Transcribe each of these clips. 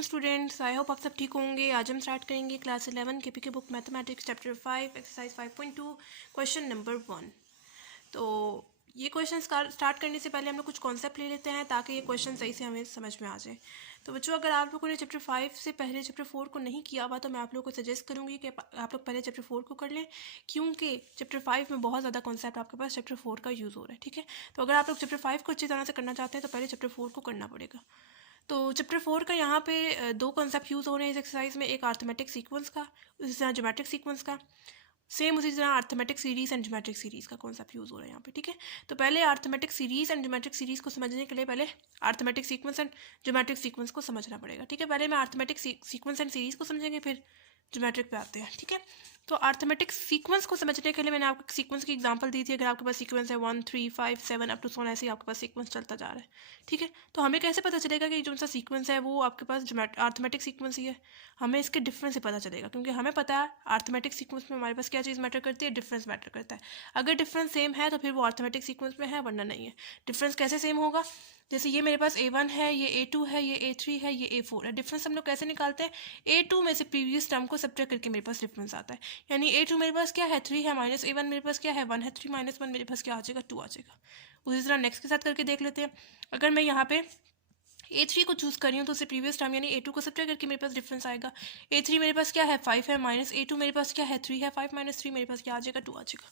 Students, I hope आप सब ठीक होंगे। आज हम स्टार्ट करेंगे क्लास 11 केपी के book mathematics chapter 5 exercise 5.2 question number 1। तो ये क्वेश्चन स्टार्ट करने से पहले हम लोग कुछ कॉन्सेप्ट ले लेते हैं ताकि ये क्वेश्चन सही से हमें समझ में आ जाए। तो बच्चों, अगर आप लोगों ने चैप्टर 5 से पहले चैप्टर 4 को नहीं किया हुआ तो मैं आप लोगों को सजेस्ट करूँगी कि आप लोग पहले चैप्टर 4 को कर लें, क्योंकि चैप्टर 5 में बहुत ज़्यादा कॉन्सेप्ट आपके पास चैप्टर 4 का यूज़ हो रहा है। ठीक है, तो अगर आप लोग चैप्टर 5 को अच्छी तरह से करना चाहते हैं तो पहले चैप्टर 4 को करना पड़ेगा। तो चैप्टर 4 का यहाँ पे दो कॉन्सेप्ट यूज़ हो रहे हैं इस एक्सरसाइज में, एक अर्थमेटिक सीक्वेंस का, उसी तरह ज्योमेट्रिक सीक्वेंस का, सेम उसी तरह arithmetic series and geometric series का कॉन्सेप्ट यूज़ हो रहा है यहाँ पे। ठीक है, तो पहले arithmetic series and geometric series को समझने के लिए पहले arithmetic sequence and geometric sequence को समझना पड़ेगा। ठीक है, पहले मैं अर्थमेटिक सीक्वेंस एंड सीरीज को समझेंगे, फिर ज्योमेट्रिक पे आते हैं। ठीक है, तो अर्थमेटिक सीक्वेंस को समझने के लिए मैंने आपको सीक्वेंस की एग्जांपल दी थी। अगर आपके पास सीक्वेंस है 1 3 5 7 अप टू 7, ऐसे ही आपके पास सीक्वेंस चलता जा रहा है। ठीक है, तो हमें कैसे पता चलेगा कि जो सा सीक्वेंस है वो आपके पास अर्थमेटिक सीक्वेंस ही है? हमें इसके डिफरेंस से पता चलेगा, क्योंकि हमें पता है अर्थमेटिक सीक्वेंस में हमारे पास क्या चीज़ मैटर करती है, डिफरेंस मैटर करता है। अगर डिफरेंस सेम है तो फिर वो अर्थमेटिक सीक्वेंस में है, वरना नहीं है। डिफरेंस कैसे सेम होगा? जैसे ये मेरे पास A1 है, ये A2 है, ये A3 है, ये A4 है। डिफरेंस हम लोग कैसे निकालते हैं? A2 में से प्रीवियस टर्म को सब्ट्रैक्ट करके मेरे पास डिफरेंस आता है। यानी A2 मेरे पास क्या है, 3 है, माइनस A1 मेरे पास क्या है, 1 है, 3 माइनस 1 मेरे पास क्या आ जाएगा, 2 आ जाएगा। उसी तरह नेक्स्ट के साथ करके देख लेते हैं। अगर मैं यहाँ पे A3 को चूज़ कर रही हूँ तो उससे प्रीवियस टर्म यानी A2 को सब्ट्रैक्ट करके मेरे पास डिफरेंस आएगा। A3 मेरे पास क्या है, 5 है, माइनस A2 मेरे पास क्या है, 3 है, 5 माइनस 3 मेरे पास क्या आ जाएगा, 2 आ जाएगा।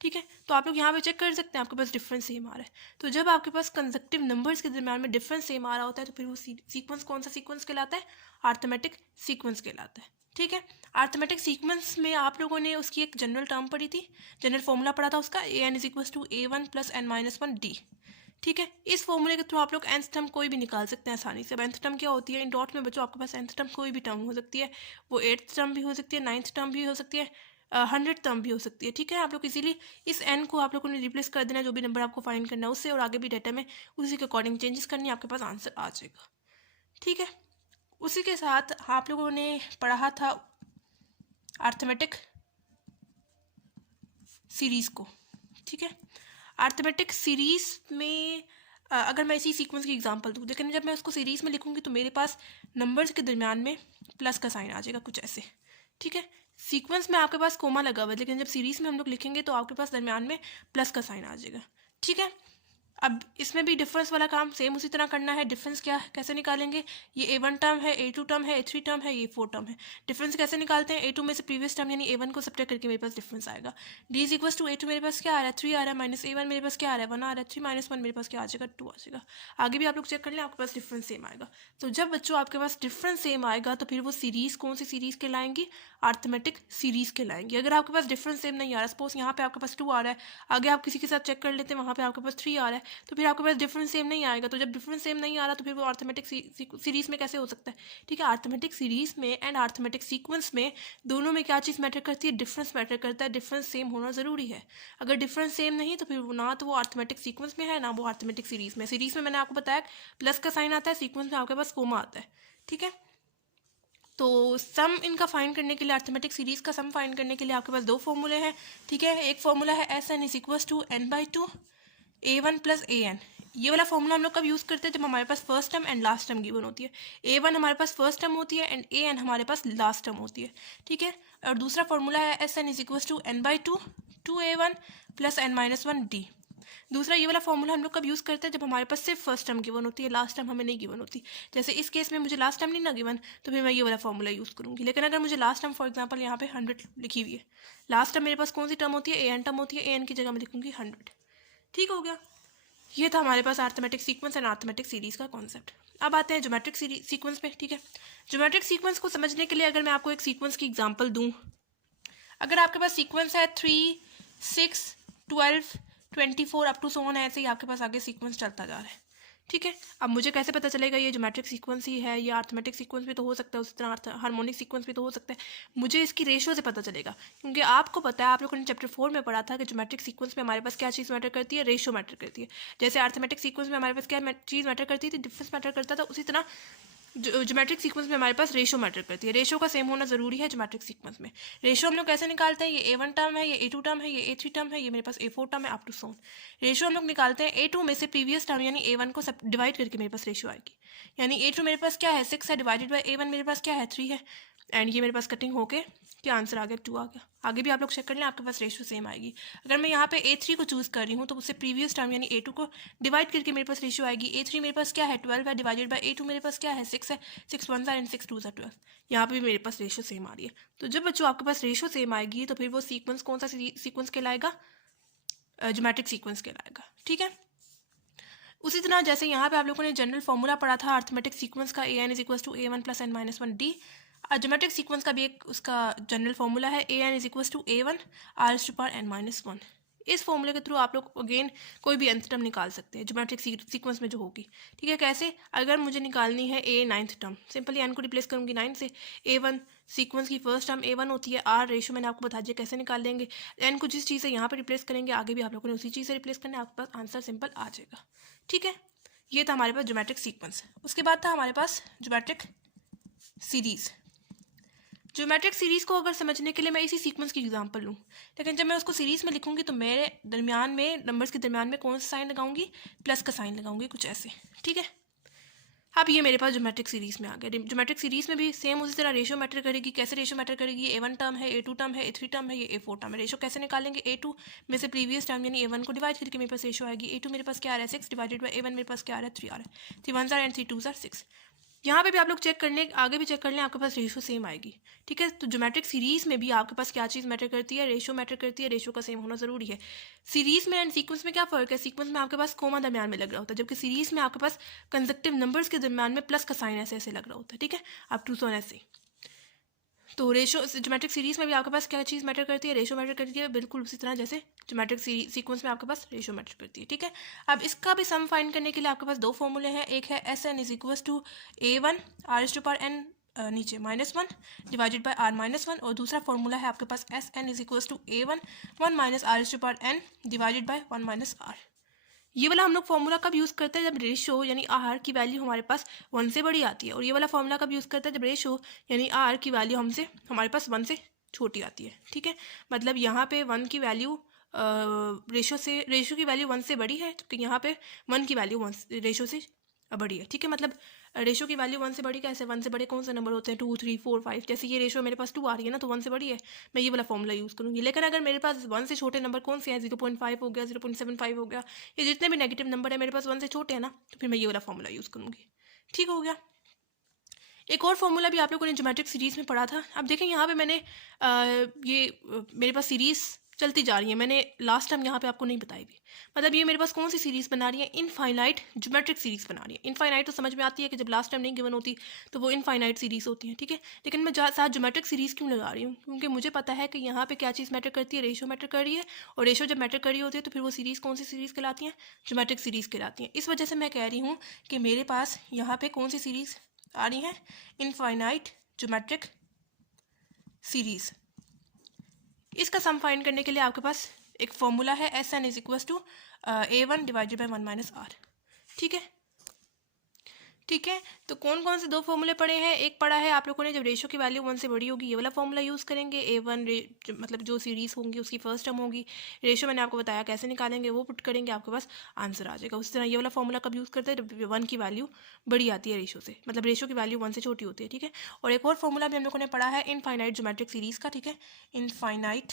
ठीक है, तो आप लोग यहाँ पे चेक कर सकते हैं आपके पास डिफरेंस सेम आ रहा है। तो जब आपके पास कंसेक्टिव नंबर्स के दरम्यान में डिफरेंस सेम आ रहा होता है तो फिर वो सीक्वेंस कौन सा सीक्वेंस कहलाता है? अर्थमेटिक सीक्वेंस कहलाता है। ठीक है, अर्थमेटिक सीक्वेंस में आप लोगों ने उसकी एक जनरल टर्म पढ़ी थी, जनरल फॉर्मूला पढ़ा था उसका, an is equal to A1 plus n-1 d। ठीक है, इस फॉर्मूले के थ्रू आप लोग nth टर्म कोई भी निकाल सकते हैं आसानी से। अब nth टर्म क्या होती है? इन डॉट में बच्चों आपके पास nth टर्म कोई भी टर्म हो सकती है, वो 8th टर्म भी हो सकती है, 9th टर्म भी हो सकती है, 100 टर्म भी हो सकती है। ठीक है, आप लोग इजीली इस n को आप लोगों ने रिप्लेस कर देना जो भी नंबर आपको फाइंड करना है उससे, और आगे भी डाटा में उसी के अकॉर्डिंग चेंजेस करनी, आपके पास आंसर आ जाएगा। ठीक है, उसी के साथ आप लोगों ने पढ़ा था अर्थमेटिक सीरीज़ को। ठीक है, अर्थमेटिक सीरीज़ में अगर मैं इसी सीक्वेंस की एग्जांपल दूँ, लेकिन जब मैं उसको सीरीज़ में लिखूंगी तो मेरे पास नंबर्स के दरमियान में प्लस का साइन आ जाएगा कुछ ऐसे। ठीक है, सीक्वेंस में आपके पास कोमा लगा हुआ है, लेकिन जब सीरीज़ में हम लोग लिखेंगे तो आपके पास दरमियान में प्लस का साइन आ जाएगा। ठीक है, अब इसमें भी डिफरेंस वाला काम सेम उसी तरह करना है। डिफरेंस क्या कैसे निकालेंगे? ये A1 टर्म है, A2 टर्म है, A3 टर्म है, ये 4 टर्म है। डिफरेंस कैसे निकालते हैं? A2 में से प्रीवियस टर्म यानी A1 को सब्ट्रैक्ट करके मेरे पास डिफरेंस आएगा। D is equal to A2 मेरे पास क्या आ रहा है, 3 आ रहा है, माइनस A1 मेरे पास क्या आ रहा है, 1 आ रहा है, 3 माइनस 1 मेरे पास क्या आ जाएगा, 2 आ जाएगा। आगे भी आप लोग चेक कर लें, आपके पास डिफरेंस सेम आएगा। तो जब बच्चों आपके पास डिफरेंस सेम आएगा तो फिर वो सीरीज़ कौन सी सीरीज़ कहलाएंगी? अर्थमेटिक सीरीज़ कहलाएंगी। अगर आपके पास डिफरेंस सेम नहीं आ रहा, सपोज यहाँ पे आपके पास 2 आ रहा है, आगे आप किसी के साथ चेक कर लेते हैं वहाँ पे आपके पास 3 आ रहा है, तो फिर आपके पास डिफरेंस सेम नहीं आएगा। तो जब डिफरेंस सेम नहीं आ रहा तो फिर वो अर्थमेटिक सीरीज़ में कैसे हो सकता है? ठीक है, अर्थमेटिक सीरीज़ में एंड अर्थमेटिक सीक्वेंस में दोनों में क्या चीज़ मैटर करती है? डिफरेंस मैटर करता है। डिफरेंस सेम होना ज़रूरी है। अगर डिफरेंस सेम नहीं तो फिर ना तो वो अर्थमेटिक सीक्वेंस में है, ना वो अर्थमेटिक सीरीज़ में। सीरीज़ में मैंने आपको बताया प्लस का साइन आता है, सीक्वेंस में आपके पास कोमा आता है। ठीक है, तो सम इनका फाइंड करने के लिए, अर्थमेटिक सीरीज़ का सम फाइंड करने के लिए आपके पास दो फॉर्मूले हैं। ठीक है, एक फॉर्मूला है SN is equal to n/2 A1 plus AN। ये वाला फॉर्मूला हम लोग कब यूज़ करते हैं? जब हमारे पास first term and last term given होती है। A1 हमारे पास फर्स्ट टर्म होती है एंड AN हमारे पास लास्ट टर्म होती है। ठीक है, और दूसरा फॉर्मूला है SN is equal to n/2 2A1 plus n-1D। दूसरा ये वाला फॉर्मूला हम लोग कब यूज़ करते हैं? जब हमारे पास सिर्फ फर्स्ट टर्म गिवन होती है, लास्ट टर्म हमें नहीं गिवन होती। जैसे इस केस में मुझे लास्ट टर्म नहीं ना गिवन, तो फिर मैं ये वाला फॉर्मूला यूज़ करूँगी। लेकिन अगर मुझे लास्ट टर्म, फॉर एग्जांपल यहाँ पे 100 लिखी हुई है, लास्ट टर्म मेरे पास कौन सी टर्म होती है? AN टर्म होती है। AN की जगह मैं लिखूँगी 100। ठीक हो गया, ये था हमारे पास arithmetic sequence and arithmetic series का कॉन्सेप्ट। अब आते हैं ज्योमेट्रिक सीक्वेंस पे। ठीक है, ज्योमेट्रिक सीक्वेंस को समझने के लिए अगर मैं आपको एक सीक्वेंस की एग्जांपल दूं, अगर आपके पास सीक्वेंस है 3 6 12 24 अप टू 7 है, ऐसे ही आपके पास आगे सीक्वेंस चलता जा रहा है। ठीक है, अब मुझे कैसे पता चलेगा ये ज्योमेट्रिक सीक्वेंस ही है? या अर्थमेटिक सीक्वेंस भी तो हो सकता है, उसी तरह हार्मोनिक सीक्वेंस भी तो हो सकता है। मुझे इसकी रेशियो से पता चलेगा, क्योंकि आपको पता है, आप लोगों ने चैप्टर 4 में पढ़ा था कि ज्योमेट्रिक सीक्वेंस में हमारे पास क्या चीज़ मैटर करती है? रेशियो मैटर करती है। जैसे अर्थमेटिक सीक्वेंस में हमारे पास क्या चीज़ मैटर करती थी? डिफरेंस मैटर करता था। उसी तरह ज्योमेट्रिक सीक्वेंस में हमारे पास रेशो मैटर करती है। रेशो का सेम होना जरूरी है ज्योमेट्रिक सीक्वेंस में। रेशो हम लोग कैसे निकालते हैं, ये A1 टर्म है, ये A2 टर्म है, ये A3 टर्म है, ये मेरे पास A4 टर्म है, अप टू सोन। रेशो हम लोग निकालते हैं A2 में से प्रीवियस टर्म यानी A1 को सब डिवाइड करके मेरे पास रेशो आएगी। यानी A2 मेरे पास क्या है 6 है, डिवाइडेड बाई A1 मेरे पास क्या है 3 है, एंड ये मेरे पास कटिंग होके क्या आंसर आ गया 2 आ गया। आगे भी आप लोग चेक कर लें, आपके पास रेशो सेम आएगी। अगर मैं यहाँ पे A3 को चूज़ कर रही हूँ तो उससे प्रीवियस टर्म यानी A2 को डिवाइड करके मेरे पास रेशो आएगी। A3 मेरे पास क्या है 12 है, डिवाइडेड बाई A2 मेरे पास क्या है 6 है, 6 1 एंड 6 2 12। यहाँ पे भी मेरे पास रेशो सेम आ रही है। तो जब बच्चों आपके पास रेशो सेम आएगी तो फिर वो सीक्वेंस कौन सा सीक्वेंस कहलाएगा, ज्योमेट्रिक सीक्वेंस कहलाएगा। ठीक है, उसी तरह जैसे यहाँ पे आप लोगों ने जनरल फॉर्मूला पढ़ा था अर्थमेटिक सीक्वेंस का, AN is equal to A1 plus N minus 1 D। Geometric sequence का भी एक उसका जनरल फॉर्मूला है, AN is equal to A1 R to power N minus 1। इस फॉर्मूले के थ्रू आप लोग अगेन कोई भी nth टर्म निकाल सकते हैं ज्योमेट्रिक सीक्वेंस में जो होगी। ठीक है, कैसे, अगर मुझे निकालनी है A 9th term, simply n को रिप्लेस करूंगी 9 से। A1 सीक्वेंस की फर्स्ट टर्म A1 होती है, R रेशो मैंने आपको बता दिया कैसे निकाल लेंगे। n को जिस चीज़ से यहाँ पे रिप्लेस करेंगे आगे भी आप लोगों ने उसी चीज़ से रिप्लेस करना है, आपके पास आंसर सिंपल आ जाएगा। ठीक है, ये था हमारे पास ज्योमेट्रिक सीक्वेंस। उसके बाद था हमारे पास ज्योमेट्रिक सीरीज। ज्योमेट्रिक सीरीज को अगर समझने के लिए मैं इसी सीक्वेंस की एग्जांपल लूँ, लेकिन जब मैं उसको सीरीज में लिखूंगी तो मेरे दरमियान में नंबर्स के दरमियान में कौन सा साइन लगाऊंगी, प्लस का साइन लगाऊंगी, कुछ ऐसे। ठीक है, अब ये मेरे पास ज्योमेट्रिक सीरीज में आ गया। ज्योमेट्रिक सीरीज में भी सेम उसी तरह रेशो मैटर करेगी। कैसे रेशो मैटर करेगी, A1 टर्म है, A2 टर्म है, A3 टर्म है, ये A4 टर्म है। रेशो कैसे निकालेंगे, A2 में से प्रीवियस टर्म यानी A1 को डिवाइड करके मेरे पास रेशो आएगी। A2 मेरे पास क्या आ रहा है 6 डिवाइडेड बाई A1 मेरे पास क्या आ रहा है 3 आ रहा है। 3 1 एंड 3 2 6। यहाँ पे भी आप लोग चेक कर लें, आगे भी चेक कर लें, आपके पास रेशो सेम आएगी। ठीक है, तो ज्योमेट्रिक सीरीज में भी आपके पास क्या चीज़ मैटर करती है, रेशो मैटर करती है। रेशो का सेम होना जरूरी है। सीरीज में एंड सीक्वेंस में क्या फ़र्क है, सीक्वेंस में आपके पास कोमा दरमियान में लग रहा होता है, जबकि सीरीज में आपके पास कंसेक्टिव नंबर्स के दरमियान में प्लस का साइन ऐसे ऐसे लग रहा होता है। ठीक है, आप 2 ऐसे। तो रेशो ज्योमेट्रिक सीरीज में भी आपके पास क्या चीज़ मैटर करती है, रेशो मैटर करती है, बिल्कुल उसी तरह जैसे ज्योमेट्रिक सीक्वेंस में आपके पास रेशो मैटर करती है। ठीक है, अब इसका भी सम फाइंड करने के लिए आपके पास दो फॉर्मूले हैं। एक है SN is equal to A1 R to power N नीचे -1 डिवाइडेड बाय R -1, और दूसरा फॉर्मूला है आपके पास SN is equal to A1 1 minus R to power N divided by 1 minus R। ये वाला हम लोग फॉर्मूला कब यूज़ करते हैं, जब रेशो यानी आर की वैल्यू हमारे पास 1 से बड़ी आती है, और ये वाला फॉर्मूला कब यूज़ करते हैं, जब रेशो यानी आर की वैल्यू हमारे पास 1 से छोटी आती है। ठीक है, मतलब यहाँ पे 1 की वैल्यू रेशो की वैल्यू 1 से बड़ी है, तो यहाँ पे 1 की वैल्यू रेशो से बड़ी है। ठीक है, मतलब रेशो की वैल्यू 1 से बड़ी कैसे, 1 से बड़े कौन से नंबर होते हैं 2 3 4 5, जैसे ये रेशो मेरे पास 2 आ रही है ना, तो 1 से बड़ी है, मैं ये वाला फॉर्मूला यूज़ करूँगी। लेकिन अगर मेरे पास 1 से छोटे नंबर कौन से हैं, 0.5 हो गया, 0.75 हो गया, ये जितने भी नेगेटिव नंबर है मेरे पास 1 से छोटे हैं ना, तो फिर मैं ये वाला फॉर्मूला यूज़ करूँगी। ठीक हो गया। एक और फॉर्मूला भी आप लोगों ने ज्योमेट्रिक सीरीज में पढ़ा था। अब देखें यहाँ पे मैंने मेरे पास सीरीज चलती जा रही है, मैंने लास्ट टाइम यहाँ पे आपको नहीं बताई भी। मतलब ये मेरे पास कौन सी सीरीज बना रही है, इनफाइनाइट ज्योमेट्रिक सीरीज बना रही है। इनफाइनाइट तो समझ में आती है कि जब लास्ट टाइम नहीं गिवन होती तो वो इनफाइनाइट सीरीज होती है। ठीक है, लेकिन मैं साथ ज्योमेट्रिक सीरीज क्यों लगा रही हूँ, क्योंकि मुझे पता है कि यहाँ पे क्या चीज़ मैटर करती है, रेशो मैटर कर रही है, और रेशो जब मैटर कर रही होती है तो फिर वो सीरीज कौन सी सीरीज कहलाती है, ज्योमेट्रिक सीरीज कहलाती है। इस वजह से मैं कह रही हूँ कि मेरे पास यहाँ पे कौन सी सीरीज आ रही है, इनफाइनाइट ज्योमेट्रिक सीरीज। इसका सम फाइंड करने के लिए आपके पास एक फॉर्मूला है SN is equal to A1 divided by 1 minus R। ठीक है, ठीक है, तो कौन कौन से दो फॉर्मूले पढ़े हैं, एक पढ़ा है आप लोगों ने जब रेशो की वैल्यू 1 से बड़ी होगी, ये वाला फॉर्मूला यूज़ करेंगे। A1 मतलब जो सीरीज होंगी उसकी फर्स्ट टर्म होगी, रेशो मैंने आपको बताया कैसे निकालेंगे, वो पुट करेंगे, आपके पास आंसर आ जाएगा। उसी तरह ये वाला फॉर्मूला कब यूज़ करते हैं, जब 1 की वैल्यू बड़ी आती है रेशो से, मतलब रेशो की वैल्यू 1 से छोटी होती है। ठीक है, और एक और फॉर्मूला भी हम लोगों ने पढ़ा है इनफाइनाइट ज्योमेट्रिक सीरीज का। ठीक है, इनफाइनाइट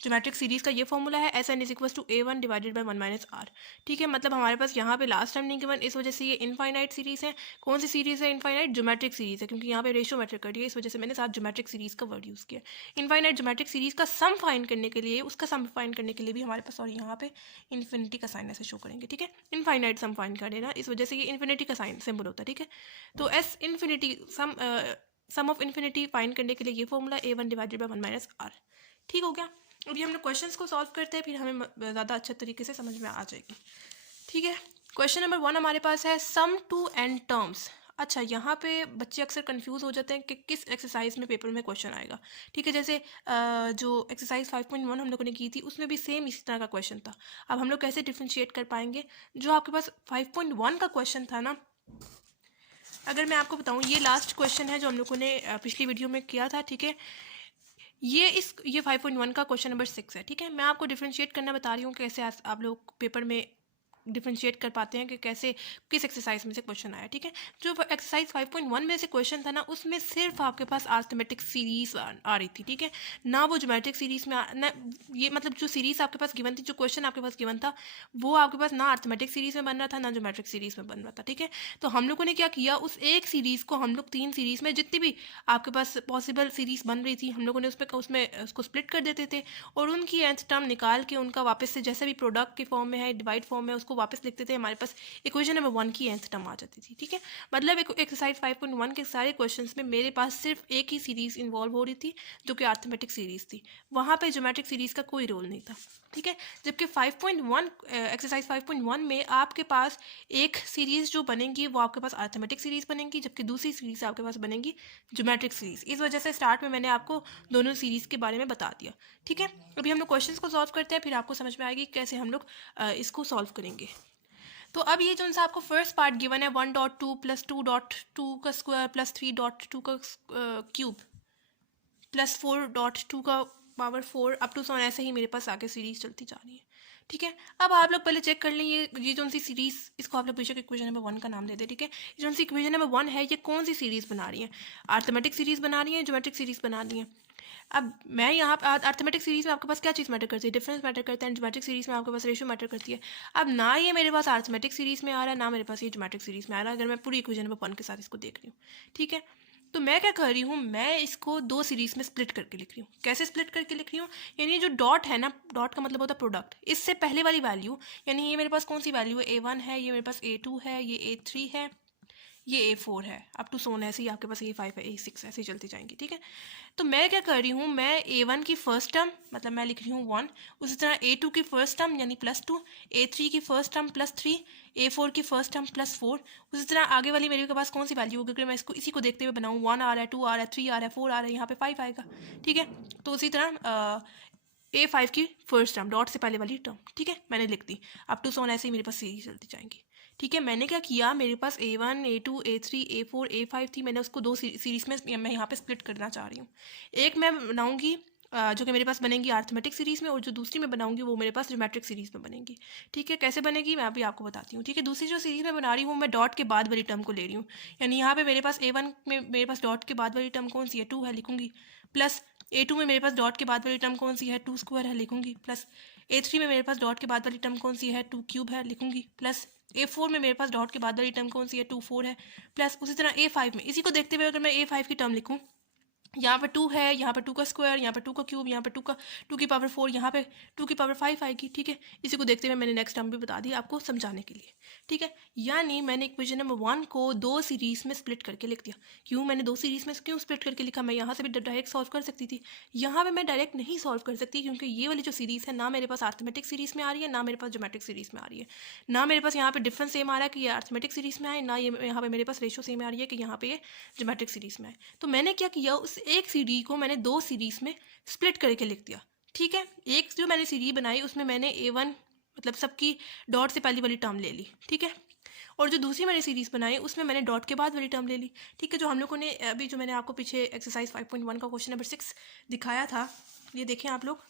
ज्योमेट्रिक सीरीज का ये फॉर्मूला है SN is equal to A1 divided by 1 minus R। ठीक है, मतलब हमारे पास यहाँ पे लास्ट टाइम नहीं गिवन, इस वजह से ये इनफाइनाइट सीरीज है। कौन सी सीरीज है, इनफाइनाइट ज्योमेट्रिक सीरीज है, क्योंकि यहाँ पे रेशो मैटर कर रही है, इस वजह से मैंने साथ ज्योमेट्रिक सीरीज का वर्ड यूज़ किया। इनफाइनाइट ज्योमेट्रिक सीरीज का सम फाइंड करने के लिए, उसका सम फाइंड करने के लिए भी हमारे पास, और यहाँ पे इन्फिनिटी का साइन ऐसे शो करेंगे। ठीक है, इनफाइनाइट सम फाइंड कर देना, इस वजह से ये इन्फिनिटी का साइन सिंबल होता है। ठीक है, तो S infinity sum of infinity find करने के लिए ये formula A1 divided by 1 minus R। ठीक हो गया। अभी हम लोग क्वेश्चंस को सॉल्व करते हैं, फिर हमें ज़्यादा अच्छे तरीके से समझ में आ जाएगी। ठीक है, क्वेश्चन नंबर 1 हमारे पास है सम टू एन टर्म्स। अच्छा, यहाँ पे बच्चे अक्सर कंफ्यूज हो जाते हैं कि किस एक्सरसाइज में पेपर में क्वेश्चन आएगा। ठीक है, जैसे जो एक्सरसाइज 5.1 हम लोगों ने की थी उसमें भी सेम इसी तरह का क्वेश्चन था। अब हम लोग कैसे डिफ्रेंशिएट कर पाएंगे, जो आपके पास 5.1 का क्वेश्चन था ना, अगर मैं आपको बताऊं, ये लास्ट क्वेश्चन है जो हम लोगों ने पिछली वीडियो में किया था, ठीक है। ये 5.1 का क्वेश्चन नंबर 6 है, ठीक है। मैं आपको डिफ्रेंशिएट करना बता रही हूँ कैसे आप लोग पेपर में डिफ्रेंशिएट कर पाते हैं कि कैसे किस एक्सरसाइज में से क्वेश्चन आया, ठीक है। जो एक्सरसाइज 5.1 में से क्वेश्चन था ना, उसमें सिर्फ आपके पास अरिथमेटिक सीरीज आ रही थी, ठीक है ना। वो ज्योमेट्रिक सीरीज में ना, ये मतलब जो सीरीज आपके पास गिवन थी, जो क्वेश्चन आपके पास गिवन था, वो आपके पास ना अरिथमेटिक सीरीज में बन रहा था ना ज्योमेट्रिक सीरीज में बन रहा था, ठीक है। तो हम लोगों ने क्या किया, उस एक सीरीज को हम लोग 3 सीरीज में, जितनी भी आपके पास पॉसिबल सीरीज बन रही थी, हम लोगों ने उसमें उसको स्प्लिट कर देते थे और उनकी nth टर्म निकाल के उनका वापस से जैसे भी प्रोडक्ट के फॉर्म में है, डिवाइड फॉर्म में, उसको वापस लिखते थे। हमारे पास इक्वेशन नंबर 1 की nth टर्म आ जाती थी, ठीक है। मतलब एक्सरसाइज 5.1 के सारे क्वेश्चंस में मेरे पास सिर्फ एक ही सीरीज इन्वॉल्व हो रही थी, जो कि अरिथमेटिक सीरीज थी। वहाँ पे ज्योमेट्रिक सीरीज का कोई रोल नहीं था, ठीक है। जबकि 5.1 एक्सरसाइज 5.1 में आपके पास एक सीरीज जो बनेगी वो आपके पास अरिथमेटिक सीरीज बनेगी, जबकि दूसरी सीरीज आपके पास बनेगी ज्योमेट्रिक सीरीज। इस वजह से स्टार्ट में मैंने आपको दोनों सीरीज के बारे में बता दिया, ठीक है। अभी हम लोग क्वेश्चंस को सॉल्व करते हैं, फिर आपको समझ में आएगी कैसे हम लोग इसको सॉल्व करेंगे। तो अब ये जो सा आपको फर्स्ट पार्ट गिवन है 1.2 + 2.2 का स्क्वायर प्लस 3.2 का क्यूब प्लस 4.2 का पावर 4 अप टू सो ऐसे ही मेरे पास आगे सीरीज चलती जा रही है, ठीक है। अब आप लोग पहले चेक कर लें, ये जो सी सीरीज, इसको आप लोग बेशक इक्वेशन नंबर 1 का नाम दे दें, ठीक है। जो सी इक्वेशन नंबर 1 है, ये कौन सी सीरीज बना रही है, अरिथमेटिक सीरीज बना रही है, ज्योमेट्रिक सीरीज बना रही है। अब मैं यहाँ अरिथमेटिक सीरीज में आपके पास क्या चीज़ मैटर करती है, डिफरेंस मैटर करता है। ज्योमेट्रिक सीरीज में आपके पास रेशियो मैटर करती है। अब ना ये मेरे पास अरिथमेटिक सीरीज में आ रहा है, ना मेरे पास ये ज्योमेट्रिक सीरीज में आ रहा है, अगर मैं पूरी इक्वेशन नंबर 1 के साथ इसको देख रही हूँ, ठीक है। तो मैं क्या कर रही हूँ, मैं इसको 2 सीरीज में स्प्लिट करके लिख रही हूँ। कैसे स्प्लिट करके लिख रही हूँ, यानी जो डॉट है ना, डॉट का मतलब होता है प्रोडक्ट, इससे पहले वाली वैल्यू, यानी ये मेरे पास कौन सी वैल्यू है, A1 है, ये मेरे पास A2 है, ये A3 है, ये A4 है, अप टू सोन ऐसे ही आपके पास A5 है, A6 ऐसे ही चलती जाएंगी, ठीक है। तो मैं क्या कर रही हूँ, मैं A1 की फर्स्ट टर्म मतलब मैं लिख रही हूँ 1, उसी तरह A2 की फर्स्ट टर्म यानी +2, A3 की फर्स्ट टर्म +3, A4 की फर्स्ट टर्म +4, उसी तरह आगे वाली मेरे पास कौन सी वैल्यू होगी, अगर मैं इसको इसी को देखते हुए बनाऊँ, 1 आ रहा है, 2 आ रहा है, 3 आ रहा है, 4 आ रहा है, यहाँ पे 5 आएगा, ठीक है। तो उसी तरह A5 की फर्स्ट टर्म डॉट से पहले वाली टर्म, ठीक है, मैंने लिख दी। अप टू सोन ऐसे ही मेरे पास सीरीज चलती जाएंगी, ठीक है। मैंने क्या किया, मेरे पास A1 A2 A3 A4 A5 थी, मैंने उसको 2 सीरीज में मैं यहाँ पे स्प्लिट करना चाह रही हूँ। एक मैं बनाऊँगी जो कि मेरे पास बनेंगी अरिथमेटिक सीरीज में, और जो दूसरी मैं बनाऊंगी वो मेरे पास ज्योमेट्रिक सीरीज में बनेगी, ठीक है। कैसे बनेगी मैं अभी आपको बताती हूँ, ठीक है। दूसरी जो सीरीज में बना रही हूँ, मैं डॉट के बाद वाली टर्म को ले रही हूँ, यानी यहाँ पे मेरे पास A1 में मेरे पास डॉट के बाद वाली टर्म कौन सी है, 2 है, लिखूंगी, प्लस A2 में मेरे पास डॉट के बाद वाली टर्म कौन सी है, 2 स्क्वायर है, लिखूंगी, प्लस A3 में मेरे पास डॉट के बाद वाली टर्म कौन सी है, 2 क्यूब है, लिखूंगी, प्लस A4 में मेरे पास डॉट के बाद वाली टर्म कौन सी है, 2 4 है, प्लस उसी तरह A5 में, इसी को देखते हुए अगर मैं A5 की टर्म लिखूँ, यहाँ पे 2 है, यहाँ पे 2 का स्क्वायर, यहाँ पे 2 का क्यूब, यहाँ पे 2 की पावर 4, यहाँ पे 2 की पावर 5 आएगी, ठीक है। इसी को देखते हुए मैंने नेक्स्ट टर्म भी बता दी आपको समझाने के लिए, ठीक है। यानी मैंने इक्वेशन नंबर 1 को 2 सीरीज में स्प्लिट करके लिख दिया। क्यों मैंने 2 सीरीज में क्यों स्प्लिट करके लिखा, मैं यहाँ से भी डायरेक्ट सॉल्व कर सकती थी, यहाँ पे मैं डायरेक्ट नहीं सॉल्व कर सकती, क्योंकि ये वाली जो सीरीज है ना मेरे पास अरिथमेटिक सीरीज में आ रही है, ना मेरे पास ज्योमेट्रिक सीरीज में आ रही है, ना मेरे पास यहाँ पे डिफरेंस सेम आ रहा है कि ये अरिथमेटिक सीरीज में आए, ना ये यहाँ पे मेरे पास रेशियो सेम आ रही है कि यहाँ पे ये ज्योमेट्रिक सीरीज में आए। तो मैंने क्या किया, उस एक सीरीज को मैंने 2 सीरीज में स्प्लिट करके लिख दिया, ठीक है। एक जो मैंने सीरीज बनाई उसमें मैंने A1 मतलब सबकी डॉट से पहली वाली टर्म ले ली, ठीक है, और जो दूसरी मैंने सीरीज बनाई उसमें मैंने डॉट के बाद वाली टर्म ले ली, ठीक है। जो हम लोगों ने अभी जो मैंने आपको पीछे एक्सरसाइज 5.1 का क्वेश्चन नंबर 6 दिखाया था, ये देखें आप लोग,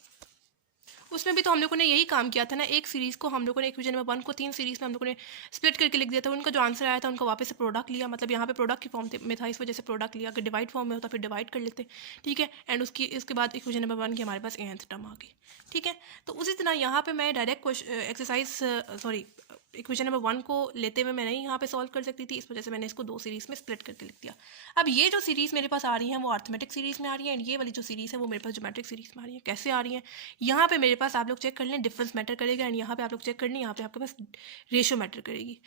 उसमें भी तो हम लोगों ने यही काम किया था ना। एक सीरीज़ को हम लोगों ने इक्वेशन नंबर 1 को 3 सीरीज़ में हम लोगों ने स्प्लिट करके लिख दिया था। उनका जो आंसर आया था उनका वापस से प्रोडक्ट लिया, मतलब यहाँ पे प्रोडक्ट की फॉर्म में था, इस वजह से प्रोडक्ट लिया। अगर डिवाइड फॉर्म में होता फिर डिवाइड कर लेते, ठीक है। एंड उसके बाद इक्वेशन नंबर 1 की हमारे पास nth टर्म आ गई, ठीक है। तो उसी तरह यहाँ पे मैं डायरेक्ट इक्वेशन नंबर 1 को लेते हुए मैं नहीं यहाँ पे सॉल्व कर सकती थी, इस वजह से मैंने इसको 2 सीरीज़ में स्प्लिट करके लिख दिया। अब ये जो सीरीज़ मेरे पास आ रही है वो अरिथमेटिक सीरीज़ में आ रही है, एंड ये वाली जो सीरीज़ है वो मेरे पास ज्योमेट्रिक सीरीज़ में आ रही है। कैसे आ रही है, यहाँ पे मेरे पास आप लोग चेक कर लें डिफरेंस मैटर करेगा, एंड यहाँ पे आप लोग चेक कर लें यहाँ पे आपके पास रेशियो मैटर करेगी।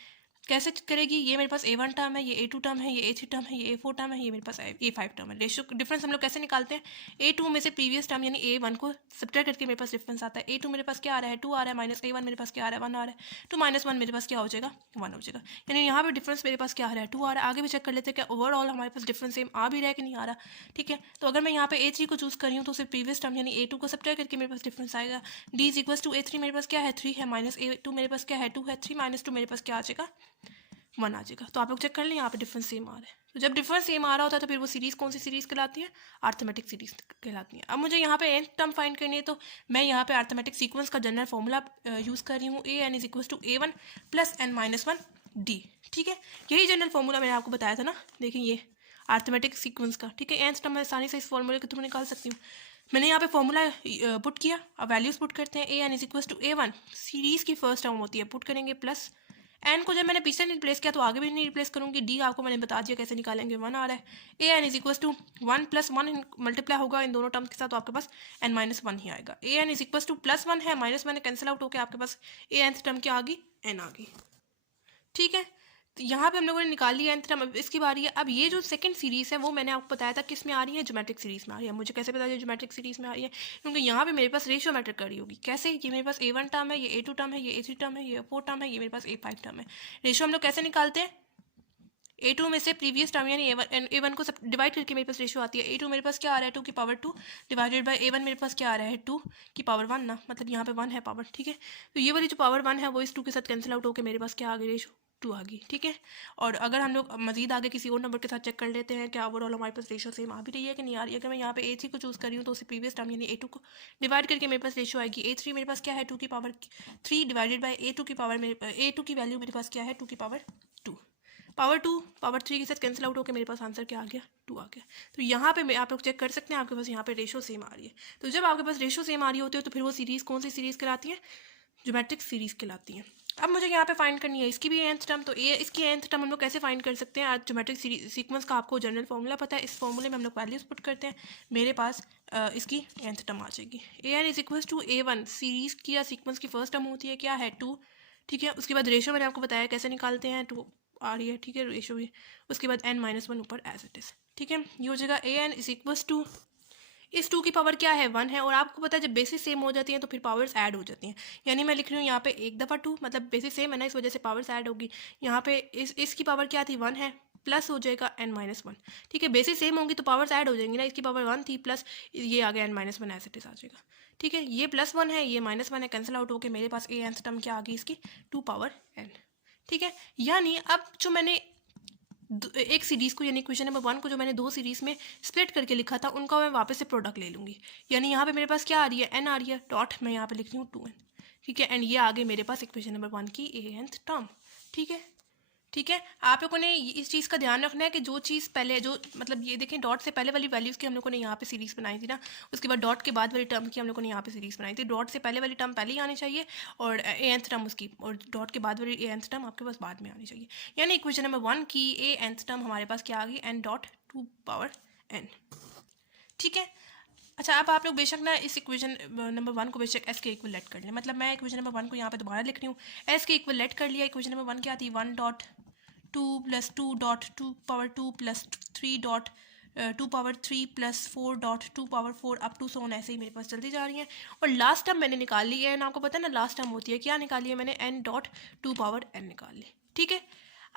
कैसे करेगी, ये मेरे पास A1 टर्म है, ये A2 टर्म है, ये A3 टर्म है, ये A4 टर्म है, ये मेरे पास A5 टर्म है। रेशियो डिफरेंस हम लोग कैसे निकालते हैं, A2 में से प्रीवियस टर्म यानी A1 को सब्ट्रैक्ट करके मेरे पास डिफरेंस आता है। A2 मेरे पास क्या आ रहा है, 2 आ रहा है, माइनस A1 मेरे पास क्या आ रहा है, 1 आ रहा है, तो -1 मेरे पास क्या हो जाएगा, 1 हो जाएगा। यानी यहाँ पे डिफरेंस मेरे पास क्या आ रहा है, 2 आ रहा है। आगे भी चेक कर लेते हैं क्या ओवरऑल हमारे पास डिफरेंस सेम आ भी रहा है कि नहीं आ रहा, ठीक है। तो अगर मैं यहाँ पे A3 को चूज़ कर रही हूँ तो सिर्फ प्रीवियस टर्म यानी A2 को सब्ट्रैक्ट करके मेरे पास डिफरेंस आएगा। D इक्वल्स टू A3 मेरे पास क्या है, 3 है, माइनस A2 मेरे पास क्या है, 2 है, 3 - 2 मेरे पास क्या आ जाएगा, 1 आ जाएगा। तो आप लोग चेक कर लें, यहाँ पे डिफरेंस सेम आ रहा है। तो जब डिफरेंस सेम आ रहा होता है तो फिर वो सीरीज़ कौन सी सीरीज़ कहलाती है? अरिथमेटिक सीरीज़ कहलाती है। अब मुझे यहाँ पे nth टर्म फाइंड करनी है, तो मैं यहाँ पे अरिथमेटिक सीक्वेंस का जनरल फॉर्मूला यूज़ कर रही हूँ, an is equal to a1 plus n-1 d। ठीक है, यही जनरल फॉर्मूला मैंने आपको बताया था ना, देखिए ये अरिथमेटिक सीक्वेंस का। ठीक है, nth टर्म मैं आसानी से इस फॉर्मूले के थ्रू निकाल सकती हूँ। मैंने यहाँ पे फॉर्मूला पुट किया, अब वैल्यूज़ पुट करते हैं। an is equal to a1 series की फर्स्ट टर्म होती है, पुट करेंगे, प्लस एन को जब मैंने पीछे नहीं रिप्लेस किया तो आगे भी नहीं रिप्लेस करूंगी। डी आपको मैंने बता दिया कैसे निकालेंगे, 1 आ रहा है। A n is equal to 1 plus 1 multiply होगा इन दोनों टर्म्स के साथ, तो आपके पास n-1 ही आएगा। ए एन इज इक्वल टू +1 है, -1 कैंसिल आउट होकर आपके पास ए एन टर्म क्या आ गई, n आ गई। ठीक है, तो यहाँ पे हम लोगों ने निकाल लिया nth टर्म। अब इसकी बारी है। अब ये जो सेकंड सीरीज़ है वो मैंने आपको बताया था किस में आ रही है, ज्योमेट्रिक सीरीज़ में आ रही है। मुझे कैसे पता है ज्योमेट्रिक सीरीज़ में आ रही है? क्योंकि यहाँ पे मेरे पास रेशियो मैटर कर रही होगी। कैसे? ये मेरे पास a1 टर्म है, ये a2 टर्म है, ये a3 टर्म है, ये a4 टर्म है, ये मेरे पास a5 टर्म है। रेशियो हम लोग कैसे निकालते हैं? a2 में से प्रीवियस टर्म यानी a1 को सब डिवाइड करके मेरे पास रेशियो आती है। a2 मेरे पास क्या आ रहा है, 2 की पावर 2 डिवाइडेड बाय a1 मेरे पास क्या आ रहा है, 2 की पावर 1 ना, मतलब यहाँ पे 1 है पावर। ठीक है, तो ये वाली जो पावर 1 है वो इस 2 के साथ कैंसिल आउट होकर मेरे पास क्या आ गई, रेशियो 2 आ गई। ठीक है, और अगर हम लोग मजीद आगे किसी और नंबर के साथ चेक कर लेते हैं क्या ओवरऑल हमारे पास रेशियो सेम आ भी रही है कि नहीं आ रही है। अगर मैं यहाँ पे a3 को चूज़ कर रही हूँ तो उससे प्रीवियस टर्म यानी a2 को डिवाइड करके मेरे पास रेशियो आएगी। a3 मेरे पास क्या है, 2 की पावर 3 डिवाइडेड बाई a2 की पावर, a2 की वैल्यू मेरे पास क्या है, 2 की पावर 2। पावर 2 पावर 3 के साथ कैंसिल आउट होकर मेरे पास आंसर क्या आ गया, 2 आ गया। तो यहाँ पे आप लोग चेक कर सकते हैं, आपके पास यहाँ पे रेशियो सेम आ रही है। तो जब आपके पास रेशियो सेम आ रही होती है तो फिर वो सीरीज़ कौन सी सीरीज़ कहलाती है, ज्योमेट्रिक सीरीज़ कहलाती है। अब मुझे यहाँ पे फाइंड करनी है इसकी भी nth टर्म। तो ये इसकी nth टर्म हम लोग कैसे फाइंड कर सकते हैं? आज ज्योमेट्रिक सीक्वेंस का आपको जनरल फॉर्मूला पता है, इस फॉर्मूले में हम लोग वैल्यूज पुट करते हैं, मेरे पास इसकी nth टर्म आ जाएगी। an is equal to a1 series की या सीक्वेंस की फर्स्ट टर्म होती है क्या है, 2। ठीक है, उसके बाद रेशियो मैंने आपको बताया कैसे निकालते हैं, 2 आ रही है। ठीक है, रेशियो भी, उसके बाद n-1 ऊपर एज इट इज़। ठीक है, ये हो जाएगा an इज इक्वल टू, इस 2 की पावर क्या है, 1 है। और आपको पता है जब बेसिस सेम हो जाती हैं तो फिर पावर्स ऐड हो जाती हैं। यानी मैं लिख रही हूँ यहाँ पे एक दफ़ा 2, मतलब बेसिस सेम है ना, इस वजह से पावर्स ऐड होगी। यहाँ पे इसकी पावर क्या थी, 1 है, प्लस हो जाएगा n-1। ठीक है, बेसिस सेम होंगी तो पावर्स ऐड हो जाएंगी ना, इसकी पावर 1 थी प्लस ये आ गया n-1 एज इट इज़ आ जाएगा। ठीक है, ये +1 है, ये -1 है, कैंसिल आउट होकर मेरे पास nth टर्म क्या आ गई इसकी, 2 पावर n। ठीक है, यानी अब जो मैंने एक सीरीज़ को यानी इक्वेशन नंबर 1 को जो मैंने 2 सीरीज़ में स्प्लिट करके लिखा था उनका मैं वापस से प्रोडक्ट ले लूँगी। यानी यहाँ पे मेरे पास क्या आ रही है, n आ रही है, डॉट मैं यहाँ पे लिख रही हूँ 2n। ठीक है, एंड ये आ गई मेरे पास इक्वेशन नंबर 1 की nth टर्म। ठीक है, ठीक है, आप लोगों ने इस चीज़ का ध्यान रखना है कि जो चीज़ पहले जो मतलब ये देखें डॉट से पहले वाली वैल्यूज़ की हम लोगों ने यहाँ पे सीरीज़ बनाई थी ना, उसके बाद डॉट के बाद वाली टर्म की हम लोगों ने यहाँ पे सीरीज़ बनाई थी। डॉट से पहले वाली टर्म पहले ही आनी चाहिए और nth टर्म उसकी, और डॉट के बाद वाली nth टर्म आपके पास बाद में आनी चाहिए। यानी इक्वेशन नंबर 1 की nth टर्म हमारे पास क्या आ गई, n डॉट 2 पावर n। ठीक है, अच्छा अब आप लोग बेशक ना इस इक्वेशन नंबर 1 को बेशक s के इक्वल लेट कर लें। मतलब मैं इक्वेशन नंबर 1 को यहाँ पे दोबारा लिख रही हूँ, s के इक्वल लेट कर लिया। इक्वेशन नंबर 1 क्या थी, 1 dot 2 plus 2 dot 2 power 2 plus 3 dot 2 power 3 plus 4 dot 2 power 4 up to सोन, ऐसे ही मेरे पास चलती जा रही हैं। और लास्ट टर्म मैंने निकाल ली है, आपको पता है ना लास्ट टर्म होती है क्या, निकाली है मैंने n डॉट 2 पावर n निकाल ली। ठीक है,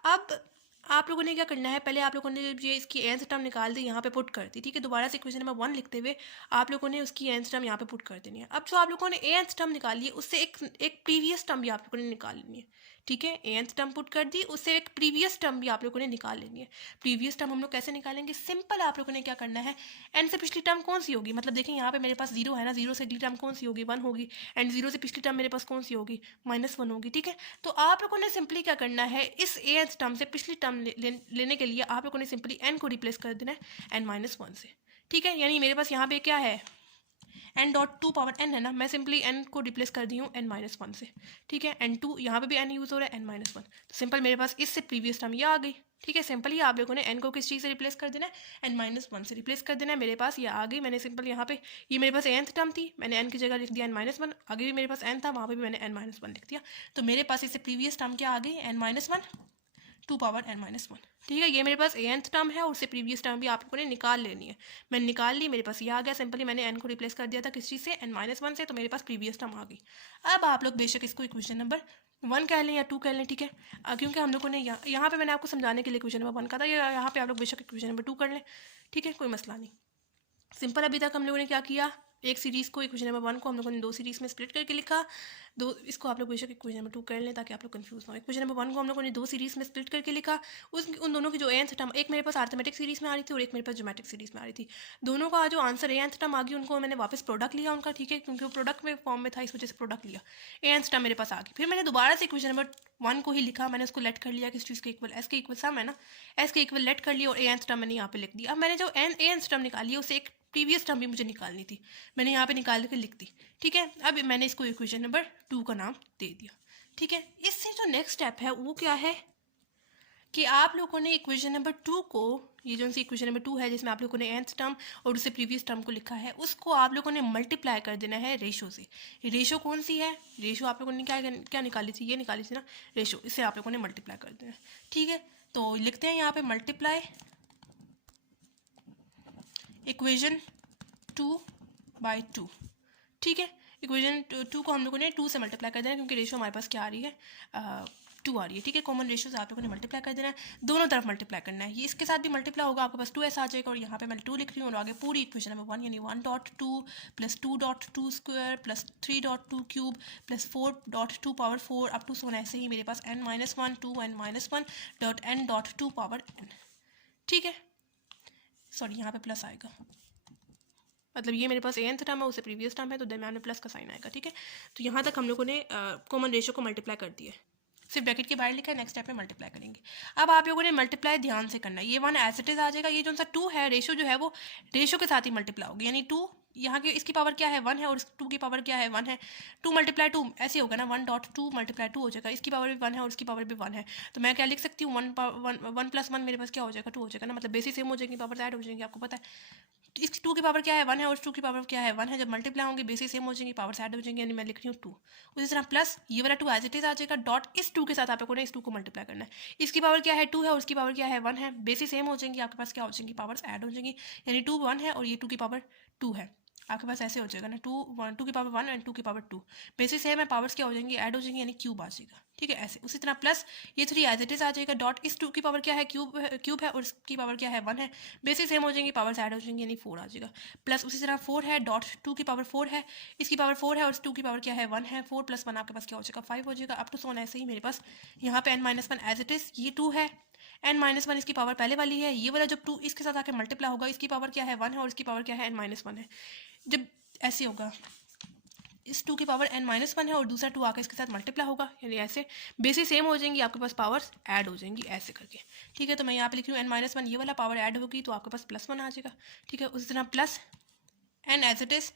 अब आप लोगों ने क्या करना है, पहले आप लोगों ने ये इसकी nth टर्म निकाल दी, यहाँ पे पुट कर दी। ठीक है, दोबारा से इक्वेशन नंबर 1 लिखते हुए आप लोगों ने उसकी nth टर्म यहाँ पे पुट कर देनी है। अब जो आप लोगों ने nth टर्म निकाली है उससे एक प्रीवियस टर्म भी आप लोगों ने निकाल लेनी है। ठीक है, nth टर्म पुट कर दी, उससे एक प्रीवियस टर्म भी आप लोगों ने निकाल लेनी है। प्रीवियस टर्म हम लोग कैसे निकालेंगे, सिंपल आप लोगों ने क्या करना है, n से पिछली टर्म कौन सी होगी, मतलब देखें यहाँ पे मेरे पास 0 है ना, 0 से अगली टर्म कौन सी होगी, 1 होगी, एंड 0 से पिछली टर्म मेरे पास कौन सी होगी, -1 होगी। ठीक है, तो आप लोगों ने सिंपली क्या करना है, इस nth टर्म से पिछली टर्म लेने के लिए आप लोगों ने सिंपली n को रिप्लेस कर देना है n-1 से। ठीक है, यानी मेरे पास यहाँ पे क्या है, n डॉट 2 पावर n है ना, मैं सिंपली n को रिप्लेस कर दी हूँ n-1 से। ठीक है, n2 यहाँ पे भी n यूज़ हो रहा है, n-1, तो सिंपल मेरे पास इससे प्रीवियस टर्म ये आ गई। ठीक है, सिंपल ही आप लोगों ने n को किस चीज़ से रिप्लेस कर देना है, n-1 से रिप्लेस कर देना है। मेरे पास ये आ गई, मैंने सिंपल यहाँ पे ये मेरे पास nth टर्म थी, मैंने n की जगह लिख दिया n-1, आगे भी मेरे पास n था, वहाँ पर भी मैंने n-1 लिख दिया। तो मेरे पास इससे प्रीवियस टर्म क्या आ गई, n-1 2 पावर n-1। ठीक है, ये मेरे पास nth टर्म है और उससे प्रीवियस टर्म भी आप लोगों ने निकाल लेनी है। मैंने निकाल ली, मेरे पास ये आ गया, सिंपली मैंने n को रिप्लेस कर दिया था किस चीज़ से, n-1 से, तो मेरे पास प्रीवियस टर्म आ गई। अब आप लोग बेशक इसको इक्वेशन नंबर 1 कह लें या 2 कह लें। ठीक है, क्योंकि हम लोगों ने यहाँ पे मैंने आपको समझाने के लिए इक्वेशन नंबर 1 कहा था, यहाँ पे आप लोग बेशक इक्वेशन नंबर 2 कर लें। ठीक है, कोई मसला नहीं। सिंपल अभी तक हम लोगों ने क्या किया, एक सीरीज़ को इक्वेशन नंबर 1 को हम लोगों ने 2 सीरीज़ में स्प्लिट करके लिखा। दो इसको आप लोग बेशक इक्वेशन नंबर 2 कर लें ताकि आप लोग कंफ्यूज ना हो। इक्वेशन नंबर 1 को हम लोगों ने 2 सीरीज़ में स्प्लिट करके लिखा। उन दोनों की जो nth टर्म, एक मेरे पास अरिथमेटिक सीरीज़ में आ रही थी और एक मेरे पास ज्योमेट्रिक सीरीज़ में आ रही थी। दोनों का जो आंसर nth टर्म आ गई, उनको मैंने वापस प्रोडक्ट लिया उनका, ठीक है, क्योंकि वो प्रोडक्ट में फॉर्म में था, इस वजह से प्रोडक्ट लिया। nth टर्म मेरे पास आ गई। फिर मैंने दोबारा से इक्वेशन नंबर 1 को ही लिखा, मैंने उसको लेट कर लिया किस चीज़ के इक्वल, एस के इक्वल सम है ना, एस के इक्वल लेट कर लिया और nth टर्म मैंने यहाँ पे लिख दिया। अब मैंने जो nth टर्म निकाली है उसे एक प्रीवियस टर्म भी मुझे निकालनी थी, मैंने यहाँ पे निकाल के लिख दी, ठीक है। अब मैंने इसको इक्वेशन नंबर 2 का नाम दे दिया, ठीक है। इससे जो नेक्स्ट स्टेप है वो क्या है कि आप लोगों ने इक्वेशन नंबर 2 को, ये जो सी इक्वेशन नंबर 2 है जिसमें आप लोगों ने nth टर्म और उससे प्रीवियस टर्म को लिखा है, उसको आप लोगों ने मल्टीप्लाई कर देना है रेशो से। रेशो कौन सी है? रेशो आप लोगों ने क्या निकाली थी? ये निकाली थी ना रेशो, इससे आप लोगों ने मल्टीप्लाई कर देना है, ठीक है। तो लिखते हैं यहाँ पे मल्टीप्लाई इक्वेशन 2/2, ठीक है। इक्वेशन 2 को हम लोगों ने 2 से मल्टीप्लाई कर देना है क्योंकि रेशो हमारे पास क्या आ रही है, 2 आ रही है, ठीक है। कॉमन रेशो से आप लोगों ने मल्टीप्लाई कर देना है, दोनों तरफ मल्टीप्लाई करना है। ये इसके साथ भी मल्टीप्लाई होगा, आपके पास 2s आ जाएगा और यहाँ पे मैं 2 लिख रही हूँ और आगे पूरी इक्वेशन नंबर 1 यानी 1.2 plus 2.2 square plus 3.2 cube plus 4.2 power 4 up to सोन, ऐसे ही मेरे पास n-1 2 n-1.n.2 पावर n, ठीक है। सॉरी यहाँ पे प्लस आएगा, मतलब ये मेरे पास nth टर्म है, उससे प्रीवियस टर्म है, तो दरम्यान में प्लस का साइन आएगा, ठीक है। तो यहाँ तक हम लोगों ने कॉमन रेशो को मल्टीप्लाई कर दिया, सिर्फ ब्रैकेट के बाहर लिखा है, नेक्स्ट स्टेप में मल्टीप्लाई करेंगे। अब आप लोगों ने मल्टीप्लाई ध्यान से करना है, ये 1 एज इट इज आ जाएगा, ये जो सा 2 है रेशो जो है वो रेशो के साथ ही मल्टीप्लाई होगी, यानी 2 यहाँ की इसकी पावर क्या है 1 है और 2 की पावर क्या है 1 है, 2 मल्टीप्लाई 2 ऐसे होगा ना, 1.2 मल्टीप्लाई 2 हो जाएगा, इसकी पावर भी 1 है और इसकी पावर भी 1 है, तो मैं क्या लिख सकती हूँ 1 प्लस 1 मेरे पास क्या हो जाएगा 2 हो जाएगा ना, मतलब बेसिस सेम हो जाएगी, पावर ऐड हो जाएंगी, आपको पता है। इस 2 की पावर क्या है 1 है और 2 की पावर क्या है 1 है, जब मल्टीप्लाई होंगे बेसिस सेम हो जाएंगी, पावर ऐड हो जाएंगी, यानी मैं लिख रही हूँ 2। उसी तरह प्लस ये वाला 2 एज इट इज आ जाएगा, डॉट इस 2 के साथ आप लोगों ने इस 2 को मल्टीप्लाई करना है, इसकी पावर क्या है 2 है और उसकी पावर क्या है 1 है, बेसिस सेम हो जाएंगी, आपके पास क्या हो जाएंगी पावर्स ऐड हो जाएंगी, यानी 2 1 है और ये 2 की पावर 2 है, आपके पास ऐसे हो जाएगा ना 2 की पावर 1 एंड 2 की पावर 2, बेसिस सेम है, पावर्स क्या हो जाएंगी ऐड हो जाएंगी, यानी क्यूब आ जाएगा, ठीक है ऐसे। उसी तरह प्लस ये 3 एज इट इज आ जाएगा, डॉट इस 2 की पावर क्या है क्यूब है और इसकी पावर क्या है 1 है, बेसिस सेम हो जाएंगी, पावर्स ऐड हो जाएंगी, यानी 4 आ जाएगा। प्लस उसी तरह 4 है, डॉट 2 की पावर 4 है, इसकी पावर 4 है और 2 की पावर क्या है 1 है, 4 + 1 आपके पास क्या हो जाएगा 5 हो जाएगा, अप टू सोन ऐसे ही मेरे पास यहाँ पे n-1 एज इट इज, ये 2 है, n-1 इसकी पावर पहले वाली है, ये वाला जब 2 इसके साथ आके मल्टीप्लाई होगा, इसकी पावर क्या है 1 है और इसकी पावर क्या है n-1 है, जब ऐसे होगा इस 2 की पावर n-1 है और दूसरा 2 आकर इसके साथ मल्टीप्लाई होगा, यानी ऐसे बेसिस सेम हो जाएंगी, आपके पास पावर्स ऐड हो जाएंगी ऐसे करके, ठीक है। तो मैं यहाँ पे लिख रही हूँ n-1, ये वाला पावर ऐड होगी तो आपके पास +1 आ जाएगा, ठीक है। उसी तरह plus n as it is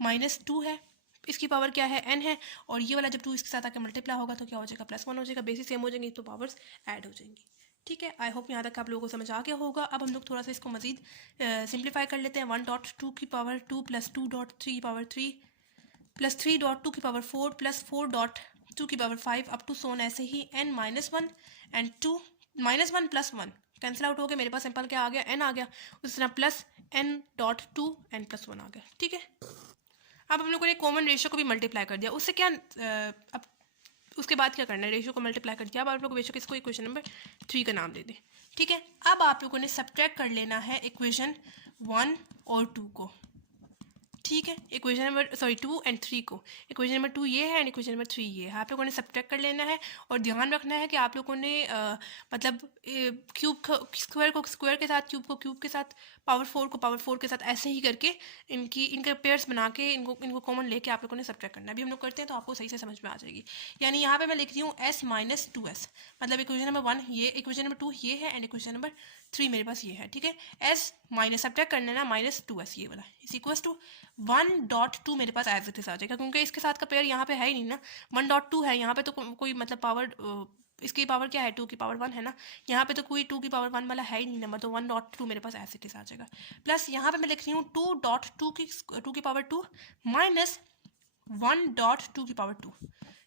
-2 है, इसकी पावर क्या है n है और ये वाला जब 2 इसके साथ आकर मल्टीप्लाई होगा तो क्या हो जाएगा +1 हो जाएगा, बेसिस सेम हो जाएंगी तो पावर्स ऐड हो जाएंगी, ठीक है। आई होप यहाँ तक आप लोगों को समझ आ गया होगा। अब हम लोग थोड़ा सा इसको मजीद सिंप्लीफाई कर लेते हैं, 1.2 की पावर 2 प्लस 2.3 की पावर 3 प्लस 3.2 की पावर 4 प्लस 4.2 की पावर 5 अप टू सोन, ऐसे ही n-1 एंड 2 -1 + 1 कैंसिल आउट हो गया, मेरे पास सिंपल क्या आ गया n आ गया, उस तरह प्लस n.2 n+1 आ गया, ठीक है। अब हम लोगों ने कॉमन रेशियो को भी मल्टीप्लाई कर दिया, उससे क्या अब उसके बाद क्या करना है, रेशियो को मल्टीप्लाई कर दिया, अब आप लोग बेशक इसको इक्वेशन नंबर 3 का नाम दे दें, ठीक है। अब आप लोगों ने सब्ट्रैक्ट कर लेना है इक्वेशन 1 और 2 को, ठीक है। इक्वेशन नंबर 2 एंड 3 को, इक्वेशन नंबर 2 ये है एंड इक्वेशन नंबर 3 ये है, आप लोगों ने सब्ट्रैक्ट कर लेना है और ध्यान रखना है कि आप लोगों ने मतलब क्यूब स्क्वायर को स्क्वायर के साथ, क्यूब को क्यूब के साथ, पावर 4 को पावर 4 के साथ, ऐसे ही करके इनके पेयर्स बना के इनको कॉमन लेके आप लोगों ने सब्ट्रैक्ट करना है। अभी हम लोग करते हैं तो आपको सही से समझ में आ जाएगी। यानी यहाँ पे मैं लिख रही हूँ s - 2s, मतलब इक्वेशन नंबर 1 ये, इक्वेशन नंबर 2 ये है एंड इक्वेशन नंबर 3 मेरे पास ये है, ठीक है। s माइनस सब्ट्रैक्ट करना है ना -2s ये वाला इज इक्वल टू 1.2 मेरे पास एज इट इज आ जाएगा, क्योंकि इसके साथ का पेयर यहाँ पे है ही नहीं ना, 1.2 है यहाँ पे, तो कोई मतलब पावर इसकी पावर क्या है 2 की पावर 1 है ना, यहाँ पे तो कोई 2 की पावर 1 वाला है ही नहीं नंबर, तो 1.2 मेरे पास एज इट इज आ जाएगा। प्लस यहाँ पे मैं लिख रही हूँ 2 की पावर 2 माइनस 1.2 की पावर 2,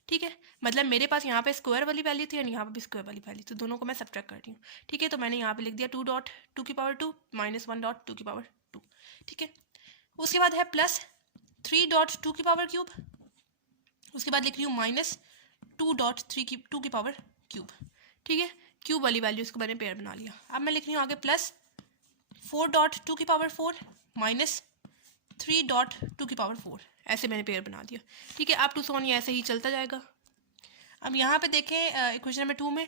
ठीक है। मतलब मेरे पास यहाँ पे स्क्वायर वाली वैल्यू थी और यहाँ पे भी स्क्वायर वाली वैल्यू, तो दोनों को मैं सब्ट्रैक्ट कर रही हूँ, ठीक है। तो मैंने यहाँ पे लिख दिया 2.2 की पावर 2 माइनस 1.2 की पावर 2, ठीक है। उसके बाद है प्लस 3.2 की पावर क्यूब, उसके बाद लिख रही हूँ माइनस 2 की पावर क्यूब, ठीक है। क्यूब वाली वैल्यू इसको मैंने पेयर बना लिया। अब मैं लिख रही हूँ आगे प्लस 4.2 की पावर 4 माइनस 3 डॉट 2 की पावर 4, ऐसे मैंने पेयर बना दिया, ठीक है। अप टू सो ऑन ये ऐसे ही चलता जाएगा। अब यहाँ पे देखें इक्वेशन नंबर 2 में,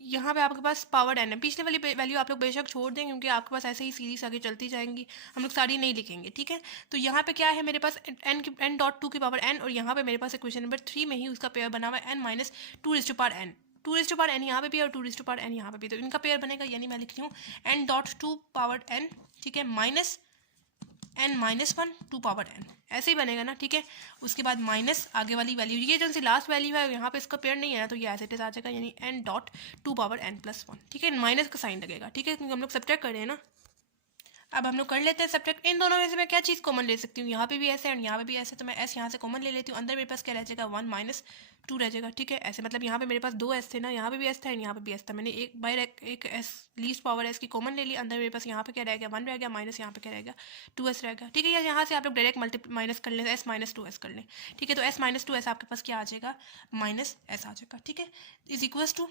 यहाँ पे आपके पास पावर n है। पिछले वाली वैल्यू आप लोग बेशक छोड़ दें क्योंकि आपके पास ऐसे ही सीरीज आगे चलती जाएंगी, हम लोग सारी नहीं लिखेंगे, ठीक है। तो यहाँ पे क्या है मेरे पास n डॉट 2 की पावर n, और यहाँ पे मेरे पास इक्वेशन नंबर 3 में ही उसका पेयर बना हुआ है n minus 2 to power n यहाँ पे भी और 2 पावर n यहाँ पे भी, तो इनका पेयर बनेगा, यानी मैं लिख रही हूँ n डॉट 2 पावर n, ठीक है, minus n minus 1 2 power n, ऐसे ही बनेगा ना, ठीक है। उसके बाद माइनस आगे वाली वैल्यू, ये जो सी लास्ट वैल्यू है यहाँ पे इसका पेयर नहीं है ना, तो ये एज इट इज आ जाएगा, यानी n dot 2 power n plus 1, ठीक है। माइनस का साइन लगेगा, ठीक है, क्योंकि हम लोग सब्ट्रैक्ट कर रहे हैं ना। अब हम लोग कर लेते हैं सब्ट्रैक्ट। इन दोनों में से मैं क्या चीज़ कॉमन ले सकती हूँ, यहाँ पे भी ऐसे और यहाँ पे भी ऐसे, तो मैं s यहाँ से कॉमन ले लेती हूँ। अंदर मेरे पास क्या रह जाएगा 1 माइनस 2 रह जाएगा, ठीक है। ऐसे मतलब यहाँ पे मेरे पास 2 s थे ना, यहाँ पे भी s था और यहाँ पे भी s था, मैंने एक बार एक s लीस्ट पावर s की कॉमन ले ली। अंदर मेरे पास यहाँ पे क्या रह गया 1 रह गया, माइनस यहाँ पे क्या रह गया 2s रह गया, ठीक है। या यहाँ से आप लोग डायरेक्ट माइनस कर लें, s माइनस 2s कर लें, ठीक है। तो s माइनस 2s आपके पास क्या आ जाएगा, माइनस s आ जाएगा, ठीक है, is equals to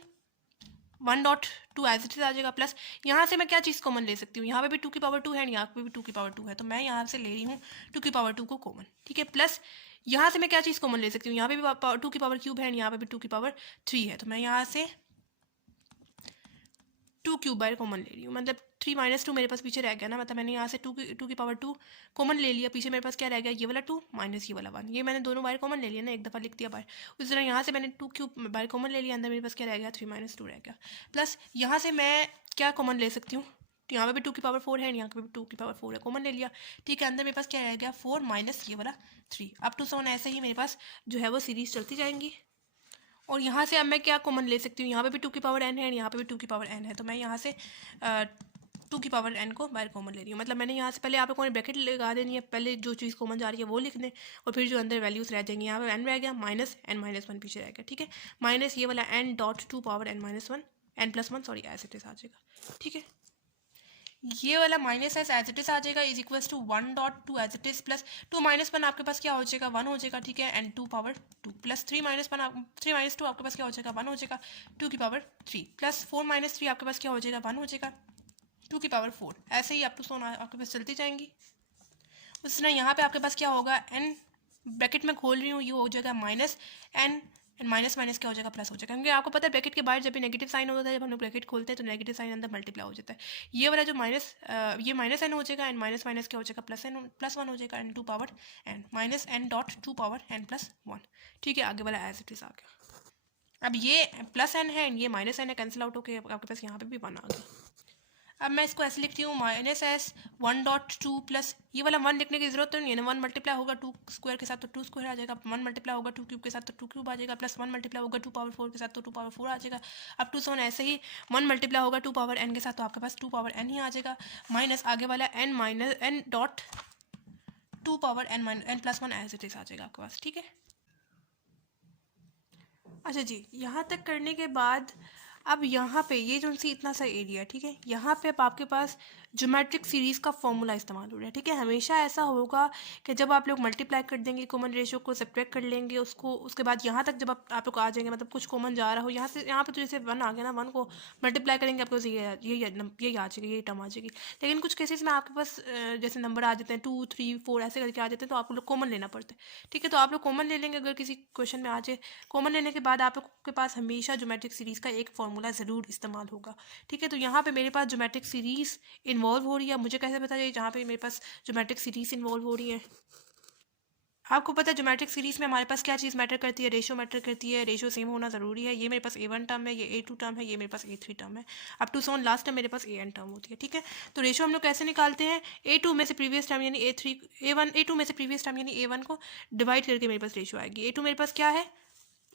1 dot 2 as it is आ जाएगा। प्लस यहाँ से मैं क्या चीज़ कॉमन ले सकती हूँ, यहाँ पे भी 2 की पावर 2 है और यहाँ पे भी 2 की पावर 2 है, तो मैं यहाँ से ले रही हूँ 2 की पावर 2 को कॉमन, ठीक है। प्लस यहाँ से मैं क्या चीज़ कॉमन ले सकती हूँ, यहाँ पे भी 2 की पावर क्यूब है और यहाँ पे भी 2 की पावर 3 है, तो मैं यहाँ से 2 क्यूब बाय कॉमन ले रही हूँ। मतलब 3 माइनस 2 मेरे पास पीछे रह गया ना, मतलब मैंने यहाँ से 2 की पावर 2 कॉमन ले लिया, पीछे मेरे पास क्या रह गया, ये वाला 2 माइनस ये वाला 1, ये मैंने दोनों बार कॉमन ले लिया ना, एक दफ़ा लिख दिया बार। उस तरह यहाँ से मैंने 2 क्यूब बार कॉमन ले लिया, अंदर मेरे पास क्या रह गया 3 माइनस 2 रह गया। प्लस यहाँ से मैं क्या कॉमन ले सकती हूँ, तो यहाँ पे भी 2 की पावर 4 है, यहाँ पे भी 2 की पावर 4 है, कॉमन ले लिया, ठीक है। अंदर मेरे पास क्या रह गया 4 माइनस ये वाला 3, अप टू सो ऑन ऐसे ही मेरे पास जो है वो सीरीज चलती जाएंगी। और यहाँ से अब मैं क्या कॉमन ले सकती हूँ, यहाँ पे भी 2 की पावर n है, यहाँ पे भी 2 की पावर n है, तो मैं यहाँ से 2 की पावर n को बाहर कॉमन ले रही हूँ। मतलब मैंने यहाँ से पहले आप लोगों ने ब्रैकेट लगा देनी है, पहले जो चीज़ कॉमन जा रही है वो लिख दें, और फिर जो अंदर वैल्यूज़ रह जाएंगी, यहाँ पे n रह गया माइनस n माइनस 1 पीछे रह गया, ठीक है। माइनस ये वाला n dot 2 power n minus 1 n plus 1 sorry as it is आ जाएगा, ठीक है। ये वाला माइनस एज इट इज आ जाएगा, is equals to 1 dot 2 as it is plus 2 minus 1 आपके पास क्या हो जाएगा 1 हो जाएगा, ठीक है। एंड 2 पावर 2 प्लस 3 माइनस 2 आपके पास क्या हो जाएगा 1 हो जाएगा, 2 की पावर 3 प्लस 4 माइनस 3 आपके पास क्या हो जाएगा 1 हो जाएगा, 2 की पावर 4। ऐसे ही आप तो सोना आपके पास चलती जाएंगी। उस तरह यहाँ पे आपके पास क्या होगा n ब्रैकेट में खोल रही हूँ, ये हो जाएगा minus n and minus minus क्या हो जाएगा प्लस हो जाएगा, क्योंकि आपको पता है ब्रैकेट के बाहर जब भी नेगेटिव साइन होता है, जब हम लोग ब्रैकेट खोलते हैं तो नेगेटिव साइन अंदर मल्टीप्लाई हो जाता है। ये वाला जो ये माइनस n हो जाएगा एंड माइनस माइनस क्या हो जाएगा प्लस 1 हो जाएगा and 2 power n minus n dot 2 power n plus 1, ठीक है। आगे वाला एज इट इज आ गया। अब ये प्लस n है एंड ये माइनस n है, कैंसिल आउट होकर आपके पास यहाँ पे भी 1 आ गया। अब मैं इसको ऐसे लिखती हूँ माइनस एस 1 डॉट 2 प्लस ये वाला 1 लिखने की जरूरत तो नहीं है ना, 1 मल्टीप्लाई होगा 2 स्क्वायर के साथ तो 2 स्क्वायर आ जाएगा, 1 मल्टीप्लाई होगा 2 क्यूब के साथ तो 2 क्यूब आ जाएगा, प्लस 1 मल्टीप्लाई होगा 2 पावर 4 के साथ तो 2 पावर 4 आ जाएगा। अब टू सोन ऐसे ही 1 मल्टीप्लाई होगा 2 पावर n के साथ तो आपके पास 2 पावर n ही आ जाएगा, माइनस आगे वाला n minus n dot 2 power n plus 1 as it is आ जाएगा आपके पास, ठीक है। अच्छा जी, यहाँ तक करने के बाद अब यहाँ पे ये जो सी इतना सा एरिया है, ठीक है, यहाँ पे अब आपके पास ज्योमेट्रिक सीरीज़ का फॉर्मूला इस्तेमाल हो रहा है, ठीक है। हमेशा ऐसा होगा कि जब आप लोग मल्टीप्लाई कर देंगे कॉमन रेशियो को, सब्ट्रैक्ट कर लेंगे उसको, उसके बाद यहाँ तक जब आप लोग आ जाएंगे, मतलब कुछ कॉमन जा रहा हो यहाँ से, यहाँ पे तो जैसे 1 आ गया ना, 1 को मल्टीप्लाई करेंगे आपको ये आ जाएगी, ये टर्म आ जाएगी। लेकिन कुछ केसेस में आपके पास जैसे नंबर आ जाते हैं 2 3 4 ऐसे करके आ जाते हैं, तो आप लोग कॉमन लेना पड़ता है, ठीक है। तो आप लोग कॉमन ले लेंगे अगर किसी क्वेश्चन में आ जाए। कॉमन लेने के बाद आप लोग के पास हमेशा ज्योमेट्रिक सीरीज़ का एक फॉर्मूला ज़रूर इस्तेमाल होगा, ठीक है। तो यहाँ पे मेरे पास ज्योमेट्रिक सीरीज़ इन्वॉल्व हो रही है, मुझे कैसे पता चले जहाँ पे मेरे पास ज्योमेट्रिक सीरीज़ इन्वॉल्व हो रही है। आपको पता है ज्योमेट्रिक सीरीज़ में हमारे पास क्या चीज़ मैटर करती है, रेशियो मैटर करती है, रेशियो सेम होना ज़रूरी है। ये मेरे पास A1 टर्म है, ये A2 टर्म है, ये मेरे पास A3 टर्म है, up to so on last term मेरे पास AN टर्म होती है, ठीक है। तो रेशियो हम लोग कैसे निकालते हैं, A2 में से प्रीवियस टर्म यानी A2 में से प्रीवियस टर्म यानी A1 को डिवाइड करके मेरे पास रेशियो आएगी। A2 मेरे पास क्या है,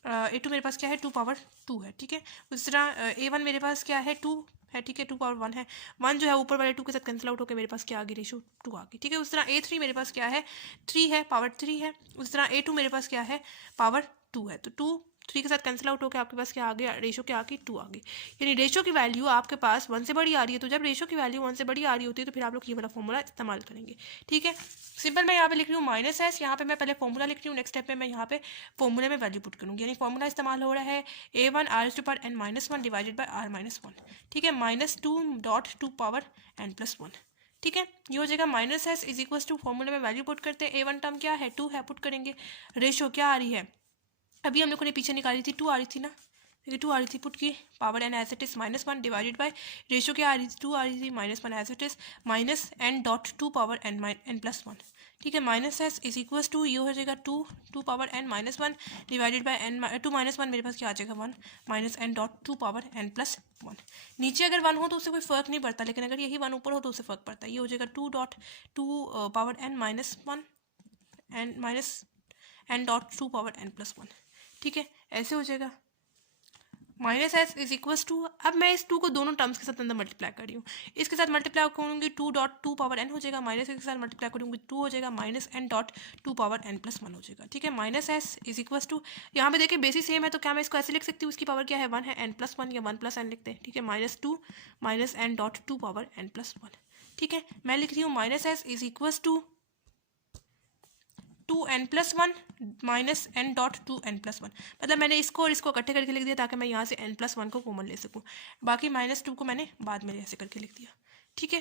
A2 मेरे पास क्या है 2 पावर 2 है, ठीक है। उस तरह A1 मेरे पास क्या है 2 है, ठीक है, 2 पावर 1 है, 1 जो है ऊपर वाले 2 के साथ कैंसिल आउट होकर मेरे पास क्या आ गई रेशियो 2 आ गई, ठीक है। उस तरह A3 मेरे पास क्या है 3 है, पावर 3 है। उस तरह A2 मेरे पास क्या है पावर 2 है, तो 2 3 के साथ कैंसिल आउट होकर आपके पास क्या आ गया, रेशियो क्या आ गई 2 आ गई। यानी रेशियो की वैल्यू आपके पास 1 से बड़ी आ रही है, तो जब रेशियो की वैल्यू 1 से बड़ी आ रही होती है तो फिर आप लोग ये वाला फॉर्मूला इस्तेमाल करेंगे, ठीक है। सिंपल मैं यहाँ पे लिख रही हूँ माइनस एस, यहाँ पे मैं पहले फॉर्मूला लिख रही हूँ, नेक्स्ट स्टेप में मैं यहाँ पे फॉर्मूले में वैल्यू पुट करूँगी, यानी फॉर्मूला इस्तेमाल हो रहा है A1 r⁻n - 1 divided by r - 1, ठीक है, -2 डॉट 2 पावर n प्लस 1, ठीक है। ये हो जाएगा minus S is equal to, formula में वैल्यू पुट करते हैं, A1 टर्म क्या है 2 है, पुट करेंगे, रेशो क्या आ रही है, अभी हम लोगों ने पीछे निकाली थी 2 आ रही थी ना, देखिए 2 आ रही थी, पुट की power N as it is -1 divided by ratio क्या आ रही थी 2 आ रही थी -1 as it is minus N dot 2 power N plus 1। ठीक है, minus S is equal to ये हो जाएगा 2 power N -1 divided by N 2 -1 मेरे पास क्या आ जाएगा 1 minus N dot 2 power N plus 1। नीचे अगर 1 हो तो उससे कोई फर्क नहीं पड़ता, लेकिन अगर यही 1 ऊपर हो तो उससे फर्क पड़ता है। ये हो जाएगा 2 power N -1 N minus N dot 2 power N plus 1। ठीक है, ऐसे हो जाएगा minus S is equals to, अब मैं इस 2 को दोनों टर्म्स के साथ अंदर मल्टीप्लाई कर रही हूँ, इसके साथ मल्टीप्लाई करूँगी 2 डॉट 2 पावर एन हो जाएगा, माइनस एस के साथ मल्टीप्लाई करूँगी 2 हो जाएगा minus N dot 2 power N plus 1 हो जाएगा। ठीक है, minus S is equals to, यहाँ पे देखिए बेसिस सेम है तो क्या मैं इसको ऐसे लिख सकती हूँ, उसकी पावर क्या है 1 है, एन प्लस 1 या 1 प्लस एन लिखते हैं। ठीक है, -2 minus N dot 2 power N plus 1। ठीक है, मैं लिख रही हूँ minus S is equals to 2n+1 minus N dot 2n+1, मतलब मैंने इसको और इसको इकट्ठे करके लिख दिया ताकि मैं यहाँ से n+1 को कॉमन ले सकूँ, बाकी -2 को मैंने बाद में ऐसे करके लिख दिया। ठीक है,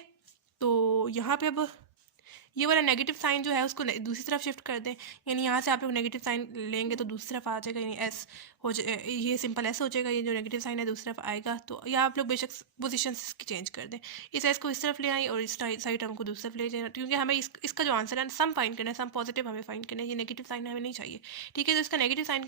तो यहाँ पे अब ये वाला नेगेटिव साइन जो है उसको दूसरी तरफ शिफ्ट कर दें, यानी यहाँ से आप लोग नेगेटिव साइन लेंगे तो दूसरी तरफ आ जाएगा, यानी एस हो जाए, ये सिंपल एस हो जाएगा, ये जो नेगेटिव साइन है दूसरी तरफ आएगा, तो या आप लोग बेशक पोजीशन इसकी चेंज कर दें, इस एस को इस तरफ ले आए और इस साइड टर्म को दूसरी तरफ ले जाए, क्योंकि हमें इसका जो आंसर है सम फाइंड करना है, सम पॉजिटिव हमें फाइंड करना है, ये नेगेटिव साइन हमें नहीं चाहिए। ठीक है, तो इसका नेगेटिव साइन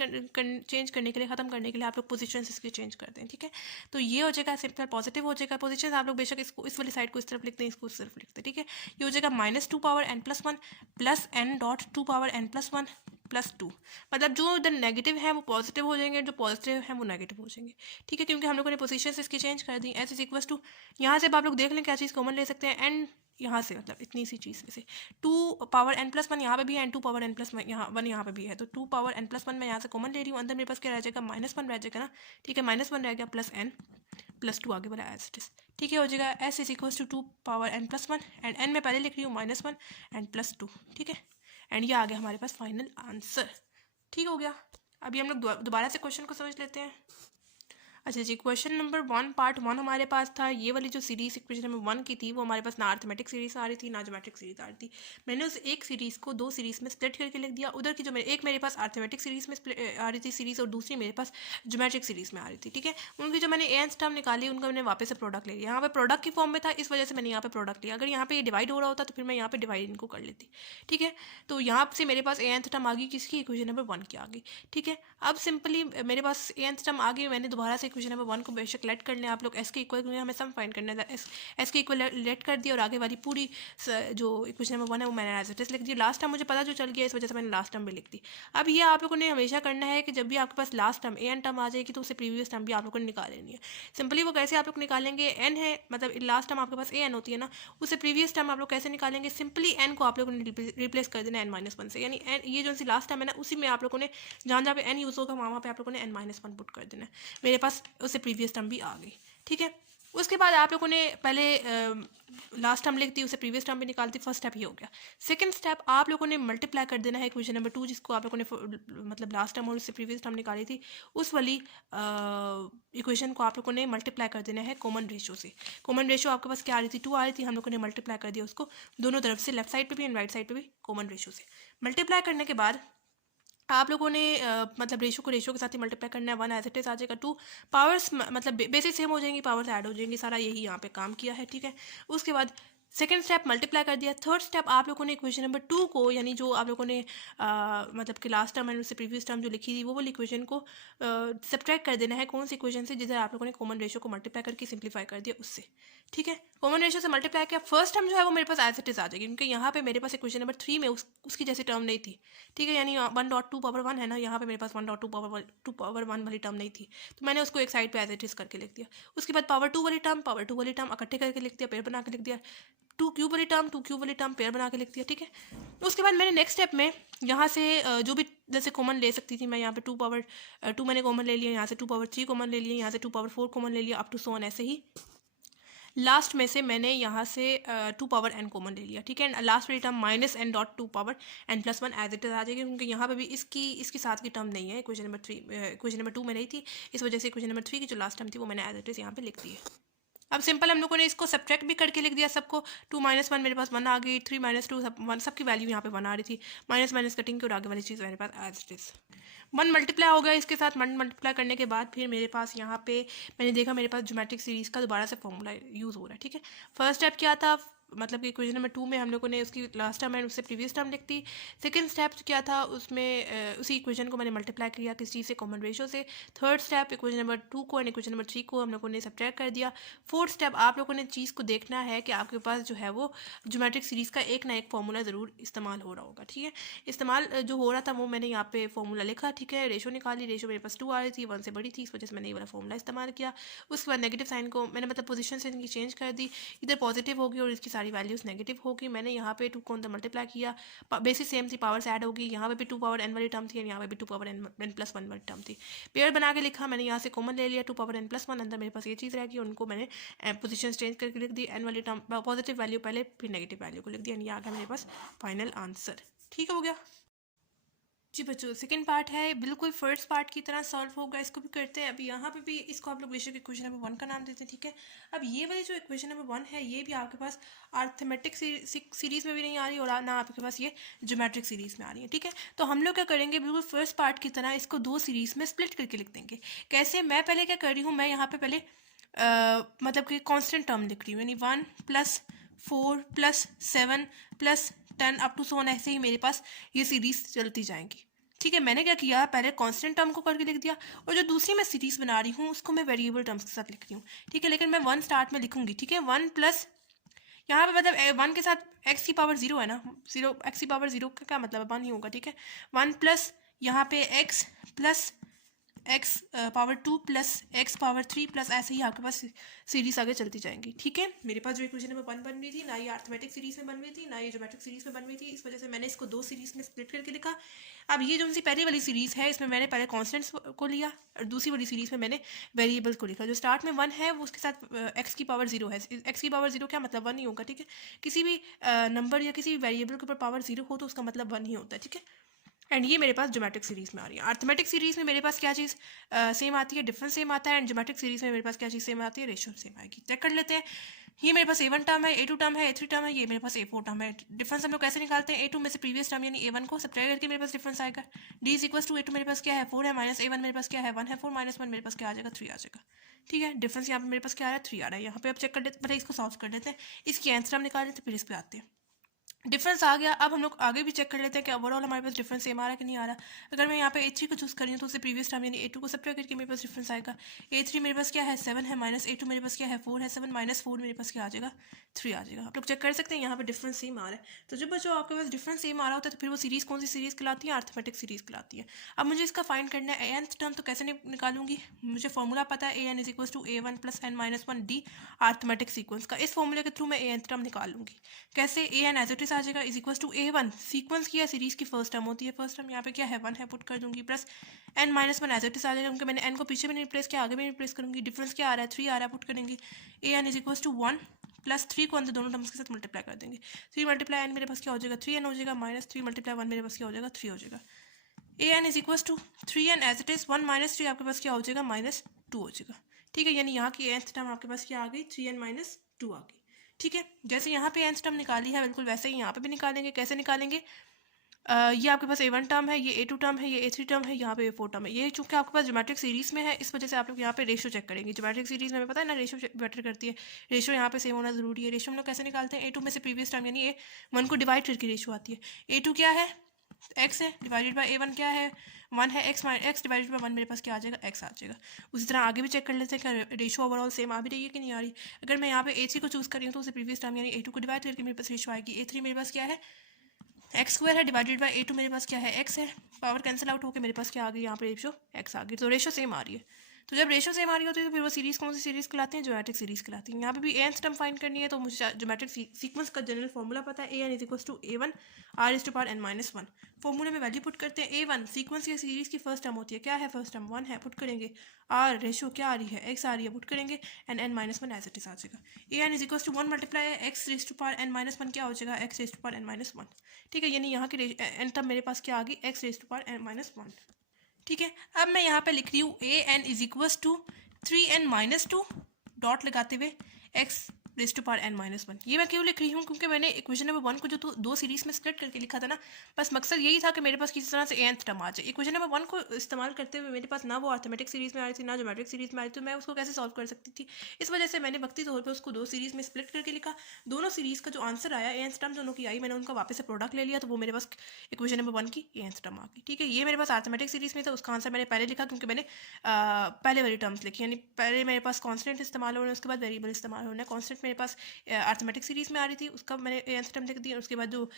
चेंज करने के लिए, खत्म करने के लिए आप लोग पोजीशन इसकी चेंज कर दें। ठीक है, तो ये हो जाएगा सिंपल पॉजिटिव हो जाएगा, पोजीशन आप लोग बेशक इसको इस वाली साइड को इस तरफ लिखते हैं, इसको इस तरफ लिखते हैं। ठीक है, ये हो जाएगा -2 power N plus 1 plus N dot 2 power N plus 1 plus 2, मतलब जो इधर नेगेटिव है वो पॉजिटिव हो जाएंगे, जो पॉजिटिव है वो नेगेटिव हो जाएंगे। ठीक है, क्योंकि हम लोगों ने पोजीशंस इसकी चेंज कर दी। एस इज इक्वल टू, यहाँ से आप लोग देख लें क्या चीज़ कॉमन ले सकते हैं, एन यहाँ से, मतलब इतनी सी चीज़ में से 2 पावर एन प्लस 1 यहाँ पे भी है, एन 2 पावर एन प्लस 1 यहाँ पे भी है, तो 2 पावर एन प्लस 1 मैं यहाँ से कॉमन ले रही हूँ, अंदर मेरे पास क्या रह जाएगा -1 रह जाएगा ना। ठीक है, -1 रह गया प्लस एन प्लस 2 आगे वाला एज इट इज। ठीक है, हो जाएगा S is equal to 2 power N plus 1 and N मैं पहले लिख रही हूँ -1 एंड प्लस 2। ठीक है, एंड ये आ गया हमारे पास फाइनल आंसर। ठीक हो गया, अभी हम लोग दोबारा से क्वेश्चन को समझ लेते हैं। अच्छा जी, क्वेश्चन नंबर 1 पार्ट 1 हमारे पास था, ये वाली जो सीरीज इक्वेशन नंबर 1 की थी वो हमारे पास ना अर्थमेटिक सीरीज आ रही थी ना ज्योमेट्रिक सीरीज आ रही थी। मैंने उस एक सीरीज को 2 सीरीज में स्प्लिट करके लिख दिया, उधर की जो मेरे पास अर्थमेटिक सीरीज में आ रही थी सीरीज और दूसरी मेरे पास ज्योमेट्रिक सीरीज में आ रही थी। ठीक है, उनकी जो मैंने एन टर्म निकाली उनका मैंने वापस से प्रोडक्ट ले लिया, यहाँ पे प्रोडक्ट की फॉर्म में था, इस वजह से मैंने यहाँ पे प्रोडक्ट लिया। अगर यहाँ पे ये डिवाइड हो रहा होता तो फिर मैं यहाँ पे डिवाइड इनको कर लेती। ठीक है, तो यहाँ से मेरे पास एन टर्म आ गई किसकी, इक्वेशन नंबर 1 की आ गई। ठीक है, अब सिंपली मेरे पास एन टर्म आ गई, मैंने दोबारा से इक्वेशन नंबर 1 को बेशक लेट कर लें आप लोग, एस के इक्वल, क्योंकि हमें सम फाइंड करना है, एस के इक्वल लेट कर दिया और आगे वाली पूरी जो इक्वेशन नंबर 1 है वो मैंने एज इट इज लिख दी। लास्ट टर्म मुझे पता जो चल गया, इस वजह से मैंने लास्ट टर्म भी लिख दी। अब ये आप लोगों ने हमेशा करना है कि जब भी आपके पास लास्ट टर्म एन टर्म आ जाएगी तो उससे प्रीवियस टर्म भी आप लोगों ने निकाल लेनी है। सिंपली वो कैसे आप लोग निकालेंगे, एन है मतलब लास्ट टर्म आपके पास एन होती है ना, उससे प्रीवियस टर्म आप लोग कैसे निकालेंगे, सिंपली एन को आप लोगों ने रिप्लेस कर देना n-1 से, यानी एन ये जो सी लास्ट टर्म है ना उसी में आप लोगों ने जहाँ जहाँ पे एन यूज़ होगा वहाँ पे आप लोगों ने n-1 पुट कर देना है। मेरे पास उससे प्रीवियस टर्म भी आ गई। ठीक है, उसके बाद आप लोगों ने पहले लास्ट टर्म लिख दी, उससे प्रीवियस टर्म भी निकालती, फर्स्ट स्टेप ये हो गया। सेकंड स्टेप आप लोगों ने मल्टीप्लाई कर देना है इक्वेशन नंबर 2 जिसको आप लोगों ने मतलब लास्ट टर्म और उससे प्रीवियस टर्म निकाली थी, उस वाली इक्वेशन को आप लोगों ने मल्टीप्लाई कर देना है कॉमन रेशो से। कॉमन रेशो आपके पास क्या आ रही थी 2 आ रही थी, हम लोगों ने मल्टीप्लाई कर दिया उसको दोनों तरफ से, लेफ्ट साइड पर भी एंड राइट साइड पर भी कॉमन रेशो से। मल्टीप्लाई करने के बाद आप लोगों ने मतलब रेशो को रेशो के साथ ही मल्टीप्लाई करना है, 1 एज इट इज आ जाएगा, 2 पावर्स मतलब बेसिस सेम हो जाएंगी, पावर्स ऐड हो जाएंगी, सारा यही यहाँ पे काम किया है। ठीक है, उसके बाद सेकंड स्टेप मल्टीप्लाई कर दिया। थर्ड स्टेप आप लोगों ने इक्वेशन नंबर 2 को, यानी जो आप लोगों ने मतलब कि लास्ट टर्म एंड उससे प्रीवियस टर्म जो लिखी थी वो वाली इक्वेशन को सब्ट्रैक्ट कर देना है कौन सी इक्वेशन से, जिधर आप लोगों ने कॉमन रेशो को मल्टीप्लाई करके सिंप्लीफाई कर दिया उससे। ठीक है, कॉमन रेशो से मल्टीप्लाई किया, फर्स्ट टर्म जो है वो मेरे पास एज इट इज आ जाएगी, क्योंकि यहाँ पे मेरे पास इक्वेशन नंबर 3 में उसकी जैसी टर्म नहीं थी। ठीक है, यानी 1.2 पावर 1 है ना, यहाँ पे मेरे पास 1.2 पावर 1 वाली टर्म नहीं थी, तो मैंने उसको एक साइड पे एज इट इज करके लिख दिया। उसके बाद पावर 2 वाली टर्म इकट्ठे करके लिख दिया, पेयर बना के लिख दिया। 2 क्यूब वाली टर्म पेयर बना के लिख दिया। ठीक है, उसके बाद मैंने नेक्स्ट स्टेप में यहाँ से जो भी जैसे कॉमन ले सकती थी मैं, यहाँ पे 2 पावर 2 मैंने कॉमन ले लिया, यहाँ से 2 पावर 3 कॉमन ले लिया, यहाँ से 2 पावर 4 कॉमन ले लिया, अप टू सो ऑन, ऐसे ही लास्ट में से मैंने यहाँ से 2 पावर n कॉमन ले लिया। ठीक है, लास्ट वाली term -n dot 2 power n+1 as it is आ जाएगी, क्योंकि यहाँ पे भी इसके साथ की टर्म नहीं है, इक्वेशन नंबर 2 में नहीं थी, इस वजह से इक्वेशन नंबर 3 की जो लास्ट टर्म थी वो मैंने एज इट इज यहाँ पे लिख दी है। अब सिंपल हम लोगों ने इसको सब्ट्रैक्ट भी करके लिख दिया सबको। 2 - 1 मेरे पास 1 आ गई, 3 - 2 सब 1, सबकी वैल्यू यहाँ पे 1 आ रही थी। माइनस माइनस कटिंग की और आगे वाली चीज़ मेरे पास एज इट इज़ 1 मल्टीप्लाई हो गया इसके साथ। 1 मल्टीप्लाई करने के बाद फिर मेरे पास यहाँ पे मैंने देखा मेरे पास ज्योमेट्रिक सीरीज़ का दोबारा से फॉर्मूला यूज़ हो रहा है, ठीक है। फर्स्ट स्टेप क्या था, मतलब कि इक्वेशन नंबर 2 में हम लोगों ने उसकी लास्ट टर्म एंड उससे प्रीवियस टर्म लिख दी। सेकंड स्टेप क्या था, उसमें उसी इक्वेशन को मैंने मल्टीप्लाई किया किस चीज़ से, कॉमन रेशो से। थर्ड स्टेप इक्वेशन नंबर 2 को एंड इक्वेशन नंबर 3 को हम लोगों ने सब्ट्रैक्ट कर दिया। फोर्थ स्टेप आप लोगों ने चीज़ को देखना है कि आपके पास जो है वो ज्योमेट्रिक सीरीज़ का एक ना एक फॉर्मूला ज़रूर इस्तेमाल हो रहा होगा, ठीक है। इस्तेमाल जो हो रहा था वो मैंने यहाँ पे फॉर्मूला लिखा, ठीक है। रेशो निकाली, रेशो मेरे पास 2 आ रही थी, 1 से बड़ी थी, इस वजह से मैंने ये वाला फॉर्मूला इस्तेमाल किया। उसके बाद नेगेटिव साइन को मैंने मतलब पोजीशन से इनकी चेंज कर दी, इधर पॉजिटिव होगी और इसकी सारी वैल्यूज़ नेगेटिव होगी। मैंने यहाँ पे 2 को अंदर मल्टीप्लाई किया, बेसिस सेम थी, पावर्स ऐड होगी। यहाँ पे भी 2 पावर n वाली टर्म थी और यहाँ पे भी 2 पावर n+1 वाली टर्म थी। पेयर बना के लिखा मैंने, यहाँ से कॉमन ले लिया 2 पावर n+1, अंदर मेरे पास ये चीज़ रह गई, उनको मैंने पोजीशन चेंज करके लिख दी। n वाली टर्म पॉजिटिव वैल्यू पहले, फिर नेगेटिव वैल्यू को लिख दिया, ये आ गया मेरे पास फाइनल आंसर। ठीक हो गया जी बच्चों। सेकंड पार्ट है बिल्कुल फर्स्ट पार्ट की तरह सॉल्व होगा, इसको भी करते हैं। अभी यहाँ पे भी इसको आप लोग बेशक इक्वेशन नंबर 1 का नाम देते हैं, ठीक है। अब ये वाली जो इक्वेशन नंबर 1 है ये भी आपके पास अर्थमेटिक सीरीज़ में भी नहीं आ रही और ना आपके पास ये ज्योमेट्रिक सीरीज़ में आ रही है, ठीक है। तो हम लोग क्या करेंगे, बिल्कुल फर्स्ट पार्ट की तरह इसको 2 सीरीज़ में स्प्लिट करके लिख देंगे। कैसे, मैं पहले क्या कर रही हूँ, मैं यहाँ पे पहले मतलब कि कांस्टेंट टर्म लिख रही हूँ, यानी 1 + 4 + 7 + 10 अप टू 100, ऐसे ही मेरे पास ये सीरीज़ चलती जाएंगी, ठीक है। मैंने क्या किया, पहले कांस्टेंट टर्म को करके लिख दिया और जो दूसरी मैं सीरीज़ बना रही हूँ उसको मैं वेरिएबल टर्म्स के साथ लिख रही हूँ, ठीक है। लेकिन मैं 1 स्टार्ट में लिखूंगी, ठीक है। 1 प्लस यहाँ पे मतलब 1 के साथ x की पावर 0 है ना, 0 x की पावर 0 का क्या मतलब है, 1 ही होगा, ठीक है। 1 प्लस यहाँ पे x plus x power 2 plus x power 3 plus ऐसे ही आपके पास सीरीज आगे चलती जाएंगी, ठीक है। मेरे पास जो इक्वेशन नंबर 1 बन रही थी, ना ये अर्थमेटिक सीरीज में बन रही थी, ना ये ज्योमेट्रिक सीरीज में बन रही थी, इस वजह से मैंने इसको 2 सीरीज में स्प्लिट करके लिखा। अब ये जो उनकी पहली वाली सीरीज है, इसमें मैंने पहले कॉन्स्टेंट्स को लिया और दूसरी वाली सीरीज में मैंने वेरिएबल्स को लिखा। जो स्टार्ट में 1 है वो उसके साथ x की पावर 0 है। x की पावर 0 क्या मतलब 1 ही होगा, ठीक है। किसी भी नंबर या किसी भी वेरिएबल के ऊपर पावर 0 हो तो उसका मतलब 1 ही होता है, ठीक है। एंड ये मेरे पास ज्योमेट्रिक सीरीज में आ रही है। अर्थमेटिक सीरीज में मेरे पास क्या चीज़ सेम आती है, डिफरेंस सेम आता है। एंड ज्योमेट्रिक सीरीज में मेरे पास क्या चीज़ सेम आती है, रेशो सेम आएगी। चेक कर लेते हैं। ये मेरे पास A1 टर्म है, A2 टर्म है, A3 टर्म है, ये मेरे पास A4 टर्म है। डिफरेंस हम लोग कैसे निकालते हैं, A2 में से प्रीवियस टर्म यानी A1 को सब्ट्रैक्ट करके मेरे पास डिफरेंस आएगा। D is equal to A2 मेरे पास क्या है 4 है, माइनस A1 मेरे पास क्या है 1 है, 4 - 1 मेरे पास क्या आ जाएगा 3 आ जाएगा, ठीक है। डिफरेंस यहाँ पे मेरे पास क्या आ रहा है 3 आ रहा है। यहाँ पे अब चेक कर लेते, पहले इसको सॉल्व कर लेते हैं, इसकी आंसर हम निकाल लेते हैं, फिर इस पर आते हैं। डिफरेंस आ गया। अब हम लोग आगे भी चेक कर लेते हैं कि ओवरऑल हमारे पास डिफरेंस सेम आ रहा है कि नहीं आ रहा। अगर मैं यहाँ पे A3 को चूज़ कर रही हूँ तो उससे प्रीवियस टर्म यानी A2 को सब्ट्रैक्ट करके मेरे पास डिफरेंस आएगा। A3 मेरे पास क्या है 7 है, माइनस A2 मेरे पास क्या है 4 है, 7 - 4 मेरे पास क्या आ जाएगा 3 आ जाएगा। आप लोग चेक कर सकते हैं यहाँ पे डिफरेंस सेम आ रहा है। तो जब बच्चों आपके पास डिफरेंस सेम आ रहा होता है तो फिर वो सीरीज़ कौन सी सीरीज़ कहलाती है, अर्थमेटिक सीरीज़ कहलाती है। अब मुझे इसका फाइंड करना है nth टर्म, तो कैसे निकालूंगी, मुझे फॉर्मूला पता है an = A1 + n - 1 d arithmetic sequence का। इस फॉर्मूले के थ्रू मैं nth टर्म निकाल लूंगी। कैसे, an एज इट इज आ जाएगा = A1 सीक्वेंस की या सीरीज की फर्स्ट टर्म होती है, फर्स्ट टर्म यहाँ पे क्या है 1 है, पुट कर दूंगी, plus n - 1 as it is आ जाएगा क्योंकि मैंने n को पीछे भी नहीं रिप्लेस किया, आगे भी नहीं रिप्लेस करूंगी। डिफरेंस क्या आ रहा है 3 आ रहा है, पुट करेंगे। an = 1 प्लस 3 को अंदर दोनों टर्म्स के साथ मल्टीप्लाई कर देंगे। 3 × n मेरे पास क्या हो जाएगा 3n हो जाएगा, माइनस 3 × 1 मेरे पास क्या हो जाएगा 3 हो जाएगा। an = 3n as it is 1 - 3 आपके पास क्या हो जाएगा -2 हो जाएगा, ठीक है। यानी यहाँ की nth टर्म आपके पास क्या आ गई 3n - 2 आ गई, ठीक है। जैसे यहाँ पे nth टर्म निकाली है बिल्कुल वैसे ही यहाँ पे भी निकालेंगे। कैसे निकालेंगे, ये आपके पास A1 टर्म है, ये A2 टर्म है, ये A3 टर्म है, यहाँ पे A4 टर्म है। ये चूंकि आपके पास ज्योमेट्रिक सीरीज में है इस वजह से आप लोग यहाँ पे रेशो चेक करेंगे। ज्योमेट्रिक सीरीज में हमें पता है ना रेशो बेटर करती है, रेशो यहाँ पे सेम होना जरूरी है। रेशो हम लोग कैसे निकालते हैं, A2 में से प्रीवियस टर्म यानी A1 को डिवाइड करके रेशो आती है। A2 क्या है x है, डिवाइडेड बाय A1 क्या है 1 है, x डिवाइडेड बाय 1 मेरे पास क्या आ जाएगा x आ जाएगा। उसी तरह आगे भी चेक कर लेते हैं कि रेशो ओवरऑल सेम आ भी रही है कि नहीं आ रही। अगर मैं यहाँ पे A3 को चूज़ कर रही हूँ तो उसे प्रीवियस टर्म यानी A2 को डिवाइड करके मेरे पास रेशो आएगी। A3 मेरे पास क्या है x² है, डिवाइडेड बाय A2 मेरे पास क्या है x है, पावर कैंसिल आउट होकर मेरे पास क्या आ गई यहाँ पे रेशो x आ गई। तो रेशो सेम आ रही है। तो जब रेशो सेम आ रही होती है तो फिर वो सीरीज़ कौन सी सीरीज़ कहलाती है, ज्योमेट्रिक सीरीज़ कहलाती है। यहाँ पे भी nth टर्म फाइंड करनी है तो मुझे ज्योमेट्रिक सीक्वेंस का जनरल फॉर्मूला पता है, an = A1 r⁻n - 1। फॉर्मूले में वैल्यू पुट करते हैं। A1 सीक्वेंस या सीरीज़ की फर्स्ट टर्म होती है, क्या है फर्स्ट टर्म 1 है, पुट करेंगे। r रेशो क्या आ रही है x आ रही है, पुट करेंगे। And n - 1 as it is आ जाएगा। an = 1 मल्टीप्लाई x⁻n - 1 क्या हो जाएगा x⁻n - 1, ठीक है। यानी यहाँ की n टर्म मेरे पास क्या आ गई x⁻n - 1, ठीक है। अब मैं यहाँ पे लिख रही हूँ an = 3n - 2 डॉट लगाते हुए X raise to power n minus one. ये मैं क्यों लिख रही हूँ, क्योंकि मैंने इक्वेशन नंबर 1 को जो दो सीरीज़ में स्प्लिट करके लिखा था ना, बस मकसद यही था कि मेरे पास किसी तरह से nth टर्म आ जाए। इक्वेशन नंबर 1 को इस्तेमाल करते हुए मेरे पास ना वो अर्थमेटिक सीरीज़ में आ रही थी ना ज्योमेट्रिक सीरीज़ में आ रही थी, तो मैं उसको कैसे सॉल्व कर सकती थी। इस वजह से मैंने वक्ती तौर पर उसको दो सीरीज़ में स्प्लिट करके लिखा। दोनों सीरीज़ का जो आंसर आया nth टर्म दोनों की आई, मैंने उनका वापस से प्रोडक्ट ले लिया, तो वो मेरे पास इक्वेशन नंबर 1 की nth टर्म आ गई। ठीक है, ये मेरे पास अर्थमेटिक सीरीज़ में था, उसका आंसर मैंने पहले लिखा क्योंकि मैंने पहले वाली टर्म्स लिखी, यानी पहले मेरे पास कॉन्स्टेंट इस्तेमाल हो रहे हैं, उसके बाद वेरिएबल इस्तेमाल हो रहे हैं। कॉन्स्टेंट मेरे पास अर्थमेटिक सीरीज़ में आ रही थी, उसका मैंने nth टर्म लिख दिया। उसके बाद जो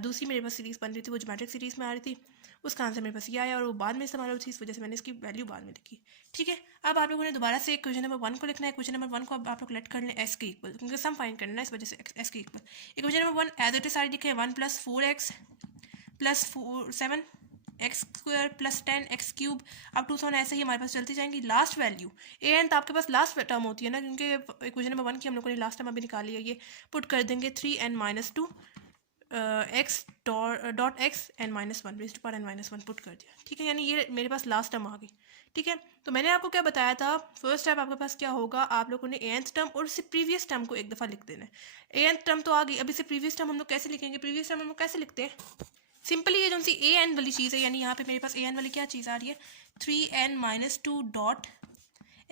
दूसरी मेरे पास सीरीज़ बन रही थी वो ज्योमेट्रिक सीरीज़ में आ रही थी, उसका आंसर मेरे पास ये आया और वो बाद में इस्तेमाल हो रही थी, इस वजह से मैंने इसकी वैल्यू बाद में लिखी। ठीक है, अब आप लोगों ने दोबारा से क्वेश्चन नंबर 1 को लिखना है। क्वेश्चन नंबर 1 को अब आप लोग लेट कर लें एस के इक्वल, क्योंकि सम फाइंड करना है, इस वजह से एस के equal. Equation number 1 as it is सारी लिखे 1 + 4x + 7 X square plus 10 X cube अब 2 ऐसे ही हमारे पास चलती जाएंगी। लास्ट वैल्यू ए एन तो आपके पास लास्ट टर्म होती है ना, क्योंकि इक्वेशन नंबर 1 की हम लोगों ने लास्ट टर्म अभी निकाली है, ये पुट कर देंगे 3n - 2 X dot X n-1 raise to power n-1 put कर दिया। ठीक है, यानी ये मेरे पास लास्ट टर्म आ गई। ठीक है, तो मैंने आपको क्या बताया था, फर्स्ट स्टेप आपके पास क्या होगा, आप लोगों ने nth टर्म और उससे प्रीवियस टर्म को एक दफ़ा लिख देना है। nth टर्म तो आ गई, अभी से प्रीवियस टर्म हम लोग कैसे लिखेंगे, प्रीवियस टर्म हम लोग कैसे लिखते हैं, सिंपली ये जो सी ए एन वाली चीज़ है, यानी यहाँ पे मेरे पास ए एन वाली क्या चीज़ आ रही है, 3n - 2 dot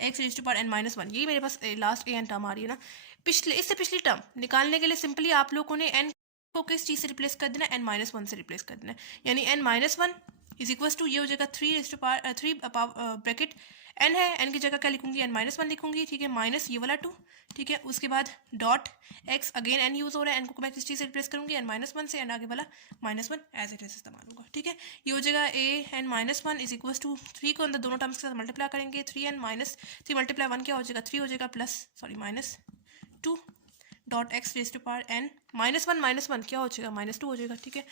X raise to power n-1, ये मेरे पास लास्ट ए एन टर्म आ रही है ना। इससे पिछली टर्म निकालने के लिए सिंपली आप लोगों ने एन को किस चीज़ से रिप्लेस कर देना, n-1 से रिप्लेस कर देना, यानी n-1 इज इक्वल टू ये हो जाएगा 3 ब्रैकेट n है, n की जगह क्या लिखूंगी, n-1 लिखूंगी। ठीक है, माइनस ये वाला 2। ठीक है, उसके बाद dot x, again n use हो रहा है, n को मैं किस चीज़ से रिप्लेस करूंगी, n-1 से, एंड आगे वाला -1 एज इट इज इस्तेमाल होगा। ठीक है, ये हो जाएगा an-1 इज इक्वल टू 3 को अंदर दोनों टर्म्स के साथ मल्टीप्लाई करेंगे, 3n - 3 × 1 क्या हो जाएगा, 3 हो जाएगा, -2 dot X raise to power n-1 क्या हो जाएगा, -2 हो जाएगा। ठीक है,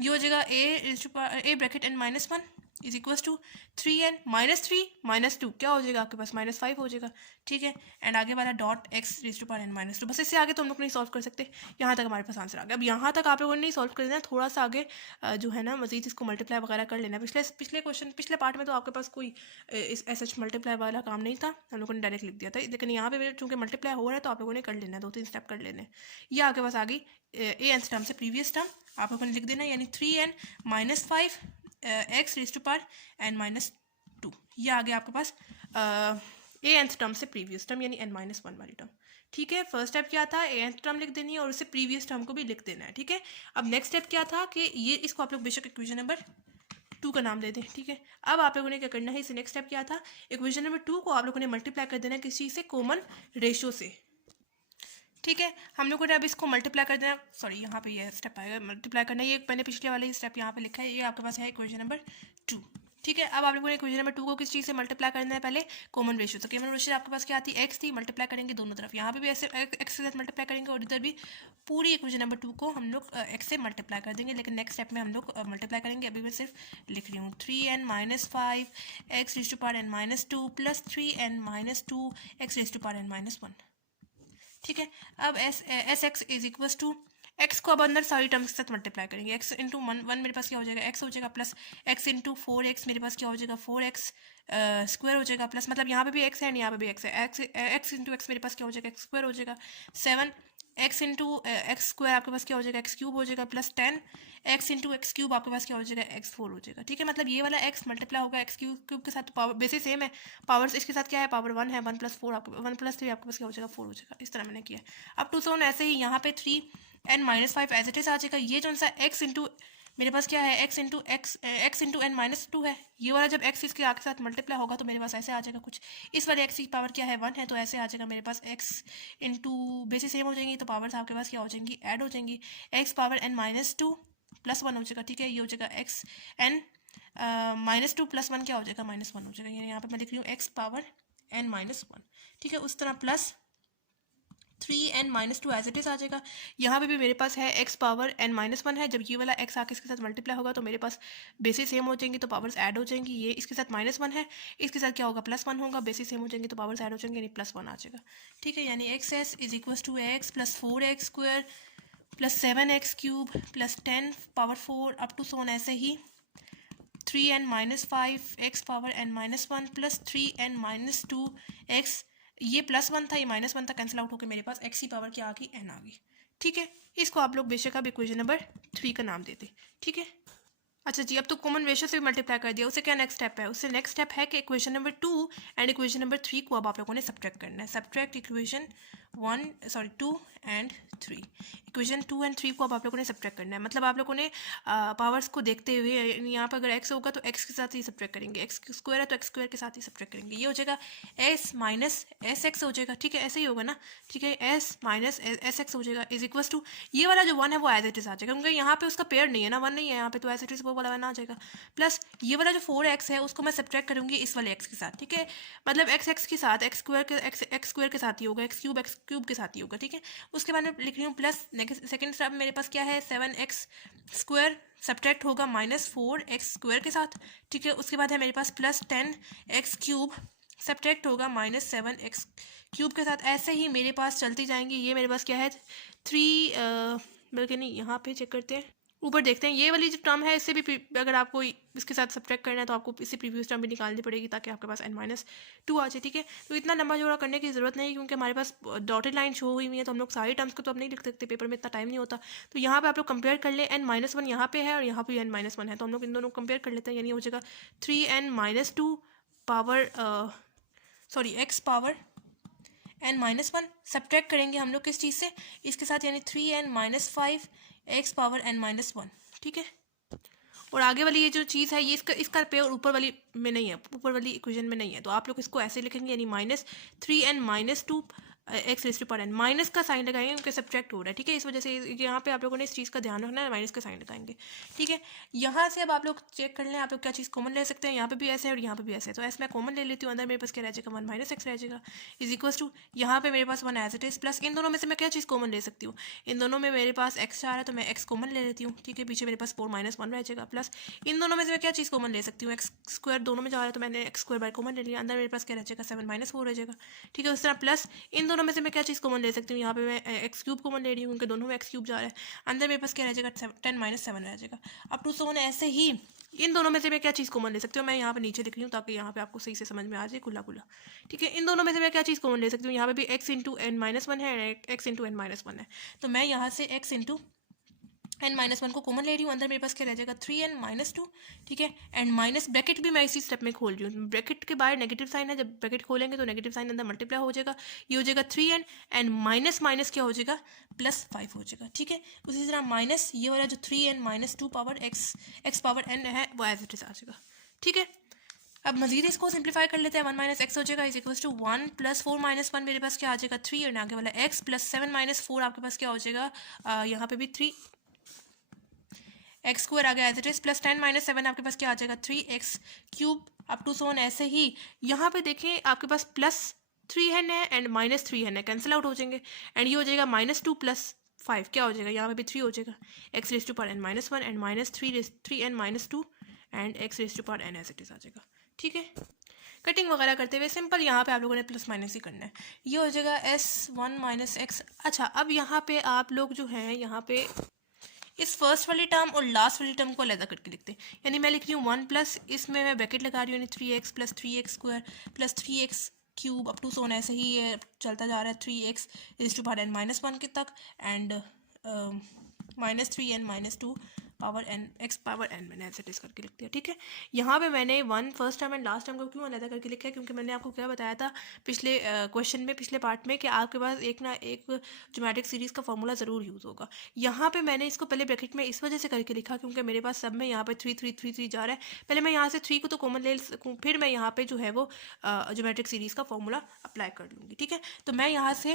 ये हो जाएगा a bracket n-1 is equal to 3n - 3 - 2 क्या हो जाएगा आपके पास, -5 हो जाएगा। ठीक है, एंड आगे वाला dot X raise to power n-2, बस इससे आगे तो हम लोग नहीं सॉल्व कर सकते। यहाँ तक हमारे पास आंसर आ गया। अब यहाँ तक आप लोगों ने नहीं सॉल्व कर देना, थोड़ा सा आगे जो है ना मजीद इसको मल्टीप्लाई वगैरह कर लेना। पिछले पार्ट में तो आपके पास कोई ऐसा मल्टीप्लाई वाला काम नहीं था, हम लोगों ने डायरेक्ट लिख दिया था, लेकिन यहाँ पे चूँकि मल्टीप्लाई हो रहा है तो आप लोगों ने कर लेना है, 2-3 स्टेप कर लेने। ये आपके पास आ गई ए एन टर्म से प्रीवियस टर्म, आप लोगों ने लिख देना, यानी 3n - 5 X raise to power n-2, ये आ गया आपके पास ए एंथ टर्म से प्रीवियस टर्म, यानी n-1 वाली टर्म। ठीक है, फर्स्ट स्टेप क्या था, ए एंथ टर्म लिख देनी है और उससे प्रीवियस टर्म को भी लिख देना है। ठीक है, अब नेक्स्ट स्टेप क्या था कि ये इसको आप लोग बेशक इक्वेशन नंबर 2 का नाम दे दें। ठीक है, अब आप लोगों ने क्या करना है, इसे नेक्स्ट स्टेप क्या था, इक्वेशन नंबर 2 को आप लोगों ने मल्टीप्लाई कर देना है किस चीज़ से, कॉमन रेशो से। ठीक है, हम लोगों ने अब इसको मल्टीप्लाई कर देना, सॉरी यहाँ पे ये स्टेप आएगा मल्टीप्लाई करना, ये मैंने पिछले वाले स्टेप यहाँ पे लिखा है, ये आपके पास है इक्वेशन नंबर 2। ठीक है, अब आप लोगों ने इक्वेशन नंबर 2 को किस चीज़ से मल्टीप्लाई करना है, पहले कॉमन रेशियो। तो कॉमन रेशियो आपके पास क्या आती है, एक्स थी, मल्टीप्लाई करेंगे दोनों तरफ, यहाँ पे भी ऐसे एक्स के साथ मल्टीप्लाई करेंगे और इधर भी पूरी इक्वेशन नंबर 2 को हम लोग एक्स से मल्टीप्लाई कर देंगे, लेकिन नेक्स्ट स्टेप में हम लोग मल्टीप्लाई करेंगे। अभी मैं सिर्फ लिख रही हूँ 3n - 5 X raise to power n-2 plus 3n - 2 X raise to power n-1। ठीक है, अब S X is equal to X को अब अंदर सारी टर्म्स के साथ मल्टीप्लाई करेंगे, एक्स इंटू वन मेरे पास क्या हो जाएगा, एक्स हो जाएगा, प्लस एक्स इंटू 4x मेरे पास क्या हो जाएगा, 4x स्क्वायर हो जाएगा, प्लस मतलब यहाँ पे भी एक्स है यहाँ पे भी एक्स है, एक्स इंटू एक्स मेरे पास क्या हो जाएगा, एक्स स्क्वायर हो जाएगा, 7 एक्स इंटू एक्स स्क्वायर आपके पास क्या हो जाएगा, एक्स क्यूब हो जाएगा, plus 10 x into x cube आपके पास क्या हो जाएगा, एक्स 4 हो जाएगा। ठीक है, मतलब ये वाला एक्स मल्टीप्लाई होगा एक्स क्यूब के साथ, पावर बेसिस सेम है, पावर्स इसके साथ क्या है, पावर 1 है, 1 + 4 आपको 1 + 3 आपके पास क्या हो जाएगा, 4 हो जाएगा। इस तरह मैंने किया। अब 2 7 ऐसे ही यहाँ पे 3n - 5 एज इट इज आ जाएगा। ये जो सा एक्स इंटू मेरे पास क्या है, एक्स इंटू n-2 है, ये वाला जब एक्स इसके आगे साथ मल्टीप्लाई होगा तो मेरे पास ऐसे आ जाएगा कुछ, इस वाले एक्स की पावर क्या है, 1 है, तो ऐसे आ जाएगा मेरे पास एक्स इंटू बेसिस सेम हो जाएंगी तो पावर्स आपके पास क्या हो जाएंगी, ऐड हो जाएंगी, एक्स पावर n-2 + 1 हो जाएगा। ठीक है, ये हो जाएगा एक्स n -2 + 1 क्या हो जाएगा, -1 हो जाएगा, यानी यहाँ पे मैं लिख रही हूँ एक्स पावर n-1। ठीक है, उस तरह plus 3n - 2 as it is आ जाएगा। यहाँ पे भी मेरे पास है एक्स पावर n-1 है, जब ये वाला एक्स आके इसके साथ मल्टीप्लाई होगा तो मेरे पास बेसिस सेम हो जाएंगी तो पावर्स ऐड हो जाएंगी, ये इसके साथ -1 है, इसके साथ क्या होगा, +1 होगा, बेसिस सेम हो जाएंगी तो पावर्स ऐड हो जाएंगे, यानी +1 आ जाएगा। ठीक है, यानी x s is equal to x plus 4x square plus 7x cube plus 10 power 4 up to सोन ऐसे ही 3n - 5 x power n-1 plus 3n - 2 x ये +1 था, ये -1 था, कैंसिल आउट होकर मेरे पास x की पावर क्या आ गई, n आ गई। ठीक है, इसको आप लोग बेशक अब इक्वेशन नंबर 3 का नाम देते। ठीक है, अच्छा जी, अब तो कॉमन रेशियो से भी मल्टीप्लाई कर दिया, उससे क्या नेक्स्ट स्टेप है, उससे नेक्स्ट स्टेप है कि equation number 2 and equation number 3 को अब आप लोगों ने सब्ट्रैक्ट करना है। Subtract equation 2 and 3, equation 2 and 3 को अब आप लोगों ने सब्ट्रैक्ट करना है। मतलब आप लोगों ने पावर्स को देखते हुए यहाँ पर अगर x होगा तो x के साथ ही सब्ट्रैक्ट करेंगे, x स्क्वायर है तो x स्क्वायर के साथ ही सब्ट्रैक्ट करेंगे। ये हो जाएगा s माइनस एस एक्स हो जाएगा। ठीक है, ऐसे ही होगा ना। ठीक है, s माइनस एस एक्स हो जाएगा इज इक्वल टू, ये वाला जो 1 है वो एज इट इज आ जाएगा, क्योंकि यहाँ पे उसका पेयर नहीं है ना, 1 नहीं है यहाँ पे, तो एज इट इज वो वाला 1 आ जाएगा। प्लस ये वाला जो 4x है उसको मैं सब्ट्रैक्ट करूँगी इस वाले x के साथ। ठीक है, मतलब x के साथ x स्क्वायर के साथ ही होगा, x क्यूब के साथ ही होगा। ठीक है, उसके बाद मैं लिख रही हूँ प्लस सेकंड स्टेप मेरे पास क्या है, 7x स्क्वायर सब्ट्रैक्ट होगा -4x स्क्वायर के साथ। ठीक है, उसके बाद है मेरे पास प्लस 10x क्यूब सब्ट्रैक्ट होगा -7x क्यूब के साथ। ऐसे ही मेरे पास चलती जाएंगी। ये मेरे पास क्या है 3 बल्कि नहीं, यहाँ पे चेक करते हैं, ऊपर देखते हैं। ये वाली जो टर्म है इससे भी अगर आपको इसके साथ सब्ट्रैक्ट करना है तो आपको इससे प्रीवियस टर्म भी निकालनी पड़ेगी ताकि आपके पास n-2 आ जाए। ठीक है, तो इतना लंबा चौड़ा करने की ज़रूरत नहीं, क्योंकि हमारे पास डॉटेड लाइन शो हुई हुई है, तो हम लोग सारी टर्म्स को तो अब नहीं लिख सकते, पेपर में इतना टाइम नहीं होता। तो यहाँ पे आप लोग कंपेयर कर ले, n-1 यहाँ पे है और यहाँ पे n-1 है, तो हम लोग इन दोनों को कंपेयर कर लेते हैं। यानी हो जाएगा 3n-2 power x power n-1 subtract करेंगे हम लोग किस चीज़ से, इसके साथ, यानी 3n-5 x पावर n-1। ठीक है, और आगे वाली ये जो चीज़ है ये इसका पेयर ऊपर वाली में नहीं है, ऊपर वाली इक्वेशन में नहीं है, तो आप लोग इसको ऐसे लिखेंगे, यानी -3n-2 X raise to power n, minus का साइन लगाएंगे क्योंकि सब्ट्रैक्ट हो रहा है। ठीक है, इस वजह से यहाँ पे आप लोगों ने इस चीज़ का ध्यान रखना है, माइनस का साइन लगाएंगे। ठीक है, यहाँ से अब आप लोग चेक कर लें आप लोग क्या चीज़ कॉमन ले सकते हैं। यहाँ पे भी ऐसे है और यहाँ पे भी ऐसे है, तो ऐसे मैं कॉमन ले लेती हूँ। अंदर मेरे पास क्या रह जाएगा, 1 - x रह जाएगा इज इक्वल टू, यहाँ पे मेरे पास 1 एज इट इज, प्लस इन दोनों में से मैं क्या चीज़ कॉमन ले सकती हूँ, इन दोनों में मेरे पास x आ रहा है तो मैं x कॉमन ले लेती हूँ। ठीक है, पीछे मेरे पास 4 - 1 रह जाएगा, प्लस इन दोनों में से मैं क्या चीज़ कॉमन ले सकती हूँ, x स्क्वायर दोनों में जा रहा है तो मैंने x स्क्वायर बाय कॉमन ले लिया। अंदर मेरे पास क्या रह जाएगा, 7 - 4 रह जाएगा। ठीक है, उस तरह प्लस इन दोनों में से मैं क्या चीज़ कॉमन ले सकती हूँ, यहाँ पे मैं एक्स क्यूब कॉमन ले रही हूँ क्योंकि दोनों में x क्यूब जा रहा है। अंदर मेरे पास क्या रह जाएगा, 10 - 7 रह जाएगा। अब टू सोन ऐसे ही इन दोनों में से मैं क्या चीज़ कॉमन ले सकती हूँ, मैं यहाँ पे नीचे लिख रही हूँ ताकि यहाँ पे आपको सही से समझ में आ जाए खुला खुला। ठीक है, इन दोनों में से मैं क्या चीज़ कॉमन ले सकती हूँ, यहाँ पे भी x इंटू n-1 है, x इंटू n-1 है, तो मैं यहाँ से x इंटू n-1 को कॉमन ले रही हूँ। अंदर मेरे पास क्या रह जाएगा, 3n-2। ठीक है, एंड माइनस ब्रैकेट भी मैं इसी स्टेप में खोल रही हूँ, ब्रैकेट के बाहर नेगेटिव साइन है, जब ब्रैकेट खोलेंगे तो नेगेटिव साइन अंदर मल्टीप्लाई हो जाएगा, ये हो जाएगा 3n एंड माइनस क्या हो जाएगा, +5 हो जाएगा। ठीक है, उसी तरह माइनस ये वाला जो 3n-2 power x power n है वो एज इट इज आ जाएगा। ठीक है, अब मजीद इसको सिंप्लीफाई कर लेते हैं। 1 - x हो जाएगा इज इक्वल टू 1 + 4 - 1 मेरे पास क्या आ जाएगा 3, और आगे वाला x प्लस 7 - 4 आपके पास क्या हो जाएगा, यहाँ पे भी 3 x स्क्वायर आ गया एज इट इज, प्लस 10 - 7 आपके पास क्या आ जाएगा 3x क्यूब। अप टू सोन ऐसे ही यहाँ पे देखें आपके पास +3n है एंड -3n है, कैंसिल आउट हो जाएंगे, एंड ये हो जाएगा -2 + 5 क्या हो जाएगा, यहाँ पे भी 3 हो जाएगा, x raise to power n-1 and -3n-2 and x raise to power n as it is आ जाएगा। ठीक है, कटिंग वगैरह करते हुए सिंपल यहाँ पे आप लोगों ने प्लस माइनस ही करना है, ये हो जाएगा s1 - x। अच्छा, अब यहाँ पे आप लोग जो हैं यहाँ पे इस फर्स्ट वाली टर्म और लास्ट वाली टर्म को अलग करके लिखते हैं, यानी मैं लिख रही हूँ 1 प्लस, इसमें मैं ब्रैकेट लगा रही हूँ, यानी 3x + 3x square plus 3x cube up to सोन ऐसे ही ये चलता जा रहा है 3x rays to power n-1 के तक and -3n-2 power n x power n मैंने ऐसे टेस्ट करके लिख दिया। ठीक है, यहाँ पे मैंने 1 first term and last term को क्यों अलग करके लिखा है, क्योंकि मैंने आपको क्या बताया था पिछले क्वेश्चन में, पिछले पार्ट में, कि आपके पास एक ना एक ज्योमेट्रिक सीरीज़ का फॉर्मूला ज़रूर यूज़ होगा। यहाँ पे मैंने इसको पहले ब्रैकेट में इस वजह से करके लिखा क्योंकि मेरे पास सब में यहाँ पे 3 3 3 3 जा रहा है, पहले मैं यहाँ से 3 को तो कॉमन ले सकूँ, फिर मैं यहाँ पे जो है वो ज्योमेट्रिक सीरीज़ का फॉर्मूला अप्लाई कर लूँगी। ठीक है, तो मैं यहाँ से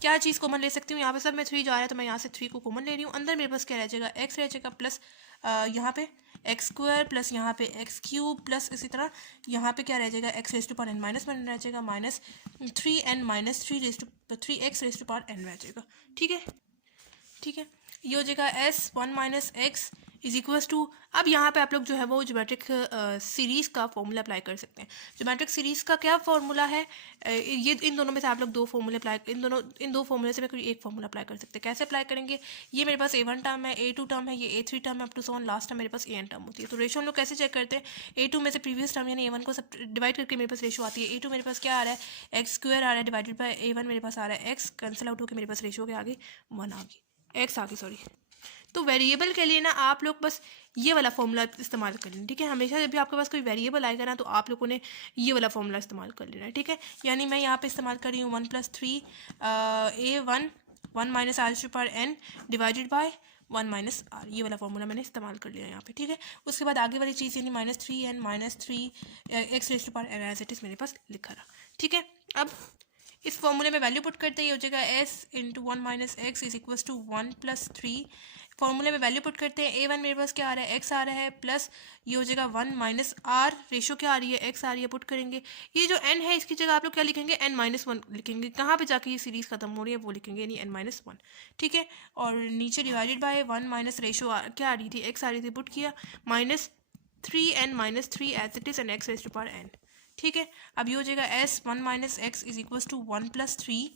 क्या चीज़ कॉमन ले सकती हूँ, यहाँ पे सब में 3 जा रहा है तो मैं यहाँ से 3 को कॉमन ले रही हूँ। अंदर मेरे पास क्या रह जाएगा, x रह जाएगा प्लस यहाँ पे x स्क्वायर प्लस यहाँ पे x क्यूब प्लस इसी तरह यहाँ पे क्या रह जाएगा, x raise to power n-1 रह जाएगा -3x rays to power n रह जाएगा। ठीक है, ठीक है, ये हो जाएगा s1 - x is equals to, अब यहाँ पे आप लोग जो है वो ज्योमेट्रिक सीरीज़ का फॉर्मूला अप्लाई कर सकते हैं। ज्योमेट्रिक सीरीज़ का क्या फॉर्मूला है, ये इन दोनों में से आप लोग दो फॉर्मूले अप्लाई, इन दो फॉर्मूले से मैं कोई एक फॉर्मूला अप्लाई कर सकते हैं। कैसे अप्लाई करेंगे, ये मेरे पास A1 टर्म है, A2 टर्म है, ये A3 टर्म है, up to so on last time मेरे पास AN टर्म होती है। तो रेशो हम लोग कैसे चेक करते हैं, A2 में से प्रीवियस टर्म यानी A1 को सब डिवाइड करके मेरे पास रेशो आती है। A2 मेरे पास क्या आ रहा है, एक्स स्क्वायर आ रहा है, डिवाइडेड बाय A1 मेरे पास आ रहा है एक्स, कैंसिल आउट होकर मेरे पास रेशो के आगे 1 आ गई, एक्स आ गई सॉरी। तो वेरिएबल के लिए ना आप लोग बस ये वाला फॉर्मूला इस्तेमाल कर लेना, ठीक है। हमेशा जब भी आपके पास कोई वेरिएबल आएगा ना तो आप लोगों ने ये वाला फॉर्मूला इस्तेमाल कर लेना है, ठीक है। यानी मैं यहाँ पे इस्तेमाल कर रही हूँ 1+3 A1 1 minus R to power n divided by 1 minus are, ये वाला फॉर्मूला मैंने इस्तेमाल कर लिया यहाँ पे, ठीक है। उसके बाद आगे वाली चीज़ यानी -3n -3 x raise to power n as it is मेरे पास लिखा रहा, ठीक है। अब इस फॉर्मूले में वैल्यू पुट करते ही हो जाएगा s into 1 minus x is equals to 1+3। फॉर्मूले में वैल्यू पुट करते हैं, A1 मेरे पास क्या आ रहा है, x आ रहा है, प्लस ये हो जाएगा 1 माइनस आर, रेशो क्या आ रही है, x आ रही है, पुट करेंगे। ये जो n है इसकी जगह आप लोग क्या लिखेंगे, n-1 लिखेंगे। कहाँ पे जाके ये सीरीज़ खत्म हो रही है वो लिखेंगे, यानी n-1, ठीक है। और नीचे डिवाइडेड बाय 1 माइनस रेशो क्या आ रही थी, x आ रही थी, पुट किया, -3n-3 as it is N X raise to power n, ठीक है। अब ये हो जाएगा s 1 minus x is equals to 1+3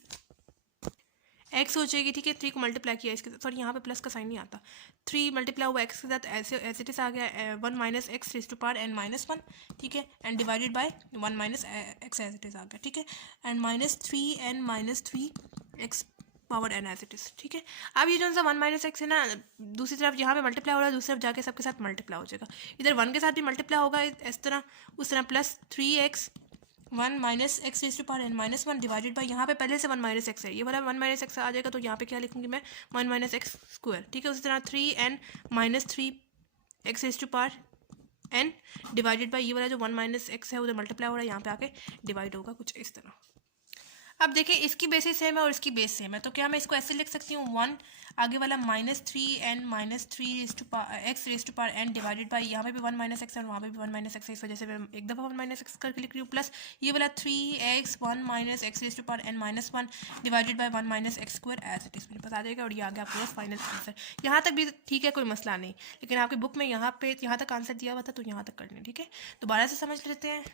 X हो जाएगी, ठीक है। 3 को मल्टीप्लाई किया इसके साथ, सॉरी यहाँ पे प्लस का साइन नहीं आता, 3 मल्टीप्लाई हुआ एक्स के साथ, ऐसे एज इट इज आ गया 1 minus x raise to power n-1, ठीक है, and divided by 1 minus x as it is आ गया, ठीक है, and -3n-3 x power n as it is, ठीक है। अब ये जो सा 1 माइनस एक्स है ना, दूसरी तरफ यहाँ पे मल्टीप्लाई हो रहा है, दूसरी तरफ जाके सबके साथ मल्टीप्लाई हो जाएगा, इधर 1 के साथ भी मल्टीप्लाई होगा इस तरह, उस तरह +3x 1 minus x raise to power n-1 divided by, यहाँ पे पहले से 1 माइनस एक्स है, ये वाला 1 माइनस एक्स आ जाएगा, तो यहाँ पे क्या लिखूंगी मैं, 1 माइनस एक्स स्क्वायर, ठीक है। उसी तरह 3n-3 X raise to power n divided by ये वाला जो 1 माइनस एक्स है उधर मल्टीप्लाई हो रहा है, यहाँ पे आके डिवाइड होगा कुछ इस तरह। अब देखिए इसकी बेसिस सेम है और इसकी बेस सेम है, तो क्या मैं इसको ऐसे लिख सकती हूँ, 1 आगे वाला -3n-3 X raise to power n divided by, यहाँ पे भी 1 माइनस एक्स है और वहाँ पे भी 1 माइनस एक्स है, इस वजह से मैं एक दफ़ा 1 माइनस एक्स करके लिख रही हूँ, प्लस ये वाला 3x 1 minus x raise to power n-1 divided by 1 minus X square as it is मेरे पास आ जाएगा, और ये आ गया आपके पास फाइनल आंसर। यहाँ तक भी ठीक है, कोई मसला नहीं, लेकिन आपकी बुक में यहाँ तक आंसर दिया हुआ था, तो यहाँ तक कर लें, ठीक है। दोबारा से समझ लेते हैं।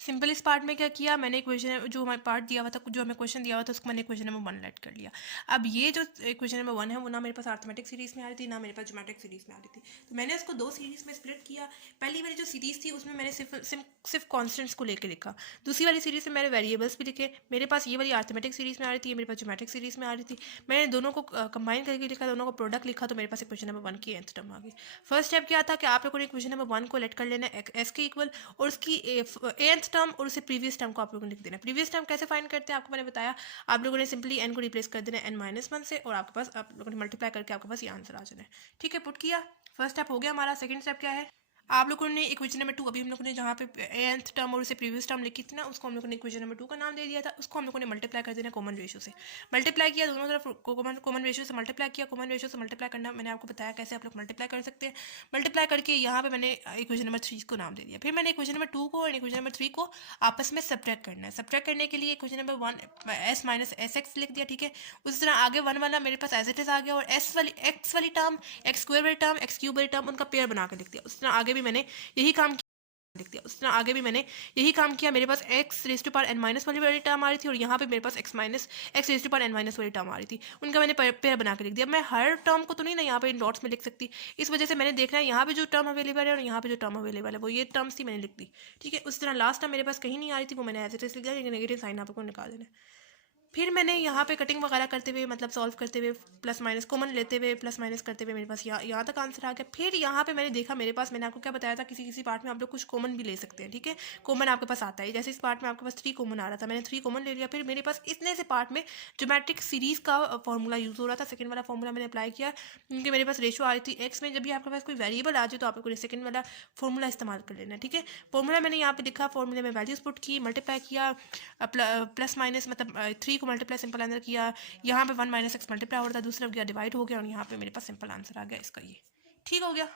सिंपल इस पार्ट में क्या किया मैंने, इक्वेशन जो हमें पार्ट दिया हुआ था, जो हमें क्वेश्चन दिया हुआ था, उसको मैंने इक्वेशन नंबर 1 लेट कर लिया। अब ये जो इक्वेशन नंबर 1 है वो ना मेरे पास अर्थमेटिक सीरीज़ में आ रही थी, ना मेरे पास ज्योमेट्रिक सीरीज़ में आ रही थी, तो मैंने उसको दो सीरीज़ में स्प्लिट किया। पहली वाली जो सीरीज़ थी उसमें मैंने सिर्फ कॉन्स्टेंट्स को लेकर लिखा, दूसरी वाली सीरीज़ में मैंने वेरिएबल्स भी लिखे। मेरे पास ये वाली अर्थमेटिक सीरीज़ में आ रही थी, मेरे पास ज्योमेट्रिक सीरीज़ में आ रही थी, मैंने दोनों को कंबाइन करके लिखा, दोनों को प्रोडक्ट लिखा, तो मेरे पास इक्वेशन नंबर 1 की nth टर्म आ गई। फर्स्ट स्टेप क्या था कि आप लोगों ने इक्वेशन नंबर 1 को लेट कर लेना एस के इक्वल, और उसकी nth टर्म और उससे प्रीवियस टर्म को आप लोगों ने लिख देना। प्रीवियस टर्म कैसे फाइंड करते हैं आपको मैंने बताया, आप लोगों ने सिंपली n को रिप्लेस कर देना n-1 से, और आपके पास आप लोगों ने मल्टीप्लाई करके आपके पास ये आंसर आ जाना है, ठीक है। पुट किया, फर्स्ट स्टेप हो गया हमारा। सेकंड स्टेप क्या है, आप लोगों ने इक्वेशन नंबर 2, अभी हम लोगों ने जहाँ पे nth टर्म और उसे प्रीवियस टर्म लिखी थी ना, उसको हम लोगों ने इक्वेशन नंबर 2 का नाम दे दिया था, उसको हम लोगों ने मल्टीप्लाई कर देना कॉमन रेशियो से। मल्टीप्लाई किया, दोनों तरफ कॉमन रेशियो से मल्टीप्लाई किया, कॉमन रेशियो से मल्टीप्लाई करना मैंने आपको बताया कैसे आप लोग मल्टीप्लाई कर सकते हैं। मल्टीप्लाई करके यहाँ पे मैंने इक्वेशन नंबर 3 को नाम दे दिया। फिर मैंने इक्वेशन नंबर 2 को और इक्वेशन नंबर 3 को आपस में सब्ट्रैक्ट करना है। सब्ट्रैक्ट करने के लिए equation number 1 s minus S x लिख दिया, ठीक है। उसी तरह आगे 1 वाला मेरे पास एज इट इज आ गया, और एक्स वाली टर्म, एक्स स्क्वायर वाली टर्म, एक्स क्यूब वाली टर्म, उनका पेयर बना के लिख दिया। उस तरह आगे भी मैंने यही काम लिख दिया, उस तरह आगे भी मैंने यही काम किया। मेरे पास x raise to power n- वाली टर्म आ रही थी, और यहाँ पे मेरे पास x raise to power n- वाली टर्म आ रही थी, उनका मैंने पेयर बना के लिख दिया। मैं हर टर्म को तो नहीं ना यहाँ पे इन डॉट्स में लिख सकती, इस वजह से मैंने देखना है यहाँ पे जो टर्म अवेलेबल है और यहाँ पे जो टर्म अवेलेबल है वो ये टर्म्स थी, मैंने लिख दी, ठीक है। उस तरह लास्ट टाइम मेरे पास कहीं नहीं आ रही थी, वो मैंने एज इट इज लिख दिया, लेकिन नेगेटिव साइन आपको निकाल देना है। फिर मैंने यहाँ पे कटिंग वगैरह करते हुए, मतलब सॉल्व करते हुए, प्लस माइनस कॉमन लेते हुए, प्लस माइनस करते हुए मेरे पास यहाँ तक आंसर आ गया। फिर यहाँ पे मैंने देखा मेरे पास, मैंने आपको क्या बताया था, किसी पार्ट में आप लोग कुछ कॉमन भी ले सकते हैं, ठीक है। कॉमन आपके पास आता है, जैसे इस पार्ट में आपके पास 3 कॉमन आ रहा था, मैंने 3 कॉमन ले लिया। फिर मेरे पास इतने से पार्ट में ज्योमेट्रिक सीरीज़ का फॉर्मूला यूज़ हो रहा था, सेकंड वाला फॉर्मूला मैंने अप्लाई किया, क्योंकि मेरे पास रेशो आ रही थी एक्स में। जब भी आपके पास कोई वेरिएबल आ जाए तो आपको सेकंड वाला फॉर्मूला इस्तेमाल कर लेना, ठीक है। फॉर्मूला मैंने यहाँ पे लिखा, फॉर्मूले में वैल्यूज पुट की, मल्टीप्लाई किया, प्लस माइनस मतलब 3 को मल्टीप्लाई सिंपल आंसर किया, यहाँ पे 1 माइनस एक्स मल्टीप्लाई हो रहा था, दूसरा गया डिवाइड हो गया, और यहाँ पे मेरे पास सिंपल आंसर आ गया इसका, ये ठीक हो गया।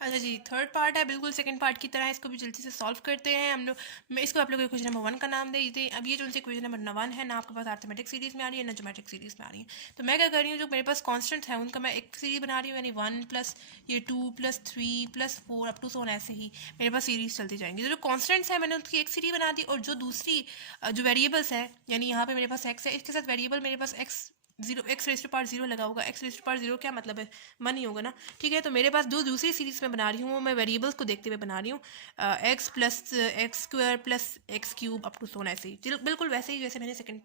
अच्छा जी, थर्ड पार्ट है बिल्कुल सेकंड पार्ट की तरह, इसको भी जल्दी से सॉल्व करते हैं हम लोग। मैं इसको आप लोग को क्वेश्चन नंबर 1 का नाम दे देते हैं। अब ये जो क्वेश्चन नंबर 1 है ना, आपके पास अर्थमेटिक सीरीज में आ रही है ना ज्योमेट्रिक सीरीज में आ रही है। तो मैं क्या कर रही हूँ, जो मेरे पास कॉन्स्टेंट है उनका मैं एक सीरीज बना रही हूँ, यानी 1 प्लस ये 2 plus 3 plus 4 up to so on, ऐसे ही मेरे पास सीरीज चलती जाएंगी। तो जो कॉन्स्टेंट्स है मैंने उनकी एक सीरीज बना दी, और जो दूसरी जो वेरिएबल्स है, यानी यहाँ पे मेरे पास एक्स है, इसके साथ वेरिएबल मेरे पास x zero, x raised power zero लगा होगा। एक्स रेस्ट पार जीरो क्या मतलब है, मन ही होगा ना। ठीक है, तो मेरे पास जो दूसरी सीरीज में बना रही हूँ वो मैं वेरिएबल्स को देखते हुए बना रही हूँ, x plus x square plus x cube up to सोन, ऐसे ही बिल्कुल वैसे ही जैसे मैंने सेकंड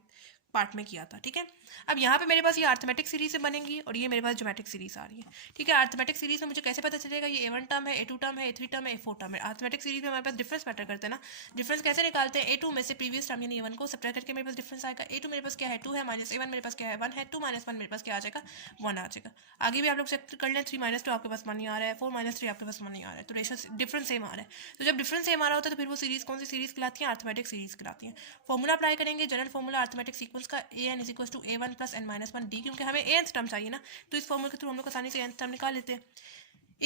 पार्ट में किया था। ठीक है, अब यहाँ पे मेरे पास ये अर्थमेटिक सीरीज से बनेंगी और ये मेरे पास ज्योमेट्रिक सीरीज आ रही है। ठीक है, अर्थमेटिक सीरीज में मुझे कैसे पता चलेगा ये A1 टर्म है, A2 टर्म है, A3 टर्म है, A4 टर्म है। अर्थमेटिक सीरीज में हमारे पास डिफरेंस मैटर करते हैं ना। डिफरेंस कैसे निकालते हैं, A2 में से प्रीवियस टर्म यानी A1 को सब्ट्रैक्ट करके मेरे पास डिफरेंस आएगा। A2 मेरे पास क्या है 2 है, माइनस A1 मेरे पास क्या है 1 है, 2 माइनस 1 मेरे पास क्या आ जाएगा 1 आ जाएगा। आगे भी आप लोग चेक कर लें, 3 माइनस 2 आपके पास 1 नहीं आ रहा है, 4 माइनस 3 आपके पास 1 नहीं आ रहा है, तो रेशियो डिफरेंस सेम आ रहा है। तो जब डिफरेंस सेम आ रहा होता है तो फिर वो सीरीज कौन सी सीरीज कहलाती है, अर्थमेटिक सीरीज कहलाती है। फॉर्मूला अप्लाई करेंगे, जनरल फॉर्मूला अर्थमेटिक सीक्वेंस का, an is equal to A1 plus n minus 1 d, क्योंकि हमें an टर्म चाहिए ना, तो इस फॉर्मूले के थ्रू हम लोग आसानी से n टर्म निकाल लेते हैं।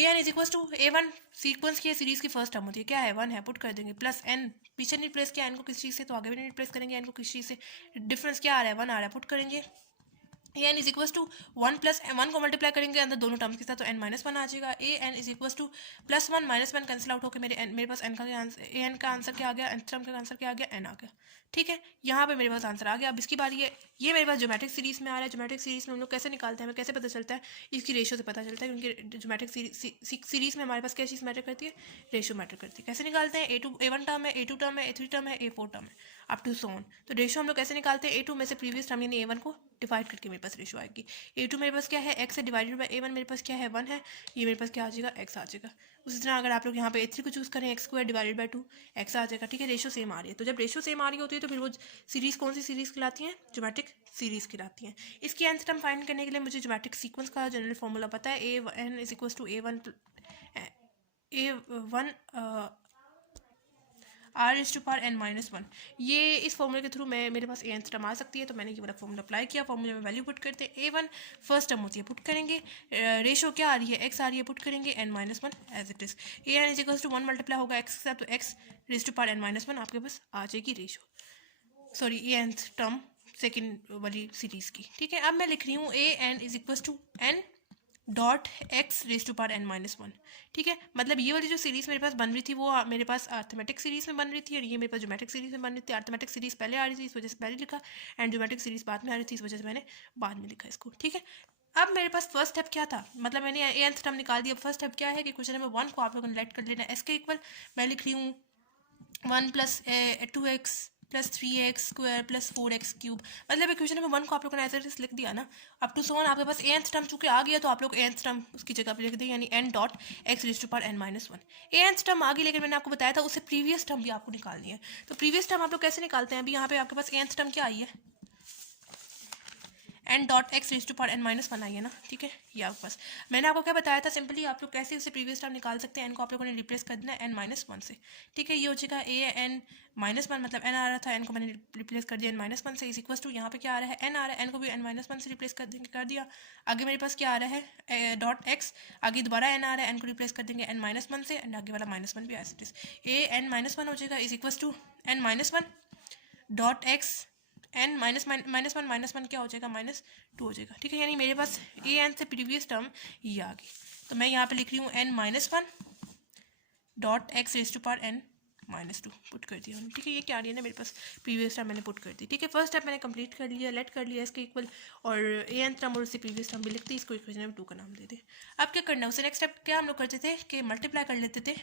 an is equal to A1 sequence की सीरीज की फर्स्ट टर्म होती है, क्या है 1 है, पुट कर देंगे, प्लस n, पीछे नहीं रिप्लेस किया n को किस चीज़ से, तो आगे भी नहीं रिप्लेस करेंगे n को किस चीज़ से, डिफरेंस क्या आ रहा है 1 आ रहा है, पुट करेंगे। an is equal to 1 plus 1 को मल्टीप्लाई करेंगे अंदर दोनों टर्म्स के साथ, तो n माइनस 1 आ जाएगा। an is equal two plus 1 minus 1 cancel out होकर मेरे पास n का आंसर, an का आंसर क्या आ गया, n टर्म का आंसर क्या आ गया, n आ गया। ठीक है, यहाँ पे मेरे पास आंसर आ गया। अब इसकी बारी है, ये मेरे पास ज्योमेट्रिक सीरीज में आ रहा है। ज्योमेट्रिक सीरीज में हम लोग कैसे निकालते हैं, हमें कैसे पता चलता है, इसकी रेशियो से पता चलता है, क्योंकि ज्योमेट्रिक सीरीज में हमारे पास क्या चीज़ मैटर करती है, रेशियो मैटर करती है। कैसे निकालते हैं, A1 टर्म है, A2 टर्म है, A3 टर्म है, A4 टर्म है, अप टू सो ऑन। तो रेशियो हम लोग कैसे निकालते हैं, A2 में से प्रीवियस टर्म यानी A1 को डिवाइड करके मेरे पास रेशियो आएगी। A2 मेरे पास क्या है, x है, डिवाइडेड बाय A1 मेरे पास क्या है 1 है, ये मेरे पास क्या आ जाएगा x आ जाएगा। उसी तरह अगर आप लोग यहाँ पे A3 को चूज़ करें, x square divided by 2 x आ जाएगा। ठीक है, रेशियो सेम आ रही है। तो जब रेशियो सेम आ रही होती है तो फिर वो सीरीज कौन सी सीरीज कहलाती है, ज्योमेट्रिक सीरीज कहलाती है। इसकी nth टर्म फाइंड करने के लिए मुझे ज्योमेट्रिक सीक्वेंस का जनरल फॉर्मूला पता है, A1 is equal to A1 R is to power n minus 1। ये इस फॉर्मूले के थ्रू मैं मेरे पास nth टर्म आ सकती है, तो मैंने ये वाला फॉर्मूला अप्लाई किया। फॉर्मूले में वैल्यू पुट करते हैं, A1 फर्स्ट टर्म होती है, पुट करेंगे, रेशो क्या आ रही है x आ रही है, पुट करेंगे n minus 1 as it is. an is equal to 1 multiply होगा x के साथ, तो x raise to power n minus 1 आपके पास आ जाएगी ratio, sorry nth term second वाली सीरीज की। ठीक है, अब मैं लिख रही हूँ an is equal to n dot x raise to power n minus 1। ठीक है, मतलब ये वाली जो सीरीज मेरे पास बन रही थी वो मेरे पास अर्थमेटिक सीरीज में बन रही थी, और ये मेरे पास ज्योमेट्रिक सीरीज में बन रही थी। अर्थमेटिक सीरीज पहले आ रही थी, इस वजह से पहले लिखा, एंड ज्योमेट्रिक सीरीज बाद में आ रही थी, इस वजह से मैंने बाद में लिखा इसको। ठीक है, अब मेरे पास फर्स्ट स्टेप क्या था, मतलब मैंने nth टर्म निकाल दिया। फर्स्ट स्टेप क्या है कि क्वेश्चन नंबर 1 को आप लोगों ने लेट कर लेना है, इसके इक्वल मैं लिख रही हूँ 1 plus 2x plus 3x square plus 4x cube. मतलब क्वेश्चन नंबर 1 को आप लोगों ने ऐसे लिख दिया ना, अप टू सो ऑन। आपके पास nth टर्म चूंकि आ गया तो आप लोग nth टर्म उसकी जगह पे लिख दें, यानी n dot x raise to power n minus 1। nth term आ गई, लेकिन मैंने आपको बताया था उससे प्रीवियस टर्म भी आपको निकालनी है। तो प्रीवियस टर्म आप लोग कैसे निकालते हैं, अभी यहाँ पे आपके पास nth टर्म क्या आई है, n dot x raise to power n minus 1 आई है ना। ठीक है, ये आपके पास मैंने आपको क्या बताया था, सिंपली आप लोग कैसे उसे प्रीवियस टर्म निकाल सकते हैं, n को आप लोगों ने रिप्लेस कर देना है n माइनस 1 से। ठीक है, ये हो जाएगा n माइनस 1, मतलब n आ रहा था, n को मैंने रिप्लेस कर दिया n माइनस 1 से, इज इक्वल टू यहाँ पे क्या आ रहा है n आ रहा है, n को भी n माइनस 1 से रिप्लेस कर दिया। आगे मेरे पास क्या आ रहा है डॉट एक्स, आगे दोबारा n आ रहा है, n को रिप्लेस कर देंगे n माइनस 1 से, एंड आगे वाला माइनस 1 भी as it is n minus 1 हो जाएगा, is equal to n minus 1 dot X n minus minus one क्या हो जाएगा -2 हो जाएगा। ठीक है, यानी मेरे पास an से प्रीवियस टर्म ये आ गई, तो मैं यहाँ पे लिख रही हूँ n minus 1 dot x raise to power n minus 2 put कर दिया। ठीक है, ये क्या आ रही है ना, मेरे पास प्रीवियस टर्म मैंने पुट कर दी। ठीक है, फर्स्ट स्टेप मैंने कंप्लीट कर लिया, लेट कर लिया इसके इक्वल, और an टर्म और उससे प्रीवियस टर्म भी लिखते हैं, इसको इक्वेशन नंबर 2 का नाम दे दे। अब क्या करना है, उससे नेक्स्ट स्टेप क्या हम लोग करते थे कि मल्टीप्लाई कर लेते थे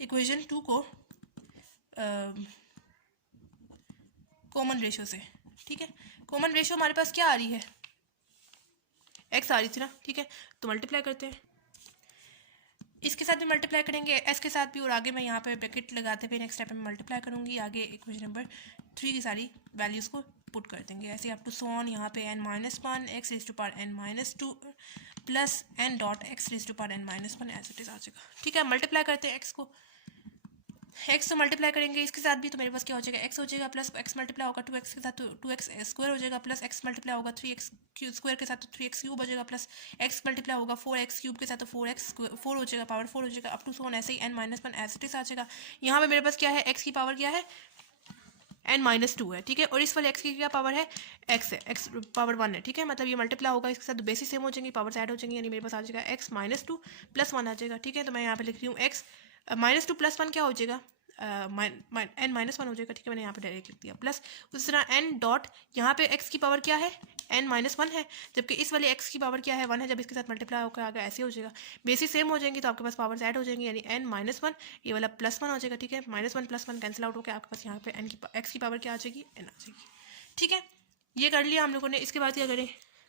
इक्वेशन 2 को कॉमन रेशियो से। ठीक है, कॉमन रेशियो हमारे पास क्या आ रही है, x आ रही थी ना। ठीक है, तो मल्टीप्लाई करते हैं, इसके साथ भी मल्टीप्लाई करेंगे, s के साथ भी, और आगे मैं यहाँ पे ब्रैकेट लगाते हुए नेक्स्ट स्टेप में मल्टीप्लाई करूँगी। आगे इक्वेशन नंबर 3 की सारी वैल्यूज़ को पुट कर देंगे, ऐसे अप टू सो ऑन। यहाँ पे n minus 1 x raise to power n minus 2 plus n dot x raise to power n minus 1 as it is आ जाएगा। ठीक है, मल्टीप्लाई करते हैं x को, एक्स तो मल्टीप्लाई करेंगे इसके साथ भी, तो मेरे पास क्या हो जाएगा, एक्स हो जाएगा प्लस एक्स मल्टीप्लाई होगा 2x के साथ तो 2x स्क्वायर हो जाएगा, प्लस एक्स मल्टीप्लाई होगा 3x स्क्वायर के साथ तो 3x क्यूब हो जाएगा, प्लस एक्स मल्टीप्लाई होगा 4x क्यूब के साथ तो 4 हो जाएगा, पावर 4 हो जाएगा, अप टू सो ऑन ऐसे ही n-1 एज इट इज आ जाएगा। यहाँ पे मेरे पास क्या है, x की पावर क्या है, n-2 है, ठीक है, और इस वाले x की क्या पावर है, x है, x पावर 1 है, ठीक है, मतलब ये मल्टीप्लाई होगा इसके साथ, बेसिस सेम हो जाएंगी, पावर्स ऐड हो जाएंगी, यानी मेरे पास आ जाएगा x-2 + 1 आ जाएगा, ठीक है। तो मैं यहाँ पे लिख रही हूँ x -2 + 1 क्या हो जाएगा, n-1 हो जाएगा, ठीक है, मैंने यहाँ पे डायरेक्ट लिख दिया, प्लस उस तरह n डॉट, यहाँ पे x की पावर क्या है, n-1 है, जबकि इस वाले x की पावर क्या है, 1 है, जब इसके साथ मल्टीप्लाई होकर आगे ऐसे हो जाएगा, बेसिस सेम हो जाएंगी तो आपके पास पावर्स ऐड हो जाएंगी, यानी n-1 ये वाला +1 हो जाएगा, ठीक है, -1 + 1 कैंसिल आउट होकर आपके पास यहाँ पे x की पावर क्या आ जाएगी, n आ जाएगी, ठीक है। ये कर लिया हम लोगों ने। इसके बाद क्या करें,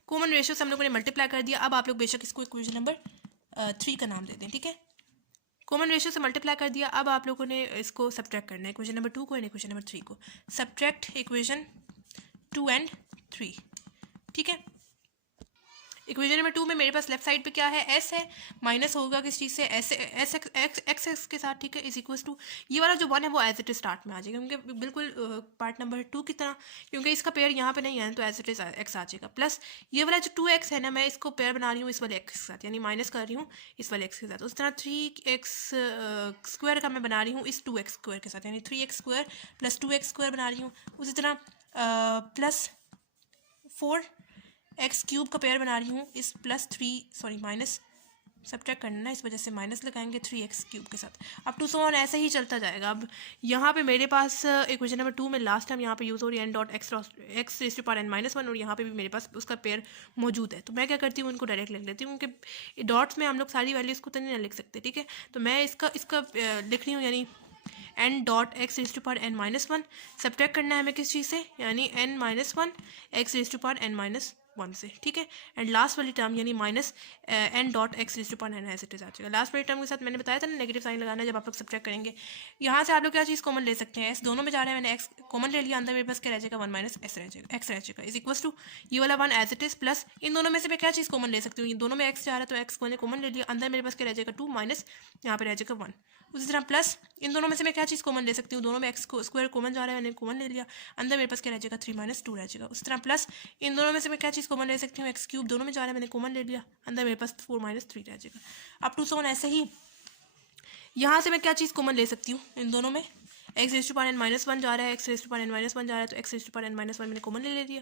कॉमन रेशियो से हम लोगों ने मल्टीप्लाई कर दिया। अब आप लोग बेशक इसको इक्वेशन नंबर 3 का नाम दे दें, ठीक है। कॉमन रेशियो से मल्टीप्लाई कर दिया, अब आप लोगों ने इसको सब्ट्रैक्ट करना है, इक्वेशन नंबर 2 को एंड इक्वेशन नंबर 3 को। सब्ट्रैक्ट इक्वेशन 2 एंड 3, ठीक है। इक्वेशन नंबर 2 में मेरे पास लेफ्ट साइड पे क्या है, s है, माइनस होगा किस चीज़ से, एस एक्स के साथ, ठीक है, इज इक्वल टू ये वाला जो 1 है वो एज इट इज स्टार्ट में आ जाएगा, क्योंकि बिल्कुल पार्ट नंबर 2 की तरह, क्योंकि इसका पेयर यहाँ पे नहीं है तो एज इट इज एक्स आ जाएगा, प्लस ये वाला जो 2x है ना, मैं इसको पेयर बना रही हूँ इस वाले x के साथ, यानी माइनस कर रही हूँ इस वाले x के साथ। उस तरह 3x स्क्वायर का मैं बना रही हूँ इस 2x स्क्वायर के साथ, यानी 3x स्क्वायर + 2x स्क्वायर बना रही हूँ। उसी तरह प्लस 4x क्यूब का पेयर बना रही हूँ इस माइनस सब्ट्रैक्ट करना है, इस वजह से माइनस लगाएंगे 3x क्यूब के साथ, अप टू सो ऑन ऐसे ही चलता जाएगा। अब यहाँ पे मेरे पास इक्वेशन नंबर 2 में लास्ट टाइम यहाँ पे यूज़ हो रही है n.x⁻n-1, और यहाँ पे भी मेरे पास उसका पेयर मौजूद है, तो मैं क्या करती हूँ, उनको डायरेक्ट लिख लेती हूँ, क्योंकि डॉट्स में हम लोग सारी वैल्यूज़ को तो नहीं लिख सकते, ठीक है। तो मैं इसका लिख रही हूँ, यानी n.x⁻n-1 सब्ट्रैक्ट करना है हमें किस चीज़ से, यानी n-1 x⁻n-1 से, ठीक है। एंड लास्ट वाली टर्म यानी minus n.x⁻n as it is आ जाएगा। लास्ट वाली टर्म के साथ मैंने बताया था ना नेगेटिव साइन लगाना है जब आप लोग सब्ट्रैक्ट करेंगे। यहाँ से आप लोग क्या चीज़ कॉमन ले सकते हैं, s दोनों में जा रहे हैं, मैंने x कॉमन ले लिया, अंदर मेरे पास क्या रह जाएगा, 1 - x रह जाएगा, x रह जाएगा, इज इक्वल टू ये वाला 1 एज इट इज, प्लस इन दोनों में से मैं क्या चीज़ कॉमन ले सकती हूँ, दोनों में x जा रहा है तो x को मैंने कॉमन ले लिया, अंदर मेरे पास क्या रह जाएगा 2 माइनस यहाँ पे रह जाएगा 1। उसी तरह प्लस इन दोनों में से मैं क्या चीज़ कॉमन ले सकती हूँ, दोनों में x को स्क्वायर कॉमन जा रहा है, मैंने कॉमन ले लिया, अंदर मेरे पास क्या रह जाएगा 3 - 2 रह जाएगा। उस तरह प्लस इन दोनों में से मैं क्या चीज़ कॉमन ले सकती हूँ, x क्यूब दोनों में जा रहा है, मैंने कॉमन ले लिया, अंदर मेरे पास 4 - 3 रह जाएगा, अप टू सो ऑन ऐसे ही। यहाँ से मैं क्या चीज़ कॉमन ले सकती हूँ, इन दोनों में x⁻n-1 जा रहा है, x⁻n-1 जा रहा है, तो x⁻n-1 मैंने कॉमन ले लिया,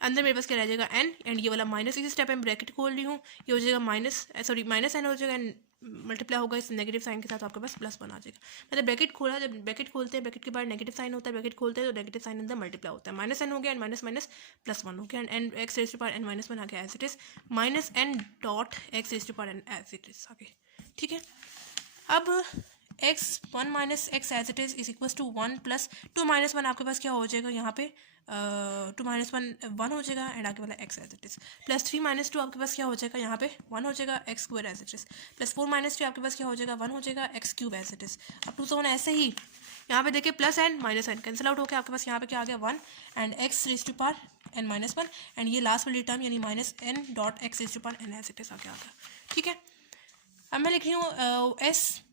अंदर मेरे पास क्या रह जाएगा n, एंड ये वाला माइनस, इसी स्टेप में ब्रैकेट खोल रही हूँ, ये हो जाएगा माइनस n हो जाएगा, एंड मल्टीप्लाई होगा इस नेगेटिव साइन के साथ, आपके पास +1 आ जाएगा। मतलब ब्रैकेट खोला, जब ब्रैकेट खोलते हैं ब्रैकेट के बाद नेगेटिव साइन होता है, ब्रैकेट खोलते हैं तो नेगेटिव साइन अंदर मल्टीप्लाई होता है, -n हो गया एंड माइनस +1 हो गया, एंड x⁻n-1 आ गया as it is -n.x⁻n as it is आ गया, ठीक है। अब x1 - x as it is equal to 1 + 2 - 1 आपके पास क्या हो जाएगा, यहाँ पे 2 - 1 हो जाएगा, एंड आगे वाला x as it is, plus 3 - 2 आपके पास क्या हो जाएगा, यहाँ पे 1 हो जाएगा, x square as it is, plus 4 - 3 आपके पास क्या हो जाएगा, 1 हो जाएगा, x cube as it is, up to so on ऐसे ही। यहाँ पे देखिए plus n minus n cancel out होकर आपके पास यहाँ पे क्या आ गया 1 एंड x⁻n-1, एंड ये लास्ट वाली टर्म यानी -n.x⁻n एज इट इज आ गया, ठीक है। अब मैं लिख रही हूँ s⁻1 -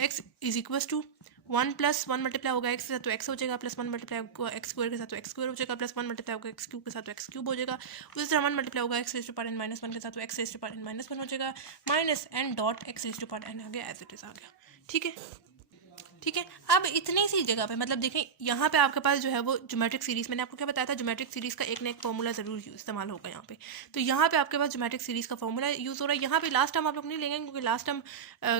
x is equal to 1 + 1 multiply होगा x के साथ तो x हो जाएगा, प्लस 1 मल्टीप्लाई होगा x स्क्वायर के साथ तो x स्क्वायर हो जाएगा, प्लस 1 मल्टीप्लाई होगा x क्यूब के साथ तो x क्यूब हो जाएगा। उसी तरह 1 मल्टीप्लाई होगा x⁻n-1 के साथ तो x⁻n-1 हो जाएगा, -n.x⁻n आ गया एज इट इज आ गया, ठीक है, ठीक है। अब इतनी सी जगह पे मतलब देखें यहाँ पे आपके पास जो है वो ज्योमेट्रिक सीरीज़, मैंने आपको क्या बताया था, ज्योमेट्रिक सीरीज़ का एक ना एक फॉर्मूला ज़रूर इस्तेमाल होगा यहाँ पे। तो यहाँ पे आपके पास ज्योमेट्रिक सीरीज़ का फॉर्मूला यूज़ हो रहा है, यहाँ पे लास्ट टर्म आप लोग नहीं लेंगे क्योंकि लास्ट टर्म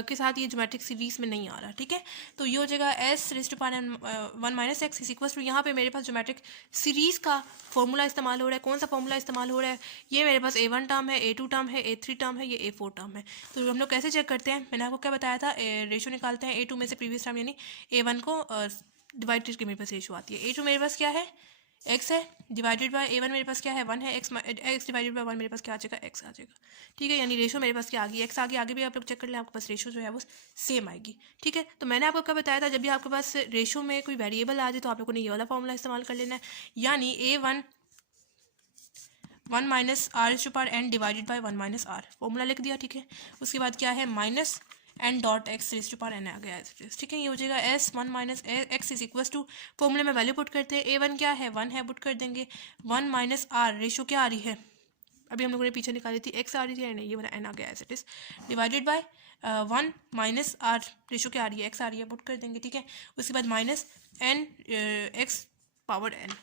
के साथ ये ज्योमेट्रिक सीरीज़ में नहीं आ रहा, ठीक है। तो ये हो जाएगा s⁻1 - x is equal to, यहाँ पे मेरे पास ज्योमेट्रिक सीरीज़ का फॉर्मूला इस्तेमाल हो रहा है। कौन सा फॉर्मूला इस्तेमाल हो रहा है, ये मेरे पास a1 टर्म है, a2 टर्म है, a3 टर्म है, ये a4 टर्म है। तो हम लोग कैसे चेक करते हैं, मैंने आपको क्या बताया था, रेशो निकालते हैं a2 में से प्रीवियस टर्म यानी a1 को डिवाइड करके मेरे पास रेशो आती है। a2 मेरे पास क्या है, x है, डिवाइडेड बाय a1 मेरे पास क्या है 1 है, x डिवाइडेड बाय 1 मेरे पास क्या आ जाएगा, x आ जाएगा, ठीक है। यानी रेशो मेरे पास क्या आ गई, x आ गई। आगे भी आप लोग चेक कर लें, आपके पास रेशो जो है वो सेम आएगी, ठीक है। तो मैंने आपको क्या बताया था, जब भी आपके पास रेशो में कोई वेरिएबल आ जाए तो आप लोगों ने ये वाला फॉर्मूला इस्तेमाल कर लेना है, यानी a1 1 - r⁻n divided by 1 - r formula लिख दिया, ठीक है। उसके बाद क्या है minus N dot x raise to power n आ गया है, ठीक है। ये हो जाएगा S one minus x is equal to, फॉर्मूले में वैल्यू पुट करते हैं, ए वन क्या है, वन है, पुट कर देंगे, वन माइनस आर, रेशो क्या आ रही है, अभी हम लोगों ने पीछे निकाली थी, एक्स आ रही थी एंड ये वाला एन आ गया as it is, divided by one minus R, ratio क्या आ रही है, एक्स आ रही है, पुट कर देंगे, ठीक है। उसके बाद minus N x power N,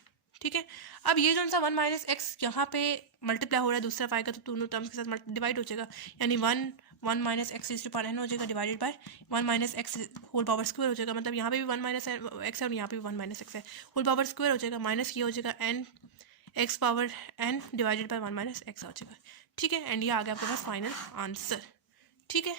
ठीक है। अब ये जो सा वन माइनस एक्स यहाँ पे मल्टीप्लाई हो रहा है, दूसरा आएगा तो दोनों टर्म्स के साथ डिवाइड हो जाएगा, यानी one minus x is to power N हो जाएगा, divided by one minus X whole power square हो जाएगा, मतलब यहाँ पे भी वन माइनस एक्स है और यहाँ पे भी वन माइनस एक्स है, होल पावर स्क्वायर हो जाएगा, माइनस ये हो जाएगा n x power n divided by one minus x आ जाएगा, ठीक है। एंड ये आ गया आपके पास फाइनल आंसर, ठीक है।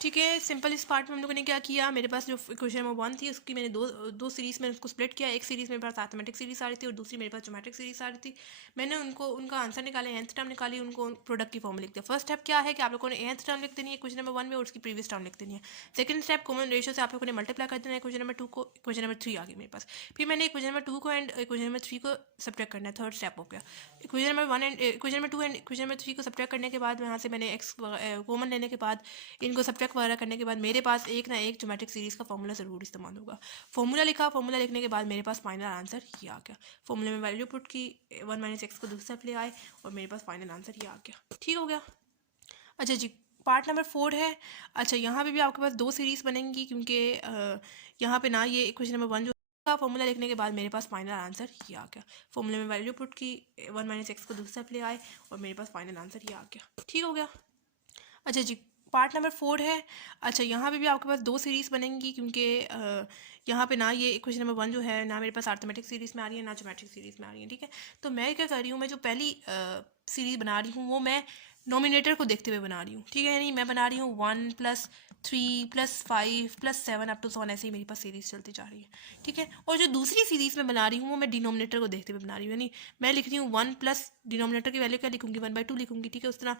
ठीक है, सिंपल इस पार्ट में हम लोगों ने क्या किया, मेरे पास जो क्वेश्चन नंबर 1 थी उसकी मैंने दो सीरीज़ में उसको स्प्लिट किया, एक सीरीज़ मेरे पास अर्थमेटिक सीरीज़ आ रही थी और दूसरी मेरे पास ज्योमेट्रिक सीरीज़ आ रही थी। मैंने उनका आंसर निकाले, nth टर्म निकाली, उनको प्रोडक्ट की फॉर्म लिख दिया। फर्स्ट स्टेप क्या है कि आप लोगों ने nth टर्म लिख देनी है क्वेश्चन नंबर 1 में और उसकी प्रीवियस टर्म लिख देनी है। सेकंड स्टेप कॉमन रेशियो से आप लोगों ने मल्टीप्लाई कर देना है क्वेश्चन नंबर 2 को, क्वेश्चन नंबर 3 आ गई मेरे पास, फिर मैंने क्वेश्चन नंबर 2 को एंड क्वेश्चन नंबर 3 को सब्ट्रैक्ट करना है, थर्ड स्टेप हो गया। Question number 1 and question number 2 and question number 3 को सब्ट्रैक्ट करने के बाद यहाँ से मैंने एक्स कॉमन लेने के बाद इनको सब्ट्रैक्ट वगैरह करने के बाद मेरे पास एक ना एक ज्योमेट्रिक सीरीज़ का फॉर्मूला ज़रूर इस्तेमाल होगा। फॉर्मूला लिखा, फॉर्मूला लिखने के बाद मेरे पास फाइनल आंसर ये आ गया, फॉर्मूले में वैल्यू पुट की, वन माइनस एक्स को दूसरा ले आए और मेरे पास फाइनल आंसर ये आ गया, ठीक हो गया। अच्छा जी, पार्ट नंबर 4 है। अच्छा, यहाँ पे भी आपके पास दो सीरीज़ बनेंगी क्योंकि यहाँ पे ना ये क्वेश्चन नंबर 1 जो फॉर्मूला लिखने के बाद मेरे पास फाइनल आंसर ये आ गया, फॉर्मूले में वैल्यू पुट की, वन माइनस एक्स को दूसरा ले आए और मेरे पास फाइनल आंसर ये आ गया, ठीक हो गया। अच्छा जी, पार्ट नंबर 4 है। अच्छा, यहाँ पे भी आपके पास दो सीरीज़ बनेंगी क्योंकि यहाँ पे ना ये क्वेश्चन नंबर 1 जो है ना मेरे पास अर्थमेटिक सीरीज़ में आ रही है ना ज्योमेट्रिक सीरीज़ में आ रही है, ठीक है। तो मैं क्या कर रही हूँ, मैं जो पहली सीरीज़ बना रही हूँ वो मैं नोमिनेटर को देखते हुए बना रही हूँ, ठीक है। यानी मैं बना रही हूँ 1 + 3 + 5 + 7 अप टू 1, ऐसे ही मेरे पास सीरीज़ चलती जा रही है, ठीक है। और जो दूसरी सीरीज़ में बना रही हूँ वो मैं डिनोमिनेटर को देखते हुए बना रही हूँ, यानी मैं लिख रही हूँ 1 प्लस डिनोमिनेटर की वैल्यू क्या लिखूँगी, 1/2 लिखूँगी, ठीक है। उस तरह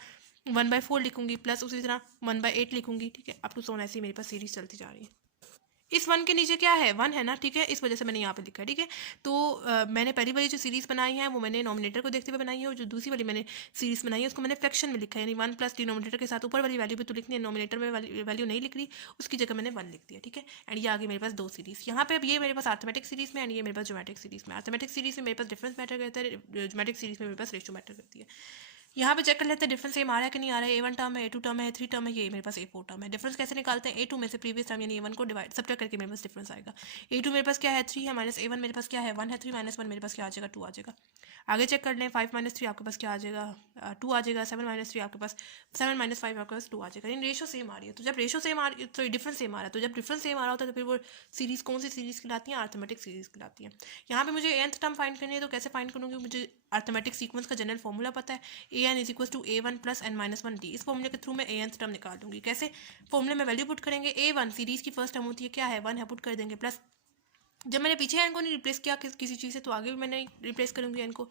1/4 लिखूँगी प्लस उसी तरह 1/8 लिखूँगी, ठीक है। अप टू 100 ऐसी मेरे पास सीरीज़ चलती जा रही है। इस 1 के नीचे क्या है, 1 है ना, ठीक है, इस वजह से मैंने यहाँ पे लिखा है, ठीक है। तो मैंने पहली वाली जो सीरीज़ बनाई है वो मैंने नॉमिनेटर को देखते हुए बनाई है और जो दूसरी वाली मैंने सीरीज़ बनाई है उसको मैंने फ्रैक्शन में लिखा है, यानी 1 प्लस डिनोमिनेटर के साथ ऊपर वाली वैल्यू भी तो लिखनी है, नॉमिनेटर में वैल्यू नहीं लिख रही, उसकी जगह मैंने 1 लिख दिया, ठीक है। एंड ये आगे मेरे पास दो सीरीज़, यहाँ पे अब ये मेरे पास अर्थमेटिक सीरीज़ में एंड ये मेरे पास ज्योमेट्रिक सीरीज़ में। अर्थमेटिक सीरीज़ में मेरे पास डिफरेंस मैटर करता है, ज्योमेट्रिक सीरीज़ में मेरे पास रेशियो मैटर करती है। यहाँ पे चेक कर लेते हैं डिफरेंस सेम आ रहा है कि नहीं आ रहा है, A1 टर्म है, A2 टर्म है, A3 टर्म है, ये मेरे पास A4 टर्म है। डिफरेंस कैसे निकालते हैं, A2 में से प्रीवियस टर्म यानी A1 को डिवाइड सब्ट्रैक्ट करके मेरे पास डिफरेंस आएगा। A2 मेरे पास क्या है, 3 है, माइनस A1 मेरे पास क्या है, 1 है, 3 - 1 मेरे पास क्या आ जाएगा, 2 आ जाएगा। आगे चेक कर लें, 5 - 3 आपके पास क्या आ जाएगा, 2 आ जाएगा। 7 - 3 आपके पास 7 - 5 आपके पास 2 आ जाएगा। यानी रेशो सेम आ रही है, तो जब रेशो सेम आ रही है तो डिफरेंस सेम आ रहा है, तो जब डिफरेंस सेम आ रहा होता है तो फिर वो सीरीज़ कौन सी सीरीज़ कहलाती है, अर्थमेटिक सीरीज़ कहलाती है। यहाँ पे मुझे nth टर्म फाइंड करनी है, तो कैसे फाइंड करूँगी, मुझे अर्थमेटिक सीक्वेंस का जनरल फॉर्मूला पता है, an = A1 + n - 1d। इस फॉर्मूले के थ्रू मैं nth टर्म निकाल दूंगी। कैसे, फॉर्मूले में वैल्यू पुट करेंगे, A1 सीरीज़ की फर्स्ट टर्म होती है, क्या है, 1 है, पुट कर देंगे, प्लस जब मैंने पीछे एन को नहीं रिप्लेस किया किसी चीज़ से तो आगे भी मैंने रिप्लेस करूँगी एन को,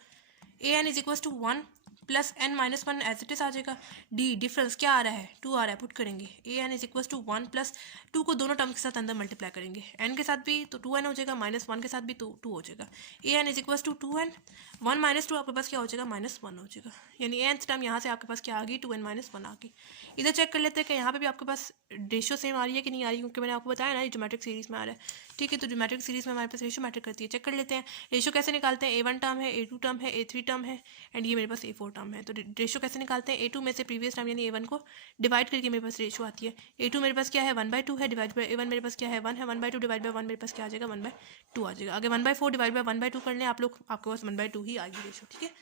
an = 1 + n - 1 as it is आ जाएगा। डी डिफरेंस क्या आ रहा है, 2 आ रहा है, पुट करेंगे, an = 1 + 2 को दोनों टर्म के साथ अंदर मल्टीप्लाई करेंगे, n के साथ भी तो 2n हो जाएगा, -1 के साथ भी तो 2 हो जाएगा। an = 2n, 1 - 2 आपके पास क्या हो जाएगा, -1 हो जाएगा। यानी nth टर्म यहाँ से आपके पास क्या आ गई, 2n - 1 आ गई। इधर चेक कर लेते हैं कि यहाँ पे भी आपके पास रेशियो सेम आ रही है कि नहीं आ रही, क्योंकि मैंने आपको बताया ना ये ज्योमेट्रिक सीरीज़ में आ रहा है, ठीक है। तो ज्योमेट्रिक सीरीज़ में हमारे पास रेशियो मैटर करती है। चेक कर लेते हैं रेशियो कैसे निकालते हैं, A1 टर्म है, A2 टर्म है, A3 टर्म है एंड ये मेरे पास A4 टर्म है। तो रेशियो कैसे निकालते हैं, A2 में से प्रीवियस टर्म यानी A1 को डिवाइड करके मेरे पास रेशियो आती है। A2 मेरे पास क्या है, 1/2 है, डिवाइड बाय A1 मेरे पास क्या है, 1 है, 1/2 डिवाइड बाय 1 मेरे पास क्या आ जाएगा, 1/2 आ जाएगा। आगे 1/4 डिवाइड बाय 1/2 कर लें आप लोग, आपके पास 1/2 ही आएगी रेशियो, ठीक है।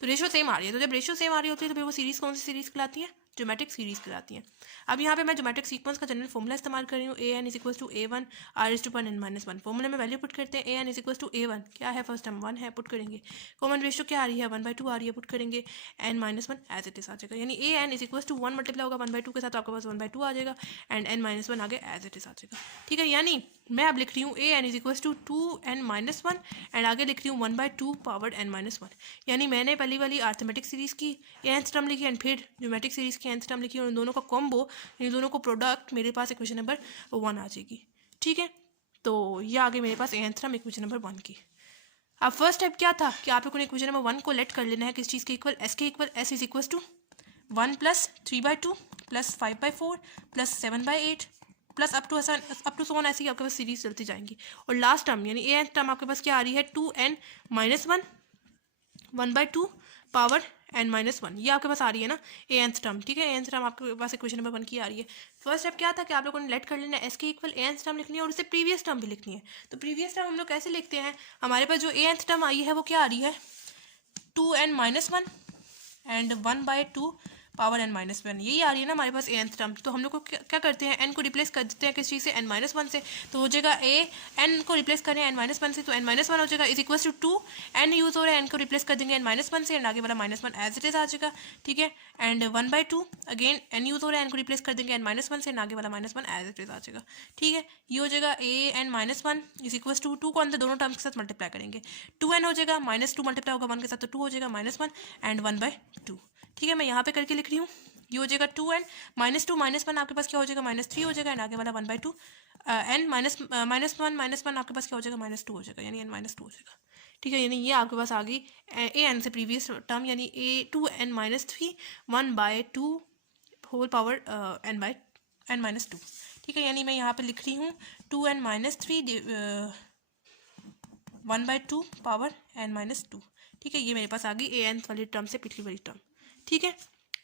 तो रेशियो सेम आ रही है, तो जब रेशियो सेम आ रही होती है तो फिर वो सीरीज़ कौन सी सीरीज़ कहलाती है, ज्योमेट्रिक सीरीज़ कहलाती है। अब यहाँ पे मैं ज्योमेट्रिक सीक्वेंस का जनरल फॉर्मूला इस्तेमाल कर रही हूँ, an = A1 r⁻n - 1। फॉर्मूले में वैल्यू पुट करते हैं, an = A1 क्या है, फर्स्ट टर्म 1 है, पुट करेंगे, कॉमन रेशियो क्या आ रही है, 1/2 आ रही है, पुट करेंगे, n - 1 एज इट इज आ जाएगा। यानी an = 1 मल्टीप्लाई होगा 1/2 के साथ, आपके पास 1/2 आ जाएगा एंड n - 1 आगे एज इट इज आ जाएगा, ठीक है। यानी मैं अब लिख रही हूँ an = 2n - 1 एंड आगे लिख रही हूँ 1/2 पावर n - 1। यानी मैंने पहली वाली अर्थमेटिक सीरीज़ की nth टर्म लिखी एंड फिर ज्योमेट्रिक सीरीज़ की nth टर्म लिखी, और इन दोनों का कॉम्बो, इन दोनों को प्रोडक्ट मेरे पास इक्वेशन नंबर 1 आ जाएगी, ठीक है। तो ये आगे मेरे पास nth टर्म इक्वेशन नंबर 1 की। अब फर्स्ट स्टेप क्या था कि आप लोगों ने इक्वेशन नंबर 1 को लेट कर लेना है किस चीज़ के इक्वल, s के equal, s = 1 + 3/2 plus 5/4 plus 7/8 plus up to सोन, ऐसे ही आपके पास सीरीज चलती जाएंगी। और लास्ट टर्म यानी ए टर्म आपके पास क्या आ रही है 2n-1 1/2 पावर n-1, ये आपके पास आ रही है ना ए एंथ टर्म, ठीक है। ए एंथ टर्म आपके पास इक्वेशन नंबर 1 की आ रही है। फर्स्ट स्टेप क्या था कि आप लोगों ने लेट कर लेना एस के इक्वल ए एंथ टर्म लिखनी है और उससे प्रीवियस टर्म भी लिखनी है। तो प्रीवियस टर्म हम लोग कैसे लिखते हैं, हमारे पास जो ए एंथ टर्म आई है वो क्या आ रही है 2n-1 एंड 1/2 पावर n-1, यही आ रही है ना हमारे पास ए एंथ टर्म। तो हम लोग को क्या करते हैं, n को रिप्लेस कर देते हैं किस चीज़ से, n-1 से। तो हो जाएगा ए, n को रिप्लेस करें n-1 से तो n-1 हो जाएगा is equal to 2, n use हो रहा है, n को रिप्लेस कर देंगे n-1 से एंड आगे वाला -1 एज इट इज आ जाएगा, ठीक है। एंड 1/2 अगेन n यूज़ हो रहा है, n को रिप्लेस कर देंगे n-1 से एंड आगे वाला -1 एज इट इज आ जाएगा, ठीक है। ये हो जाएगा a n-1 is equal to 2 को अंदर दोनों टर्म्स के साथ मल्टीप्लाई करेंगे, 2n हो जाएगा, -2 मल्टीप्लाई होगा 1 के साथ तो 2 हो जाएगा -1 एंड 1/2, ठीक है। मैं यहाँ पे करके लिख रही हूँ, ये हो जाएगा 2n -2 -1 आपके पास क्या हो जाएगा -3 हो जाएगा एंड आगे वाला 1/2 n -1 आपके पास क्या हो जाएगा -2 हो जाएगा, यानी n-2 हो जाएगा, ठीक है। यानी ये आपके पास आ गई ए एन से प्रीवियस टर्म यानी a 2n-3 1/2 whole power n-2, ठीक है। यानी मैं यहाँ पे लिख रही हूँ 2n-3 1/2 पावर n-2, ठीक है। ये मेरे पास आ गई ए एन वाली टर्म से पिछली वाली टर्म, ठीक है।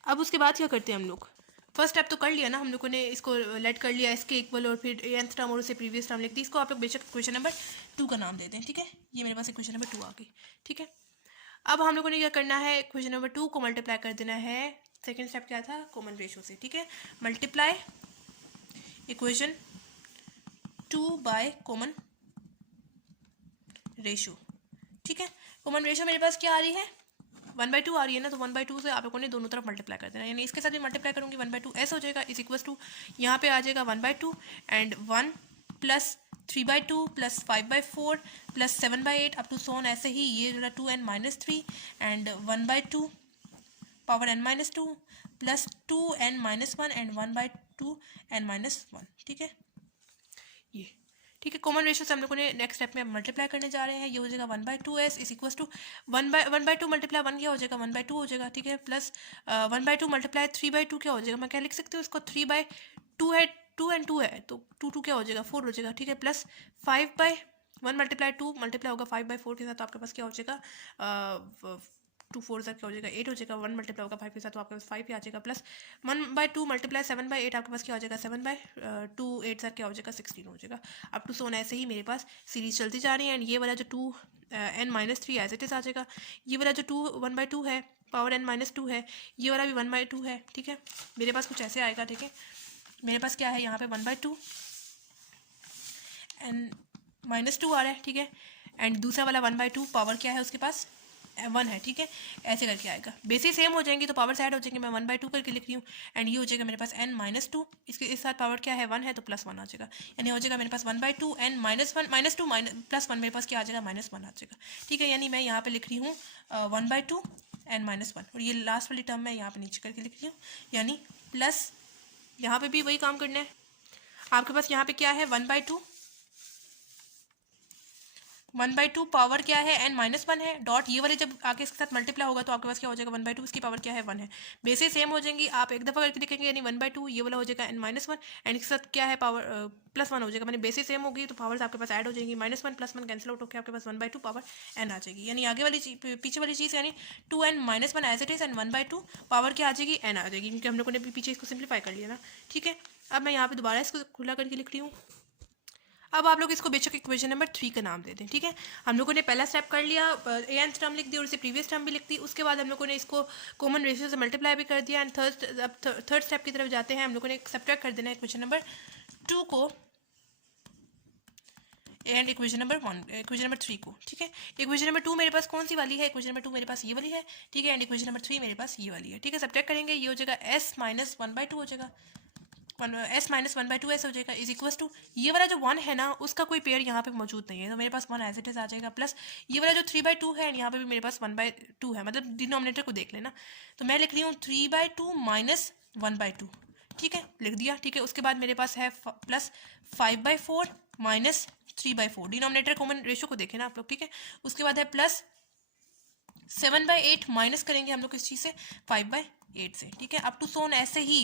अब उसके बाद क्या करते हैं हम लोग, फर्स्ट स्टेप तो कर लिया ना हम लोगों ने, इसको लेट कर लिया इसके इक्वल और फिर एंथ टर्म और उससे प्रीवियस टर्म लिख दी। इसको आप लोग बेशक क्वेश्चन नंबर 2 का नाम देते हैं, ठीक है। ये मेरे पास क्वेश्चन नंबर 2 आ गई, ठीक है। अब हम लोगों ने क्या करना है, क्वेश्चन नंबर 2 को मल्टीप्लाई कर देना है, सेकेंड स्टेप क्या था, कॉमन रेशो से, ठीक है। Multiply equation 2 by common ratio, ठीक है। कॉमन रेशो मेरे पास क्या आ रही है 1/2 आ रही है ना, तो 1/2 से आप लोगों ने दोनों तरफ मल्टीप्लाई कर देना, यानी इसके साथ भी मल्टीप्लाई करूँगी 1/2 ऐसा हो जाएगा इज इक्वल टू, यहाँ पे आ जाएगा 1/2 and 1 plus 3/2 plus 5/4 plus 7/8 to to सोन, ऐसे ही ये जो है 2n-3 and 1/2 power n-2 plus 2n-1 and 1/2 n-1, ठीक है। ये ठीक है, कॉमन रेशियो से हम लोगों ने नेक्स्ट स्टेप में मल्टीप्लाई करने जा रहे हैं। ये हो जाएगा 1/2s is equal to 1/2 multiply 1 क्या हो जाएगा 1/2 हो जाएगा, ठीक है। प्लस 1/2 मल्टीप्लाई 3/2 क्या हो जाएगा, मैं क्या लिख सकती हूँ इसको 3/2 है, 2 and 2 है तो 2 क्या हो जाएगा 4 हो जाएगा, ठीक है। प्लस 5/1 मल्टीप्लाई 2 मल्टीप्लाई होगा 5/4 के साथ, तो आपके पास क्या हो जाएगा 2 4 क्या हो जाएगा 8 हो जाएगा, 1 मल्टीप्लाई होगा 5 के साथ तो आपके पास 5 ही आ जाएगा। प्लस 1/2 मल्टीप्लाई 7/8 आपके पास क्या हो जाएगा 7/2 8 क्या हो जाएगा 16 हो जाएगा। अप टू सोन ऐसे ही मेरे पास सीरीज चलती जा रही है एंड ये वाला जो 2n-3 एज इट इज आ जाएगा। ये वाला जो 1/2 है पावर n-2 है, ये वाला भी 1/2 है, ठीक है। मेरे पास कुछ ऐसे आएगा, ठीक है। मेरे पास क्या है यहाँ पे 1/2 n-2 आ रहा है, ठीक है। एंड दूसरा वाला 1/2 पावर क्या है उसके पास 1 है, ठीक है। ऐसे करके आएगा, बेसिस सेम हो जाएंगी तो पावर साइड हो जाएंगे, मैं 1/2 करके लिख रही हूँ एंड ये हो जाएगा मेरे पास n-2, इसके इस साथ पावर क्या है 1 है तो प्लस 1 आ जाएगा, यानी हो जाएगा मेरे पास 1/2 n-1 -2 प्लस 1 मेरे पास क्या आ जाएगा -1 आ जाएगा, ठीक है। यानी मैं यहाँ पे लिख रही हूँ 1/2 n-1 और ये लास्ट वाली टर्म मैं यहाँ पे नीचे करके लिख रही हूँ, यानी प्लस यहाँ पे भी वही काम करना है। आपके पास यहाँ पे क्या है 1/2 पावर क्या है n-1 है, डॉट ये वाले जब आगे इसके साथ मल्टीप्लाई होगा तो आपके पास क्या हो जाएगा 1/2 इसकी पावर क्या है 1 है, बेसिस सेम हो जाएंगी, आप एक दफ़ा करके लिखेंगे यानी 1/2 ये वाला हो जाएगा n-1 एंड इसके साथ क्या है पावर प्लस 1 हो जाएगा, मैंने बेसिस सेम होगी तो पावर्स आपके पास ऐड हो जाएंगी, -1 प्लस 1 कैंसिल आउट होकर आपके पास 1/2 पावर n आ जाएगी, यानी आगे वाली पीछे वाली चीज़ यानी 2n-1 as it is and 1/2 power क्या आ जाएगी n आ जाएगी, क्योंकि हम लोगों ने पीछे इसको सिंप्लीफाई कर लिया ना, ठीक है। अब मैं यहाँ पे दोबारा इसको खुला करके लिख रही हूँ। अब आप लोग इसको बेशक इक्वेशन नंबर 3 का नाम दे दें, ठीक है। हम लोगों ने पहला स्टेप कर लिया, ए एंथ टर्म लिख दी और इसे प्रीवियस टर्म भी लिख दी, उसके बाद हम लोगों ने इसको कॉमन रेशियो से मल्टीप्लाई भी कर दिया एंड थर्ड स्टेप की तरफ जाते हैं। हम लोगों ने सब्ट्रैक्ट कर देना है इक्वेशन नंबर 2 को एंड इक्वेशन नंबर 3 को, ठीक है। इक्वेशन नंबर 2 मेरे पास कौन सी वाली है, इक्वेशन नंबर 2 मेरे पास ये वाली है, ठीक है। एंड इक्वेशन नंबर 3 मेरे पास ये वाली है, ठीक है। सब्ट्रैक्ट करेंगे, ये हो जाएगा s - 1/2 हो जाएगा, s - 1/2 ऐसा हो जाएगा इज इक्वल टू ये वाला जो 1 है ना उसका कोई पेयर यहाँ पे मौजूद नहीं है तो मेरे पास 1 एज इट इज आ जाएगा, प्लस ये वाला जो 3/2 है यहाँ पे भी मेरे पास 1/2 है, मतलब डिनोमिनेटर को देख लेना, तो मैं लिख रही हूँ 3/2 माइनस 1/2, ठीक है, लिख दिया, ठीक है। उसके बाद मेरे पास है plus 5/4 minus 3/4, denominator common ratio को देखें ना आप लोग, ठीक है। उसके बाद है प्लस 7/8 माइनस करेंगे हम लोग किस चीज़ से 5/8 से, ठीक है। अप टू सोन ऐसे ही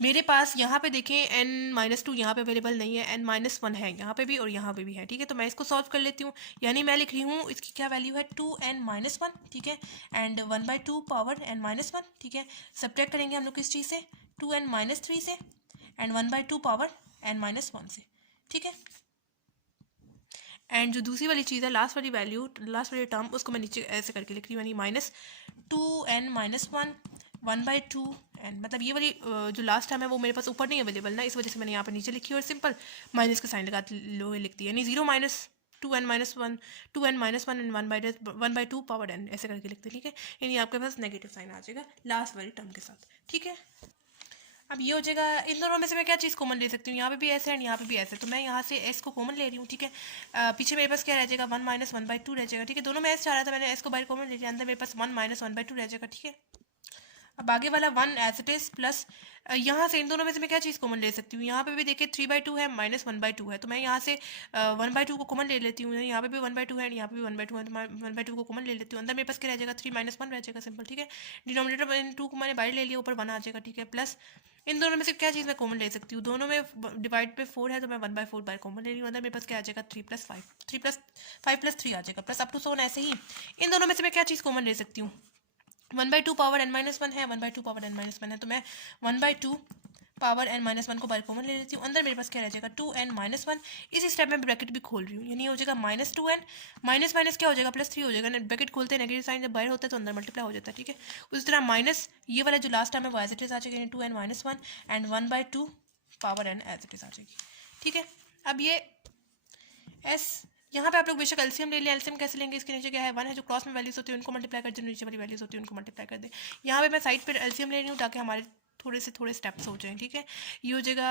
मेरे पास यहाँ पे देखें n-2 यहाँ पे अवेलेबल नहीं है, n-1 है यहाँ पे भी और यहाँ पे भी है, ठीक है। तो मैं इसको सॉल्व कर लेती हूँ, यानी मैं लिख रही हूँ इसकी क्या वैल्यू है 2n-1, ठीक है, एंड 1/2 पावर n-1, ठीक है। सब्ट्रैक्ट करेंगे हम लोग किस चीज़ से, 2n-3 से एंड 1/2 पावर n-1 से, ठीक है। एंड जो दूसरी वाली चीज़ है, लास्ट वाली वैल्यू, लास्ट वाली टर्म, उसको मैं नीचे ऐसे करके लिख रही हूँ, यानी -2n-1 1/2 एन, मतलब ये वाली जो लास्ट टर्म है वो मेरे पास ऊपर नहीं अवेलेबल ना, इस वजह से मैंने यहाँ पर नीचे लिखी और सिंपल माइनस का साइन लगा लो लिखती है, यानी 0-2n-1 2n-1 and 1/2 power n ऐसे करके लिखते हैं, ठीक है। यानी आपके पास नेगेटिव साइन आ जाएगा लास्ट वाली टर्म के साथ, ठीक है। अब ये हो जाएगा, इन दोनों में से मैं क्या चीज़ कॉमन ले सकती हूँ, यहाँ पे भी ऐसे एंड यहाँ पे भी ऐसे, तो मैं यहाँ से एस को कॉमन ले रही हूँ, ठीक है। पीछे मेरे पास क्या रह जाएगा 1 - 1/2 रह जाएगा, ठीक है। दोनों में एस चाह रहा था, मैंने एस को बाहर कॉमन ले लिया, अंदर मेरे पास 1 - 1/2 रह जाएगा, ठीक है। अब आगे वाला 1 एज इट इज़ प्लस यहाँ से इन दोनों में से मैं क्या चीज़ कॉमन ले सकती हूँ, यहाँ पे भी देखिए 3/2 है -1/2 है, तो मैं यहाँ से 1/2 को कॉमन ले लेती हूँ, यहाँ पे भी 1/2 है, यहाँ पे भी 1/2 है, तो मैं 1/2 को कॉमन ले लेती हूँ। अंदर मेरे पास क्या रह जाएगा 3 - 1 रह जाएगा, सिंपल, ठीक है। डिनोमिनेटर इन 2 को मैंने बाहर ले लिया, ऊपर 1 आ जाएगा, ठीक है। प्लस इन दोनों में से क्या चीज़ मैं कॉमन ले सकती हूँ, दोनों में डिवाइड पे 4 है, तो मैं 1/4 बाहर कॉमन ले रही हूँ। अंदर मेरे पास क्या आ जाएगा 3 + 5 3 + 5 + 3 आ जाएगा, प्लस अप टू 7 ऐसे ही। इन दोनों में से मैं क्या चीज़ कॉमन ले सकती हूँ, 1/2 पावर n-1 है, 1/2 पावर n-1 है, तो मैं 1/2 पावर n-1 को बाहर कॉमन ले लेती हूँ। अंदर मेरे पास क्या रह जाएगा 2n-1, इसी स्टेप में ब्रैकेट भी खोल रही हूँ, यानी हो जाएगा -2n माइनस माइनस क्या हो जाएगा +3 हो जाएगा, ब्रैकेट खोलते हैं नेगेटिव साइन जब बाहर होता है तो अंदर मल्टीप्लाई हो जाता है, ठीक है। उसी तरह माइनस ये वाला जो लास्ट टाइम है वो एज इट इज आ जाएगा, यानी 2n-1 and 1/2 power n as it is आ जाएगी, ठीक है। अब ये एस यहाँ पे आप लोग बेशक एलसीएम ले लें, एलसीएम कैसे लेंगे, इसके नीचे क्या है 1 है, जो क्रॉस में वैल्यूज होती है उनको मल्टीप्लाई कर दें, नीचे वाली वैल्यूज होती है उनको मल्टीप्लाई कर दें। यहाँ पे मैं साइड पर एलसीएम ले रही हूँ ताकि हमारे थोड़े से थोड़े स्टेप्स हो जाएं, ठीक है। ये हो जाएगा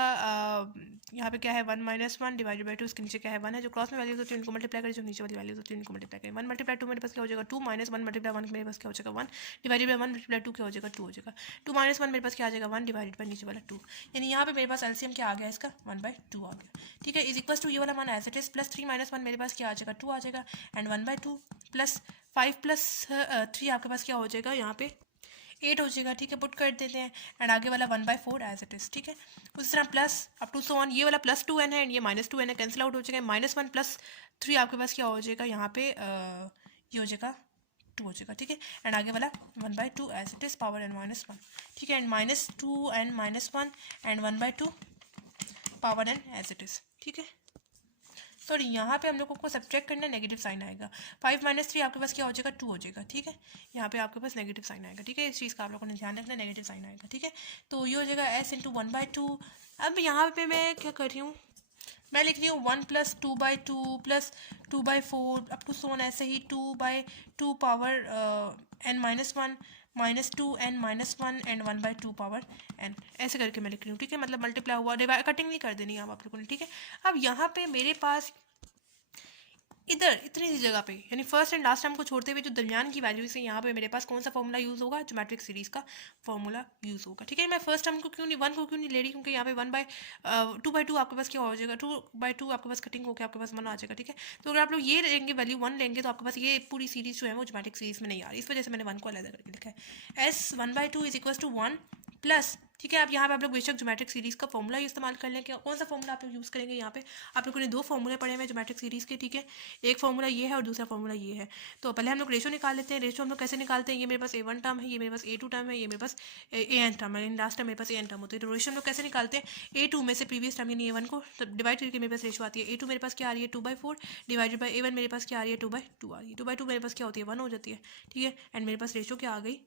यहाँ पे क्या है 1 - 1 डिवाइडेड बाई 2, इसके नीचे क्या है 1 है, जो क्रॉस में वैल्यूज होती है उनको मल्टीप्लाई करें, जो नीचे वाली वैल्यूज होती है उनको मल्टीप्लाई करें। 1 × 2 मेरे पास क्या हो जाएगा 2 - 1 × 1 मेरे पास क्या हो जाएगा 1 डिवाइडेड बाई 1 × 2 क्या हो जाएगा 2 हो जाएगा। 2 - 1 मेरे पास क्या आ जाएगा 1 डिवाइडेड बाई नीचे वाला 2, यानी यहाँ पे मेरे पास एलसीएम क्या आ गया इसका 1/2 आ गया, ठीक है। इज इक्वल टू ये वाला मान एज इट इज प्लस 3 - 1 मेरे पास क्या आ जाएगा 2 आ जाएगा, एंड 1/2 प्लस 5 + 3 आपके पास क्या हो जाएगा यहाँ पे 8 हो जाएगा, ठीक है। पुट कर देते हैं एंड आगे वाला 1/4 एज इट इज़, ठीक है। उस तरह प्लस अप टू 1 ये वाला +2n है एंड ये -2n है, कैंसिल आउट हो जाएगा। -1 + 3 आपके पास क्या हो जाएगा यहाँ पे ये हो जाएगा 2 हो जाएगा, ठीक है। एंड आगे वाला 1/2 as it is power n-1, ठीक है, and -2n-1 and 1/2 power n as it is, ठीक है। सॉरी यहाँ पे हम लोगों को सब्ट्रैक्ट करना है, नेगेटिव साइन आएगा। 5 - 3 आपके पास क्या हो जाएगा 2 हो जाएगा, ठीक है। यहाँ पे आपके पास नेगेटिव साइन आएगा, ठीक है। इस चीज़ का आप लोगों ने ध्यान रखना, नेगेटिव साइन आएगा, ठीक है। तो ये हो जाएगा s × 1/2। अब यहाँ पे मैं क्या कर रही हूँ, मैं लिख रही हूँ 1 + 2/2 प्लस 2/4 अप टू सोन, ऐसे ही 2/2 power n-1 -2n-1 and 1/2 power n ऐसे करके मैं लिख रही हूँ, ठीक है। मतलब मल्टीप्लाई हुआ, डिवाइड कटिंग नहीं कर देनी आप लोगों ने, ठीक है। अब यहाँ पे मेरे पास इधर इतनी सी जगह पे, यानी फर्स्ट एंड लास्ट टर्म को छोड़ते हुए जो दरमियान की वैल्यूज है यहाँ पे मेरे पास कौन सा फॉर्मूला यूज़ होगा, ज्योमेट्रिक सीरीज का फॉर्मूला यूज़ होगा, ठीक है। मैं फर्स्ट टर्म को क्यों नहीं 1 को क्यों नहीं ले रही, क्योंकि यहाँ पे 2/2 आपके पास क्या हो जाएगा 2/2 आपके पास कटिंग होकर आपके पास 1 आ जाएगा, ठीक है। तो अगर आप लोग ये लेंगे वैल्यू 1 लेंगे तो आपके पास ये पूरी सीरीज जो है वो ज्योमेट्रिक सीरीज में नहीं आ रही, इस वजह से मैंने 1 को अलग करके लिखा है। s 1/2 = 1 प्लस, ठीक है। अब यहाँ पे आप लोग बेशक ज्योमेट्रिक सीरीज का फॉर्मूला इस्तेमाल कर लें, कौन सा फॉर्मूला आप लोग यूज़ करेंगे, यहाँ पे आप लोगों ने 2 फॉर्मूले पढ़े हुए हैं ज्योमेट्रिक सीरीज के, ठीक है। एक फॉर्मूला ये है और दूसरा फॉर्मूला ये है। तो पहले हम लोग रेशो निकाल लेते हैं। रेशो हम लोग कैसे निकालते हैं, ये मेरे पास a1 टर्म है, ये मेरे पास a2 टर्म है, ये मेरे पास an टर्म है, लास्ट टाइम मेरे पास an टर्म होती है। तो रेशो हम लोग कैसे निकालते हैं, a2 में से प्रीवियस टर्म यानी a1 को डिवाइड करके मेरे पास रेशो आती है। a2 मेरे पास क्या आ रही है 2/4 डिवाइडेड बाई a1 मेरे पास क्या आ रही है 2/2 आ रही है। 2/2 मेरे पास क्या होती है 1 हो जाती है, ठीक है। एंड मेरे पास रेशो क्या आ गई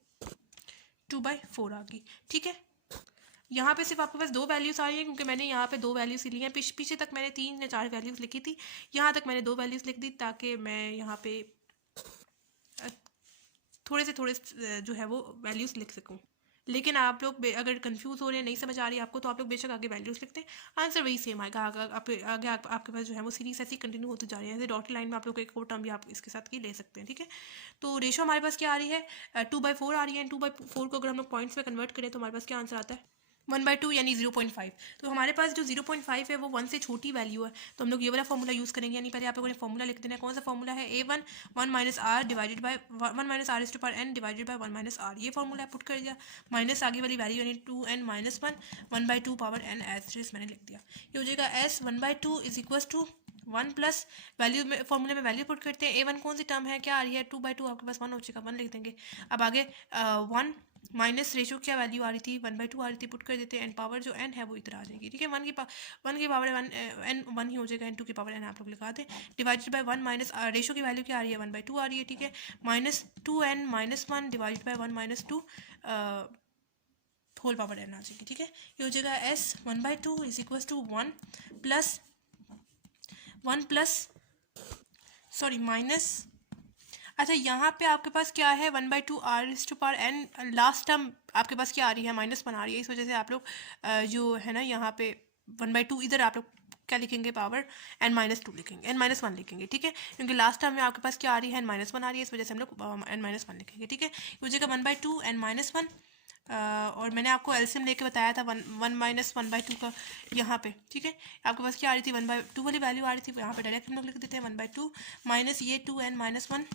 2/4 आ गई, ठीक है। यहाँ पे सिर्फ आपके पास 2 वैल्यूज़ आ रही हैं, क्योंकि मैंने यहाँ पे 2 वैल्यूज़ ली हैं। पीछे तक मैंने 3 या 4 वैल्यूज़ लिखी थी, यहाँ तक मैंने 2 वैल्यूज़ लिख दी ताकि मैं यहाँ पे थोड़े से थोड़े जो है वो वैल्यूज़ लिख सकूँ। लेकिन आप लोग अगर कंफ्यूज हो रहे हैं, नहीं समझ आ रही है आपको, तो आप लोग बेशक आगे वैल्यूज़ लिखते हैं, आंसर वही सेम आएगा। आगे आपके पास जो है वो सीरीज ऐसी कंटिन्यू होती जा रही है, ऐसे डॉटेड लाइन में आप लोग एक और टर्म भी आप इसके साथ की ले सकते हैं, ठीक है। तो रेशो हमारे पास क्या आ रही है 2/4 आ रही है। 2/4 को अगर हम लोग पॉइंट्स में कन्वर्ट करें तो हमारे पास क्या आंसर आता है 1/2 यानी 0.5। तो हमारे पास जो 0.5 है वो 1 से छोटी वैल्यू है, तो हम लोग ये वाला फॉर्मूला यूज़ करेंगे। यानी पहले आप लोगों ने फॉर्मूला लिख देना है। कौन सा फॉर्मूला है? A1 1 minus R divided by 1 minus R is to power n divided by 1 minus are. ये फॉर्मूला पुट कर दिया, माइनस आगे वाली वैल्यू यानी 2n minus 1 1/2 power n as मैंने लिख दिया। ये हो जाएगा s 1/2 is equal to 1 plus value में फॉर्मूले में वैल्यू पुट करते हैं। A1 कौन सी टर्म है, क्या आ रही है? 2/2 आपके पास 1 हो चुका, 1 लिख देंगे। अब आगे 1 माइनस रेशो क्या वैल्यू आ रही थी? 1/2 आ रही थी, पुट कर देते हैं। एन पावर जो n है वो इधर आ जाएगी, ठीक है। 1 की पावर n 1 ही हो जाएगा, n 2 की पावर n आप लोग लिखा दें, डिवाइडेड बाय 1 माइनस रेशो की वैल्यू क्या आ रही है? 1/2 आ रही है, ठीक है। Minus 2n minus 1 divided by 1 minus 2 whole power n आ जाएगी, ठीक है। ये हो जाएगा s 1/2 is equal to 1 plus sorry minus, अच्छा यहाँ पे आपके पास क्या है? 1/2 R is to power n। Last term आपके पास क्या आ रही है? -1 आ रही है। इस वजह से आप लोग जो है ना यहाँ पे 1/2 इधर आप लोग क्या लिखेंगे? पावर n-2 लिखेंगे, n-1 लिखेंगे, ठीक है। क्योंकि लास्ट टर्म में आपके पास क्या आ रही है? n-1 आ रही है, इस वजह से हम लोग n-1 लिखेंगे, ठीक है। हो जाएगा 1/2 n-1 और मैंने आपको एलसीएम लेके बताया था 1 माइनस 1/2 का यहाँ पे, ठीक है। आपके पास क्या आ रही थी? 1/2 वाली वैल्यू आ रही थी, यहाँ पे डायरेक्ट हम लोग लिख देते हैं 1/2 माइनस ये 2n-1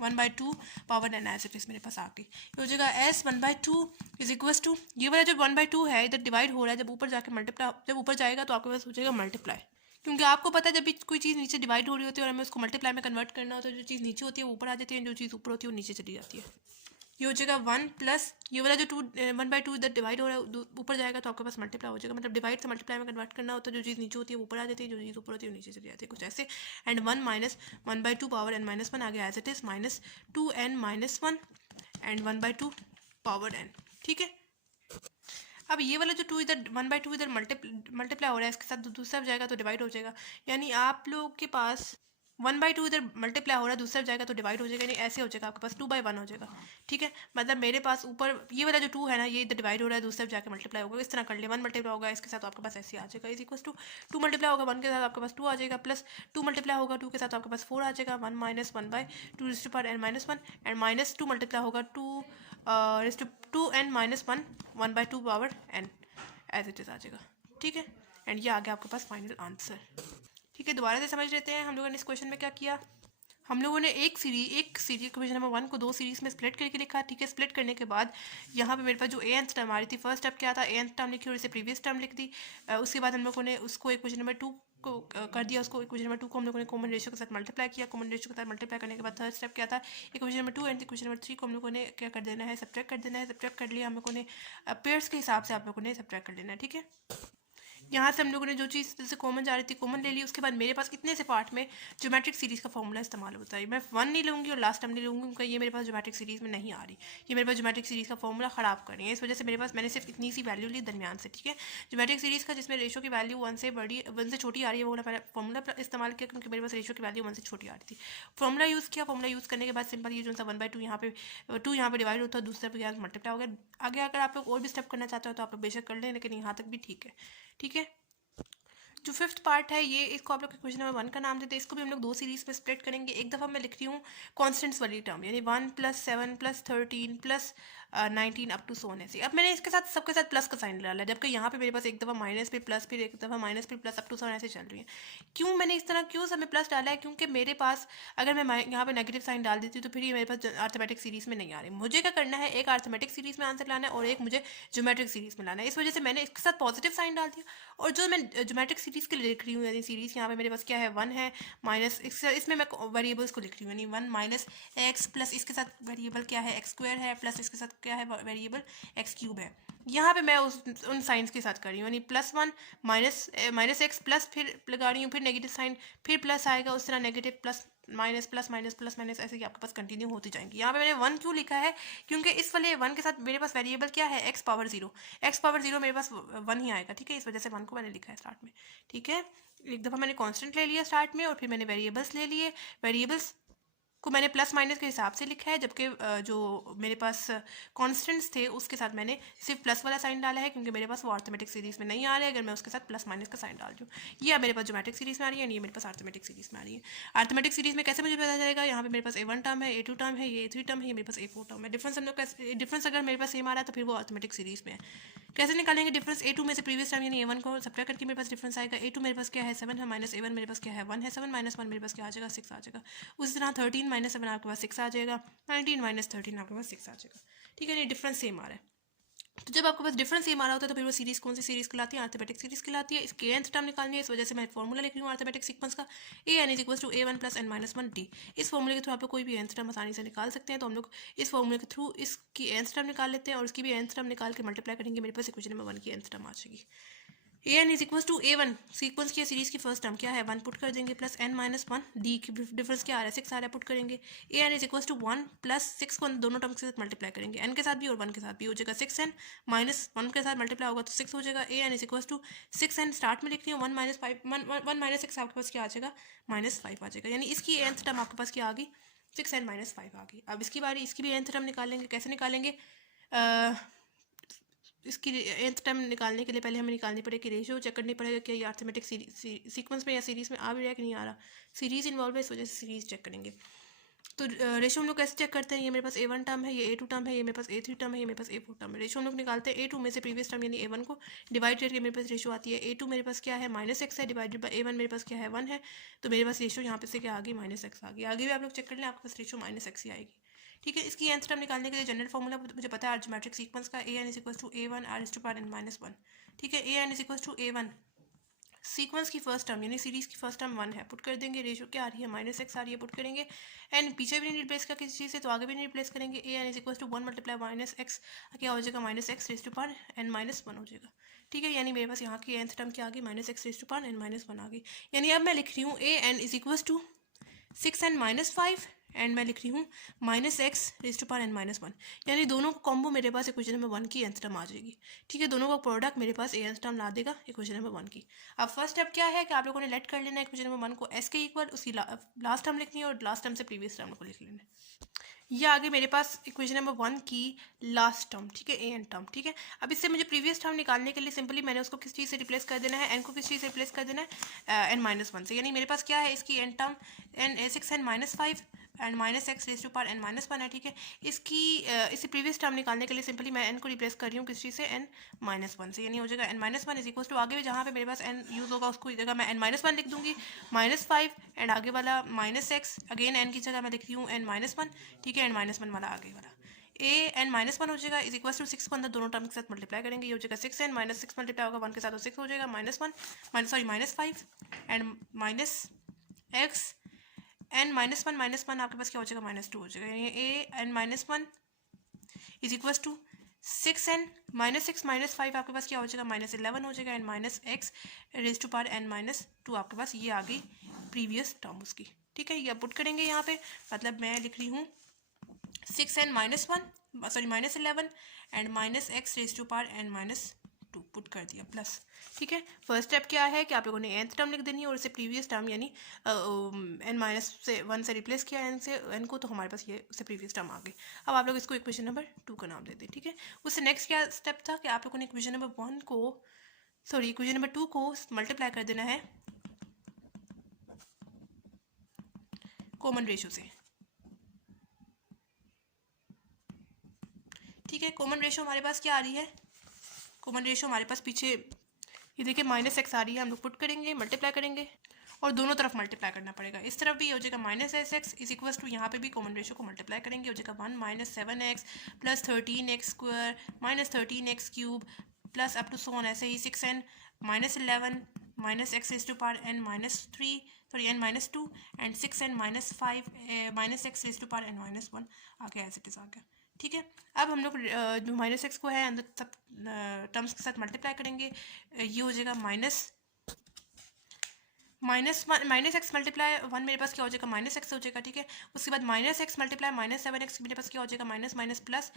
1/2 पावर n ऐसे मेरे पास आ गई। हो जाएगा s 1/2 इज इक्वल टू, ये वाला जो 1/2 है इधर डिवाइड हो रहा है, जब ऊपर जाके मल्टीप्लाई, जब ऊपर जाएगा तो आपके पास हो जाएगा मल्टीप्लाई। क्योंकि आपको पता है जब भी कोई चीज़ नीचे डिवाइड हो रही होती है और हमें उसको मल्टीप्लाई में कन्वर्ट करना होता है, जो चीज़ नीचे होती है वो ऊपर आ जाती है, जो चीज़ ऊपर होती है वो नीचे चली जाती है। ये हो जाएगा 1 प्लस ये वाला जो 1/2 इधर डिवाइड हो रहा है ऊपर जाएगा तो आपके पास मल्टीप्लाई हो जाएगा। मतलब डिवाइड से मल्टीप्लाई में कन्वर्ट करना होता है, जो चीज़ नीचे होती है वो ऊपर आ जाती है, जो चीज़ ऊपर होती है वो नीचे चली जाती है, कुछ ऐसे। एंड 1 माइनस 1/2 पावर n-1 आ गया as it is minus 2n-1 and 1/2 power n, ठीक है। अब ये वाला जो 2 इधर 1/2 इधर मल्टीप्लाई हो रहा है, इसके साथ दूसरा जाएगा तो डिवाइड हो जाएगा। यानी आप लोग के पास 1/2 इधर मल्टीप्लाई हो रहा है, दूसरा जाएगा तो डिवाइड हो जाएगा, यानी ऐसे हो जाएगा आपके पास 2/1 हो जाएगा, ठीक है। मतलब मेरे पास ऊपर ये वाला जो 2 है ना, ये इधर डिवाइड हो रहा है, दूसरा जाके मल्टीप्लाई होगा, इस तरह कर ले। 1 मल्टीप्लाई होगा इसके साथ आपके पास ऐसे आ जाएगा इज इक्वल टू 2 मल्टीप्लाई होगा 1 के साथ आपके पास 2 आ जाएगा, प्लस 2 मल्टीप्लाई होगा 2 के साथ आपके पास 4 आ जाएगा, 1 minus 1/2 is to power n-1 and minus 2 multiply होगा 2n-1 1/2 power n as it is आ जाएगा, ठीक है। एंड ये आ गया आपके पास फाइनल आंसर, ठीक है। दोबारा से समझ लेते हैं हम लोगों ने इस क्वेश्चन में क्या किया। हम लोगों ने एक सीरीज क्वेश्चन नंबर 1 को 2 सीरीज में स्प्लिट करके लिखा, ठीक है। स्प्लिट करने के बाद यहाँ पे मेरे पास जो एनथ टर्म आ रही थी, फर्स्ट स्टेप क्या था? एनथ टर्म लिखी और इसे प्रीवियस टर्म लिख दी। उसके बाद हम लोगों ने उसको इक्वेशन नंबर 2 को कर दिया, उसको इक्वेशन नंबर 2 को हम लोगों ने कॉमन रेशियो के साथ मल्टीप्लाई किया। कॉमन रेशियो के साथ मल्टीप्लाई करने के बाद थर्ड स्टेप क्या था? Equation number 2 and equation number 3 को हम लोगों ने क्या कर देना है? सब्ट्रैक्ट कर देना है। सब्ट्रैक्ट कर लिया हम लोगों ने, पेयर्स के हिसाब से आप लोगों ने सब्ट्रैक्ट कर लेना है, ठीक है। यहाँ से हम लोगों ने जो चीज़ जैसे कॉमन जा रही थी कॉमन ले ली। उसके बाद मेरे पास इतने से पार्ट में ज्योमेट्रिक सीरीज़ का फॉर्मूला इस्तेमाल होता है। मैं 1 नहीं लूँगी और लास्ट टाइम नहीं लूँगी, क्योंकि ये मेरे पास ज्योमेट्रिक सीरीज़ में नहीं आ रही। ये मेरे पास ज्योमेट्रिक सीरीज़ का फॉर्मूला ख़राब कर रही है, इस वजह से मेरे पास मैंने सिर्फ इतनी सी वैल्यू ली दरमियान से, ठीक है। ज्योमेट्रिक सीरीज़ का जिसमें रेशो की वैल्यू 1 से छोटी आ रही है, वो वाला फॉर्मूला इस्तेमाल किया, क्योंकि मेरे पास रेशो की वैल्यू 1 से छोटी आ रही थी। फॉर्मूला यूज़ किया, फॉर्मूला यूज़ करने के बाद सिंपल ये जो सा 1/2 यहाँ पे 2 यहाँ पे डिवाइड होता है, दूसरे पे यहाँ मल्टीप्लाई हो गया। आगे अगर आप लोग और भी स्टेप करना चाहते हो तो आप लोग बेशक कर लें, लेकिन यहाँ तक भी ठीक है, ठीक है। जो फिफ्थ पार्ट है ये, इसको आप लोग क्वेश्चन नंबर 1 का नाम देते हैं। इसको भी हम लोग 2 सीरीज में स्प्लिट करेंगे। एक दफ़ा मैं लिख रही हूँ कॉन्स्टेंट्स वाली टर्म, यानी 1 + 7 + 13 + 19 अप टू सो ऑन ऐसे। अब मैंने इसके साथ सबके साथ प्लस का साइन डाला है, जबकि यहाँ पे मेरे पास एक दफ़ा माइनस फिर प्लस, फिर एक दफ़ा माइनस फिर plus, up to so on ऐसे चल रही है। क्यों मैंने इस तरह क्यों समय प्लस डाला है? क्योंकि मेरे पास अगर मैं यहाँ पे नेगेटिव साइन डाल देती हूँ तो फिर ये मेरे पास अर्थमेटिक सीरीज़ में नहीं आ रही। मुझे क्या करना है, एक अर्थमेटिक सीरीज़ में आंसर लाना है और एक मुझे ज्योमेट्रिक सीरीज़ में लाना है। इस वजह से मैंने इसके साथ पॉजिटिव साइन डाल दिया। और जो मैं ज्योमेट्रिक सीरीज़ के लिए लिख रही हूँ, यानी सीरीज़ यहाँ पे मेरे पास क्या है 1 है माइनस, इसमें मैं वेरिएबल्स को लिख रही हूँ, यानी 1 माइनस एक्स प्लस इसके साथ वेरिएबल क्या है x² है, प्लस इसके साथ क्या है वेरिएबल x³ है। यहाँ पे मैं उन साइंस के साथ कर रही हूँ, यानी +1 माइनस एक्स प्लस फिर लगा रही हूँ, फिर नेगेटिव साइन, फिर प्लस आएगा, उस तरह negative plus minus plus minus plus minus ऐसे ही आपके पास कंटिन्यू होती जाएंगी। यहाँ पे मैंने 1 क्यों लिखा है? क्योंकि इस वाले 1 के साथ मेरे पास वेरिएबल क्या है x⁻0 मेरे पास 1 ही आएगा, ठीक है। इस वजह से 1 को मैंने लिखा है स्टार्ट में, ठीक है। एक दफ़ा मैंने कांस्टेंट ले लिया स्टार्ट में और फिर मैंने वेरिएबल्स ले लिए। वेरिएबल्स को मैंने प्लस माइनस के हिसाब से लिखा है, जबकि जो मेरे पास कांस्टेंट्स थे उसके साथ मैंने सिर्फ प्लस वाला साइन डाला है, क्योंकि मेरे पास वो अर्थमेटिक सीरीज़ में नहीं आ रहे अगर मैं उसके साथ प्लस माइनस का साइन डाल दूँ। ये मेरे पास ज्योमेट्रिक सीरीज़ में आ रही है, ये मेरे पास अर्थमेटिक सीरीज़ में आ रही है। अर्थमेटिक सीरीज़ में कैसे मुझे पता चलेगा? यहाँ पे मेरे पास A1 टर्म है, A2 टर्म है, ये A3 टर्म है, ये मेरे पास A4 टर्म है। डिफरेंस हम लोग डिफरेंस अगर मेरे पास सेम आ रहा है तो फिर वो अर्थमेटिक सीरीज़ में है। कैसे निकालेंगे डिफरेंस, A2 में से प्रीवियस टर्म यानी A1 को सब्ट्रैक्ट करके मेरे पास डिफरेंस आएगा। A2 मेरे पास क्या है 7 है, माइनस A1 मेरे पास क्या है 1 है, 7 माइनस 1 मेरे पास क्या आ जाएगा 6 आ जाएगा। उसी तरह 13 माइनस 7 आपके पास 6 आ जाएगा, 19 माइनस 13 आपके पास 6 आ जाएगा। ठीक है, ये डिफरेंस सेम आ रहा है। तो जब आपके पास डिफरेंस सेम आ रहा होता है तो फिर वो सीरीज कौन सी सीरीज कहलाती है, अर्थमेटिक सीरीज कहलाती है। इसकी nth टर्म निकालनी है, इस वजह से मैं फॉर्मूला लिख रही हूँ अर्थमेटिक सीक्वेंस का, an is equal to A1 plus n minus 1 d। इस फॉर्मूले के थ्रू आप लोग कोई भी nth टर्म आसानी से निकाल सकते हैं। तो हम लोग इस फॉर्मूले के थ्रू इसकी nth टर्म निकाल लेते हैं और उसकी भी nth टर्म निकाल के मल्टीप्लाई करेंगे, मेरे पास इक्वेशन नंबर 1 की nth टर्म आ जाएगी। an is equal to A1 sequence की सीरीज की फर्स्ट टर्म क्या है 1 पुट कर देंगे, प्लस n माइनस 1 d की डिफरेंस क्या आ रहा है 6 आ रहा है, पुट करेंगे। an is equal to 1 plus 6 को दोनों टर्म के साथ मल्टीप्लाई करेंगे, n के साथ भी और 1 के साथ भी हो जाएगा। 6n माइनस 1 के साथ मल्टीप्लाई होगा तो 6 हो जाएगा। an is equal to 6n start में लिख रही हूँ 1 माइनस 5 1 माइनस 6 आपके पास क्या आ जाएगा -5 आ जाएगा, यानी इसकी nth टर्म आपके पास क्या आ गई 6n माइनस 5 आ गई। अब इसकी बारी इसकी भी nth टर्म निकालेंगे, कैसे निकालेंगे, इसकी nth टर्म निकालने के लिए पहले हमें निकालनी पड़ेगी रेशियो, चेक करनी पड़ेगा कि ये अर्थमेटिक सीक्वेंस में या सीरीज में आ भी रहा है कि नहीं आ रहा। सीरीज इन्वॉल्व है, इस वजह से सीरीज चेक करेंगे। तो रेशियो हम लोग कैसे चेक करते हैं, ये मेरे पास A1 टर्म है, ये A2 टर्म है, ये मेरे पास A3 टर्म है, ये मेरे पास A4 टर्म है। रेशियो हम लोग निकालते हैं A2 में से प्रीवियस टर्म यानी A1 को डिवाइड करके मेरे पास रेशियो आती है A2 मेरे पास क्या है -x है, डिवाइडेड बाय A1 मेरे पास क्या है 1 है, तो मेरे पास रेशियो यहाँ पे से क्या आ गई -x आ गई। आगे भी आप लोग चेक कर लें, आपके पास रेशियो -x ही आएगी। ठीक है, इसकी nth टर्म निकालने के लिए जनरल फॉर्मूला मुझे पता है ज्योमेट्रिक सीक्वेंस का, an is equal to A1 r⁻n-1। ठीक है, an is equal to A1 sequence की फर्स्ट टर्म यानी सीरीज की फर्स्ट टर्म 1 है, पुट कर देंगे। रेशियो क्या आ रही है -x आ रही है, पुट करेंगे। एंड पीछे भी नहीं रिप्लेस का किसी चीज़ से तो आगे भी नहीं रिप्लेस करेंगे। an is equal to 1 multiply -x क्या हो जाएगा -x⁻n-1 हो जाएगा। ठीक है, यानी मेरे पास यहाँ की nth टर्म क्या आ गई -x⁻n-1 आ गई। यानी अब मैं लिख रही हूँ an is equal to 6n minus 5 and मैं लिख रही हूँ -x⁻n-1, यानी दोनों का कॉम्बो मेरे पास इक्वेशन नंबर 1 की nth टर्म आ जाएगी। ठीक है, दोनों का प्रोडक्ट मेरे पास nth टर्म ला देगा इक्वेशन नंबर 1 की। अब फर्स्ट स्टेप क्या है कि आप लोगों ने लेट कर लेना है इक्वेशन नंबर 1 को s के इक्वल, उसकी लास्ट टर्म लिखनी है और लास्ट टर्म से प्रीवियस टर्म को लिख लेना है। ये आगे मेरे पास इक्वेशन नंबर 1 की लास्ट टर्म, ठीक है, an टर्म। ठीक है, अब इससे मुझे प्रीवियस टर्म निकालने के लिए सिंपली मैंने उसको किस चीज़ से रिप्लेस कर देना है, n को किस चीज़ से रिप्लेस कर देना है n-1 से। यानी मेरे पास क्या है इसकी n term n6n-5 and -x⁻n-1 है। ठीक है, इससे प्रीवियस टर्म निकालने के लिए सिंपली मैं n को रिप्लेस कर रही हूँ किस चीज़ से n-1 से, यानी हो जाएगा n-1 इज इक्वल टू आगे भी जहाँ पे मेरे पास n यूज़ होगा उसको जगह मैं n-1 लिख दूंगी -5 एंड आगे वाला -x अगेन n की जगह मैं लिख रही हूँ n-1। ठीक है, n-1 वाला आगे वाला an-1 हो जाएगा इज इक्वल टू 6 को अंदर दोनों टर्म के साथ मल्टीप्लाई करेंगे, ये हो जाएगा 6n -6 मल्टीप्लाई होगा 1 के साथ तो 6 हो जाएगा -5 एंड -x n-1 आपके पास क्या हो जाएगा -2 हो जाएगा, यानी an-1 is equal to 6n -6 -5 आपके पास क्या हो जाएगा -11 हो जाएगा एंड -x⁻n-2 आपके पास ये आ गई प्रीवियस टर्म उसकी। ठीक है, ये पुट करेंगे यहाँ पे, मतलब मैं लिख रही हूँ 6n-11 एंड -x⁻n-2 पुट कर दिया प्लस। ठीक है, फर्स्ट स्टेप क्या है कि आप लोगों ने nth टर्म लिख देनी है और इसे प्रीवियस टर्म यानी n-1 से रिप्लेस किया n को, तो हमारे पास ये उससे प्रीवियस टर्म आ गई। अब आप लोग इसको इक्वेशन नंबर 2 का नाम दे दें। ठीक है, उससे नेक्स्ट क्या स्टेप था कि आप लोगों ने इक्वेशन नंबर 2 को मल्टीप्लाई कर देना है कॉमन रेशियो से। ठीक है, कॉमन रेशियो हमारे पास क्या आ रही है, कॉमन रेशियो हमारे पास पीछे ये देखिए -x आ रही है, हम लोग पुट करेंगे मल्टीप्लाई करेंगे और दोनों तरफ मल्टीप्लाई करना पड़ेगा। इस तरफ भी हो जाएगा -sx इज इक्वल टू यहाँ पे भी कॉमन रेशियो को मल्टीप्लाई करेंगे, हो जाएगा 1 -7x plus 13x² -13x³ plus up to so on ऐसे ही 6n -11 -x⁻n-3 and 6n -5 -x⁻n-1 आ गया एज इट इज़ आ गया। ठीक है, अब हम लोग जो -x को है अंदर सब टर्म्स के साथ मल्टीप्लाई करेंगे, ये हो जाएगा -x मल्टीप्लाई 1 मेरे पास क्या हो जाएगा -x हो जाएगा। ठीक है, उसके बाद -x मल्टीप्लाई -7x मेरे पास क्या हो जाएगा माइनस प्लस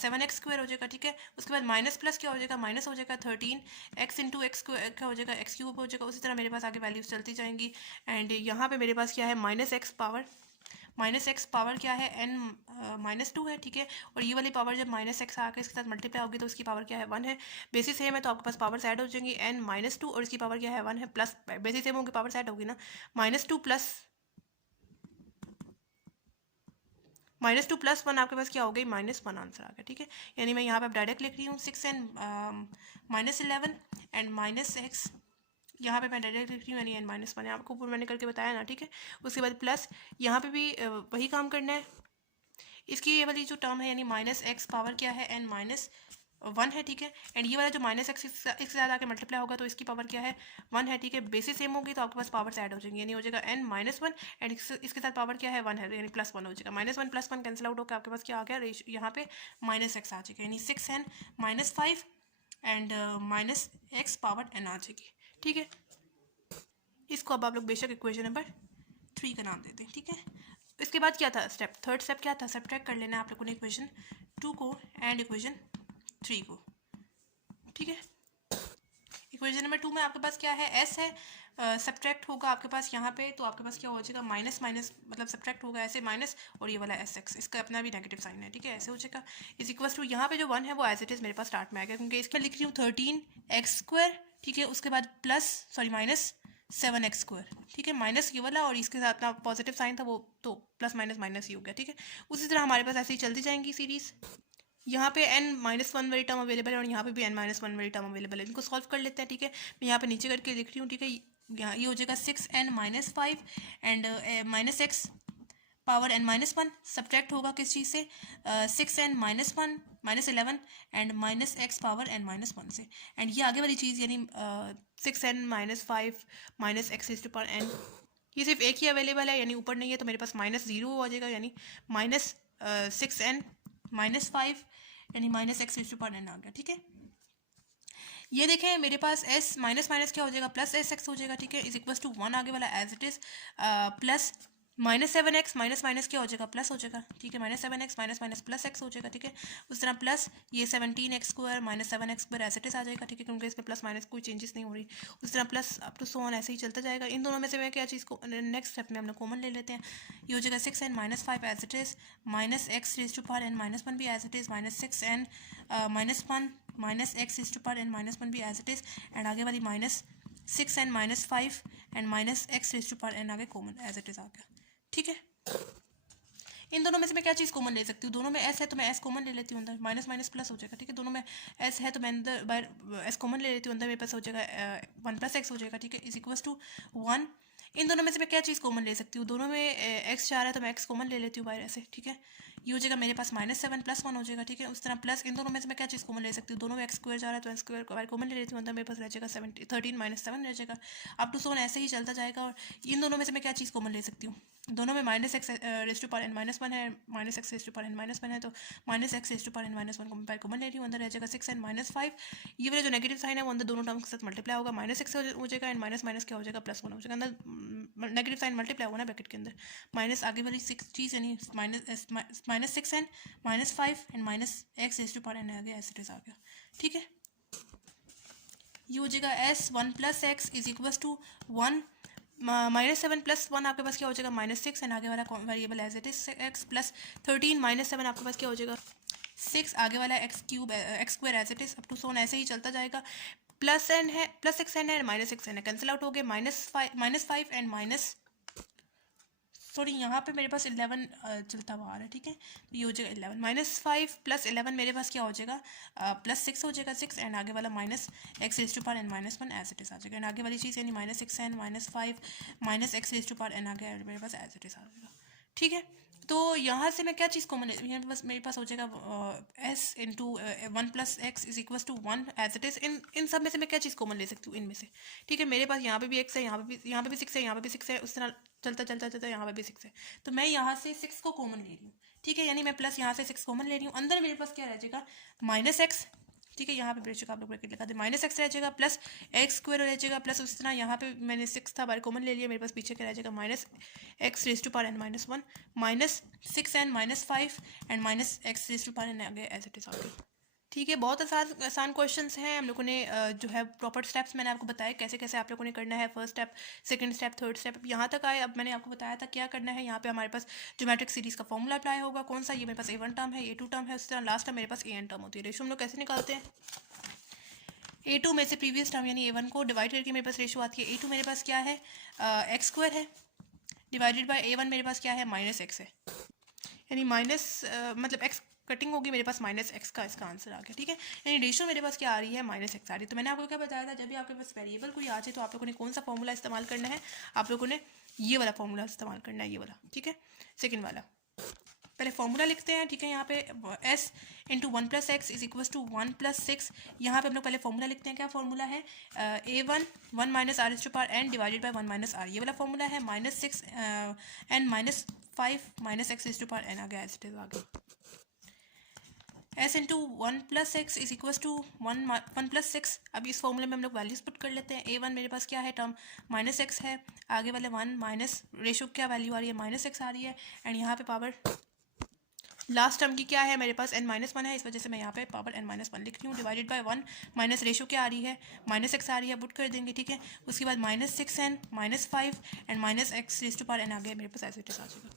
7x² हो जाएगा। ठीक है, उसके बाद माइनस प्लस क्या हो जाएगा माइनस हो जाएगा 13x इंटू एक्स क्या हो जाएगा x³ हो जाएगा। उसी तरह मेरे पास आगे वैल्यूज चलती जाएंगी एंड यहाँ पे मेरे पास क्या है -x पावर क्या है n-2 है। ठीक है, और ये वाली पावर जब -x आकर इसके साथ मल्टीप्लाई होगी तो उसकी पावर क्या है 1 है। बेसिस सेम है तो आपके पास पावर ऐड हो जाएंगी n-2 और इसकी पावर क्या है 1 है, प्लस बेसिस सेम होगी पावर ऐड होगी ना, -2 प्लस -2 + 1 आपके पास क्या हो गई, -1 आंसर आ गया, ठीक है। यानी मैं यहाँ पे अब डायरेक्ट लिख रही हूँ 6n -11 एंड -x, यहाँ पे मैं डायरेक्ट लिख रही हूँ यानी n-1 है, आपको ऊपर मैंने करके बताया ना, ठीक है। उसके बाद प्लस यहाँ पे भी वही काम करना है। इसकी ये वाली जो टर्म है यानी -x पावर क्या है, n-1 है, ठीक है। एंड ये वाला जो -x इसके साथ आके मल्टीप्लाई होगा तो इसकी पावर क्या है, 1 है, ठीक है। बेसिस सेम होगी तो आपके पास पावर्स ऐड हो जाएंगी, यानी हो जाएगा n-1 एंड इसके साथ पावर क्या है, 1 है, यानी +1 हो जाएगा। -1 + 1 कैंसिल आउट होकर आपके पास क्या आ गया, यहाँ पे -x आ जाएगा, यानी 6n -5 and -x power n आ जाएगी, ठीक है। इसको अब आप लोग बेशक इक्वेशन नंबर 3 का नाम देते हैं, ठीक है। इसके बाद क्या था स्टेप, थर्ड स्टेप क्या था, सब्ट्रैक्ट कर लेना है आप लोगों ने इक्वेशन 2 को एंड इक्वेशन 3 को, ठीक है। इक्वेशन नंबर 2 में आपके पास क्या है, s है, सब्ट्रैक्ट होगा आपके पास यहाँ पे, तो आपके पास क्या हो जाएगा, माइनस माइनस मतलब सब्ट्रैक्ट होगा ऐसे माइनस, और ये वाला sx, इसका अपना भी नेगेटिव साइन है, ठीक है, ऐसे हो जाएगा। इज इक्वल टू यहाँ पे जो 1 है वो एज इट इज़ मेरे पास स्टार्ट में आ गया, क्योंकि इसमें लिख रही हूँ 13x², ठीक है। उसके बाद -7x², ठीक है, माइनस ये वाला और इसके साथ ना पॉजिटिव साइन था वो तो प्लस माइनस माइनस ही हो गया, ठीक है। उसी तरह हमारे पास ऐसे ही चलती जाएंगी सीरीज। यहाँ पे n-1 वाली टर्म अवेलेबल है और यहाँ पे भी n-1 वाली टर्म अवेलेबल है, इनको सॉल्व कर लेते हैं, ठीक है। मैं यहाँ पे नीचे करके लिख रही हूँ, ठीक है। यहाँ ये हो जाएगा 6n -5 and -x power n-1 subtract होगा किस चीज़ से, 6n -1 -11 and -x power n-1 से। एंड ये आगे वाली चीज़ यानी 6n -5 -x⁻n, ये सिर्फ एक ही अवेलेबल है यानी ऊपर नहीं है, तो मेरे पास -0 हो जाएगा, यानी -6n -5 यानी -x⁻n आ गया, ठीक है। ये देखें मेरे पास s माइनस माइनस क्या हो जाएगा, +sx हो जाएगा, ठीक है। इज इक्वल टू 1 आगे वाला as it is plus -7x minus minus क्या हो जाएगा, प्लस हो जाएगा, ठीक है। -7x minus minus plus x हो जाएगा, ठीक है। उस तरह प्लस ये 17x² -7x² as it is आ जाएगा, ठीक है, क्योंकि इसमें प्लस माइनस कोई चेंजेस नहीं हो रही। उस तरह plus up to so on ऐसे ही चलता जाएगा। इन दोनों में से मैं क्या चीज़ को नेक्स्ट स्टेप में हम लोग कॉमन ले लेते हैं। ये हो जाएगा 6n -5 as it is -x⁻n-1 भी as it is -6n -1 -x⁻n-1 भी एज इट इज, एंड आगे वाली -6n -5 एंड -x⁻n आगे कॉमन एज इट इज आ गया, ठीक है। इन दोनों में से मैं क्या चीज़ कॉमन ले सकती हूँ, दोनों में s है तो मैं s कॉमन ले लेती हूँ, अंदर माइनस माइनस प्लस हो जाएगा, ठीक है। दोनों में s है तो मैं अंदर बाहर s कॉमन ले लेती हूँ, अंदर मेरे पास हो जाएगा 1 + x हो जाएगा, ठीक है। Is equals to 1। इन दोनों में से मैं क्या चीज़ कॉमन ले सकती हूँ, दोनों में x जा रहा है तो मैं x कॉमन ले लेती हूँ बाहर ऐसे, ठीक है। ये हो जाएगा मेरे पास -7 + 1 हो जाएगा, ठीक है। उस तरह प्लस इन दोनों में से मैं क्या चीज़ कॉमन ले सकती हूँ, दोनों में x² जा रहा है तो x² को बाहर कॉमन ले लेती हूँ, अंदर मेरे पास रह जाएगा 13 - 7 रह जाएगा। अप टू सोन ऐसे ही चलता जाएगा। और इन दोनों में से मैं क्या चीज़ कॉमन ले सकती हूँ, दोनों में -x⁻n-1 है, -x⁻n-1 है, तो -x⁻n-1 को मैं कॉमन ले रही हूँ, अंदर रह जाएगा 6n -5। ये वाला जो नेगेटिव साइन है वो अंदर दोनों टर्म्स के साथ मल्टीप्लाई होगा, -x हो जाएगा एंड माइनस माइनस क्या हो जाएगा, +1 हो जाएगा। अंदर नेगेटिव साइन मल्टीप्लाई होगा ना ब्रैकेट के अंदर, माइनस आगे वाली चीज़ यानी -6n -5 एंड -x⁻n आ गया, एज इट इज आ गया, ठीक है। ये हो जाएगा s1 + x is equal to 1 -7 + 1 आपके पास क्या हो जाएगा, -6 एंड आगे वाला variable as it is x plus 13 - 7 आपके पास क्या हो जाएगा 6, आगे वाला x² as it is up to सोन ऐसे ही चलता जाएगा। +6n है -6n है, कैंसिल आउट हो गए, -5 एंड माइनस सॉरी यहाँ पे मेरे पास 11 चलता हुआ आ रहा है, ठीक है। तो ये हो जाएगा 11 -5 + 11 मेरे पास क्या हो जाएगा +6 हो जाएगा, 6 एंड आगे वाला -x⁻n-1 एज इट इज आ जाएगा, एंड आगे वाली चीज़ यानी -6n -5 -x⁻n आ गया मेरे पास एज इट इज आ जाएगा, ठीक है। तो यहाँ से मैं क्या चीज़ कॉमन मेरे पास हो जाएगा s into 1 + x is equal to 1 as it is. इन सब में से मैं क्या चीज़ कॉमन ले सकती हूँ इनमें से, ठीक है। मेरे पास यहाँ पे भी x है, यहाँ पे भी 6 है, यहाँ पे भी 6 है, उस तरह चलता चलता चलता यहाँ पे भी 6 है, तो मैं यहाँ से 6 को कॉमन ले रही हूँ, ठीक है। यानी मैं प्लस यहाँ से 6 कॉमन ले रही हूँ, अंदर मेरे पास क्या रह जाएगा -x, ठीक है। यहाँ पे ब्रेक आप लोग ब्रैकेट लगा दे, -x रह जाएगा प्लस x² रह जाएगा प्लस उस तरह यहाँ पे मैंने 6 था बार कॉमन ले लिया, मेरे पास पीछे क्या रह जाएगा -x⁻n-1 -6n -5 एंड -x⁻n आ गया एज इट इज आ गया, ठीक है। बहुत आसान क्वेश्चंस हैं। हम लोगों ने जो है प्रॉपर स्टेप्स मैंने आपको बताया कैसे कैसे आप लोगों ने करना है, first step, second step, third step, यहाँ तक आए। अब मैंने आपको बताया था क्या करना है। यहाँ पे हमारे पास ज्योमेट्रिक सीरीज का फॉर्मूला अप्लाई होगा, कौन सा, ये मेरे पास a1 टर्म है, a2 टर्म है, उस तरह लास्ट टर्म मेरे पास an टर्म होती है। रेशो हम लोग कैसे निकालते हैं, a2 में से प्रीवियस टर्म यानी a1 को डिवाइड करके मेरे पास रेशो आती है। a2 मेरे पास क्या है x² है, डिवाइडेड बाय a1 मेरे पास क्या है -x है, यानी माइनस मतलब एक्स कटिंग होगी, मेरे पास माइनस एक्स का इसका आंसर आ गया, ठीक है। यानी रेशो मेरे पास क्या आ रही है, माइनस एक्स आ रही है। तो मैंने आपको क्या बताया था, जब भी आपके पास वेरिएबल कोई आ जाए तो आप लोगों ने कौन सा फॉर्मूला इस्तेमाल करना है, आप लोगों ने ये वाला फॉर्मूला इस्तेमाल करना है, ये वाला, ठीक है। सेकेंड वाला पहले फॉर्मूला लिखते हैं, ठीक है। यहाँ पे s into one plus x is equal to 1+6। यहाँ पे हम लोग पहले फॉर्मूला लिखते हैं, क्या फॉर्मूला है, a1 1 minus r s to power n divided by 1 minus are, ये वाला फॉर्मूला है। -6 n -5 minus x is to power n आ गया, एज इट इज आ गया। s into 1+x is equal to 1+6। अब इस फॉर्मूले में हम लोग वैल्यूज पुट कर लेते हैं। a1 मेरे पास क्या है, टर्म -x है, आगे वाले 1 माइनस रेशो क्या वैल्यू आ रही है, -x आ रही है, एंड यहाँ पे पावर लास्ट टर्म की क्या है, मेरे पास n-1 है, इस वजह से मैं यहाँ पे पावर n-1 लिख रही हूँ, डिवाइडेड बाय 1 माइनस रेशो क्या आ रही है, -x आ रही है, पुट कर देंगे, ठीक है। उसके बाद -6n -5 and -x raise to power n आ गया, मेरे पास ऐसे आ जाएगा।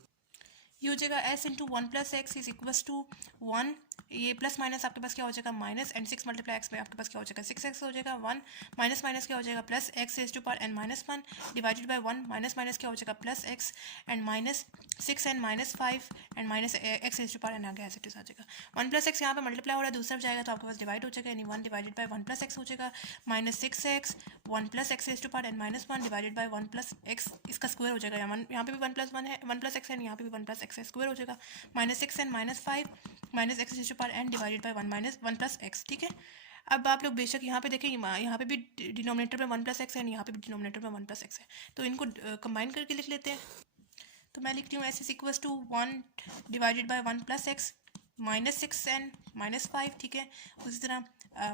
ये हो जाएगा s into 1+x is equal to 1, ये प्लस माइनस आपके पास क्या हो जाएगा, माइनस, एंड 6 मल्टीप्लाई एक्स में आपके पास क्या हो जाएगा, 6x हो जाएगा, 1 माइनस माइनस क्या हो जाएगा, plus x raise to power n-1 divided by 1 minus minus क्या हो जाएगा, plus x and -6n -5 and minus x raise to power n आ गया, ऐसे आ जाएगा। 1+x यहाँ पे मल्टीप्लाई हो रहा है, दूसरा जाएगा तो आपके पास डिवाइड हो जाएगा, यानी 1 डिवाइडेड बाय 1+x हो जाएगा, -6x 1+x raise to power n-1 divided by 1+x, इसका स्क्वायर हो जाएगा, यहाँ पे भी 1+1 है, 1+x है, यहाँ पे भी 1+x स्क्वायर हो जाएगा, -6n -5 minus x raise to power n divided by 1+x, ठीक है। अब आप लोग बेशक यहाँ पे देखें, यहाँ पे भी डिनोमिनेटर में 1+x है, यहाँ पे भी डिनोमिनेटर में 1+x है, तो इनको कंबाइन करके लिख लेते हैं। तो मैं लिखती हूँ s is equal to 1 divided by 1+x -6n -5, ठीक है। उसी तरह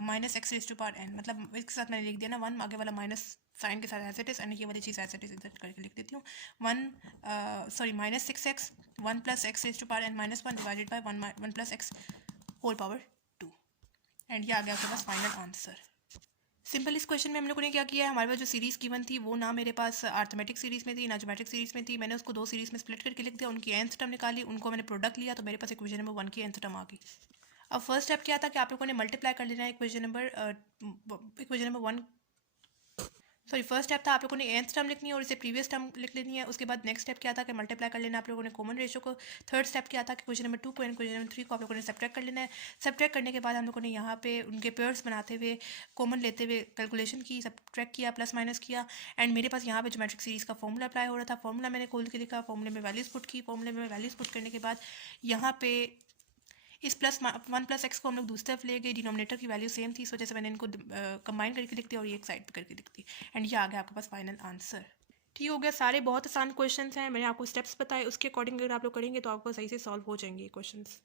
minus x raise to power n, मतलब इसके साथ मैंने लिख दिया ना 1, आगे वाला माइनस साइन के साथ एज इट इज, एंड ये वाली चीज़ एज इट इज इधर करके लिख देती हूँ, -6x 1+x raise to power n -1 divided by 1+x whole power 2, and ये आ गया आपके पास फाइनल आंसर। सिंपल इस क्वेश्चन में हम लोगों ने क्या किया है, हमारे पास जो सीरीज़ गिवन थी वो ना मेरे पास अर्थमेटिक सीरीज़ में थी ना ज्योमेट्रिक सीरीज़ में थी, मैंने उसको 2 सीरीज़ में स्प्लिट करके लिख दिया, उनकी nth टर्म निकाली, उनको मैंने प्रोडक्ट लिया, तो मेरे पास इक्वेशन नंबर 1 की nth टर्म आ गई। अब फर्स्ट स्टेप क्या था कि आप लोगों ने मल्टीप्लाई कर लेना है equation number 1, sorry first step था आप लोगों ने nth टर्म लिखनी है और इसे प्रीवियस टर्म लिख लेनी है। उसके बाद नेक्स्ट स्टेप क्या था कि मल्टीप्लाई कर लेना आप लोगों ने कॉमन रेशो को। थर्ड स्टेप क्या था कि क्वेश्चन नंबर 2 को एंड क्वेश्चन नंबर 3 को आप लोगों ने सब्ट्रैक्ट कर लेना है। सब्ट्रैक्ट करने के बाद हम लोगों ने यहाँ पे उनके पेयर्स बनाते हुए कॉमन लेते हुए कैलकुलेशन की, सब्ट्रैक्ट किया, प्लस माइनस किया, एंड मेरे पास यहाँ पे ज्योमेट्रिक सीरीज़ का फॉर्मूला अप्लाई हो रहा था। फॉर्मूला मैंने खोल के लिखा, फॉर्मूले में वैल्यूज़ पुट की, फॉर्मूले में वैल्यूज़ पुट करने के बाद यहाँ पे इस +1+x को हम लोग दूसरी तरफ ले गए, डिनोमिनेटर की वैल्यू सेम थी, इस वजह से मैंने इनको कंबाइन करके लिख दिया और ये एक साइड पे करके लिख दी, एंड ये आ गया आपके पास फाइनल आंसर। ठीक हो गया, सारे बहुत आसान क्वेश्चंस हैं, मैंने आपको स्टेप्स बताए, उसके अकॉर्डिंग अगर आप लोग करेंगे तो आपको सही से सॉल्व हो जाएंगे ये क्वेश्चंस।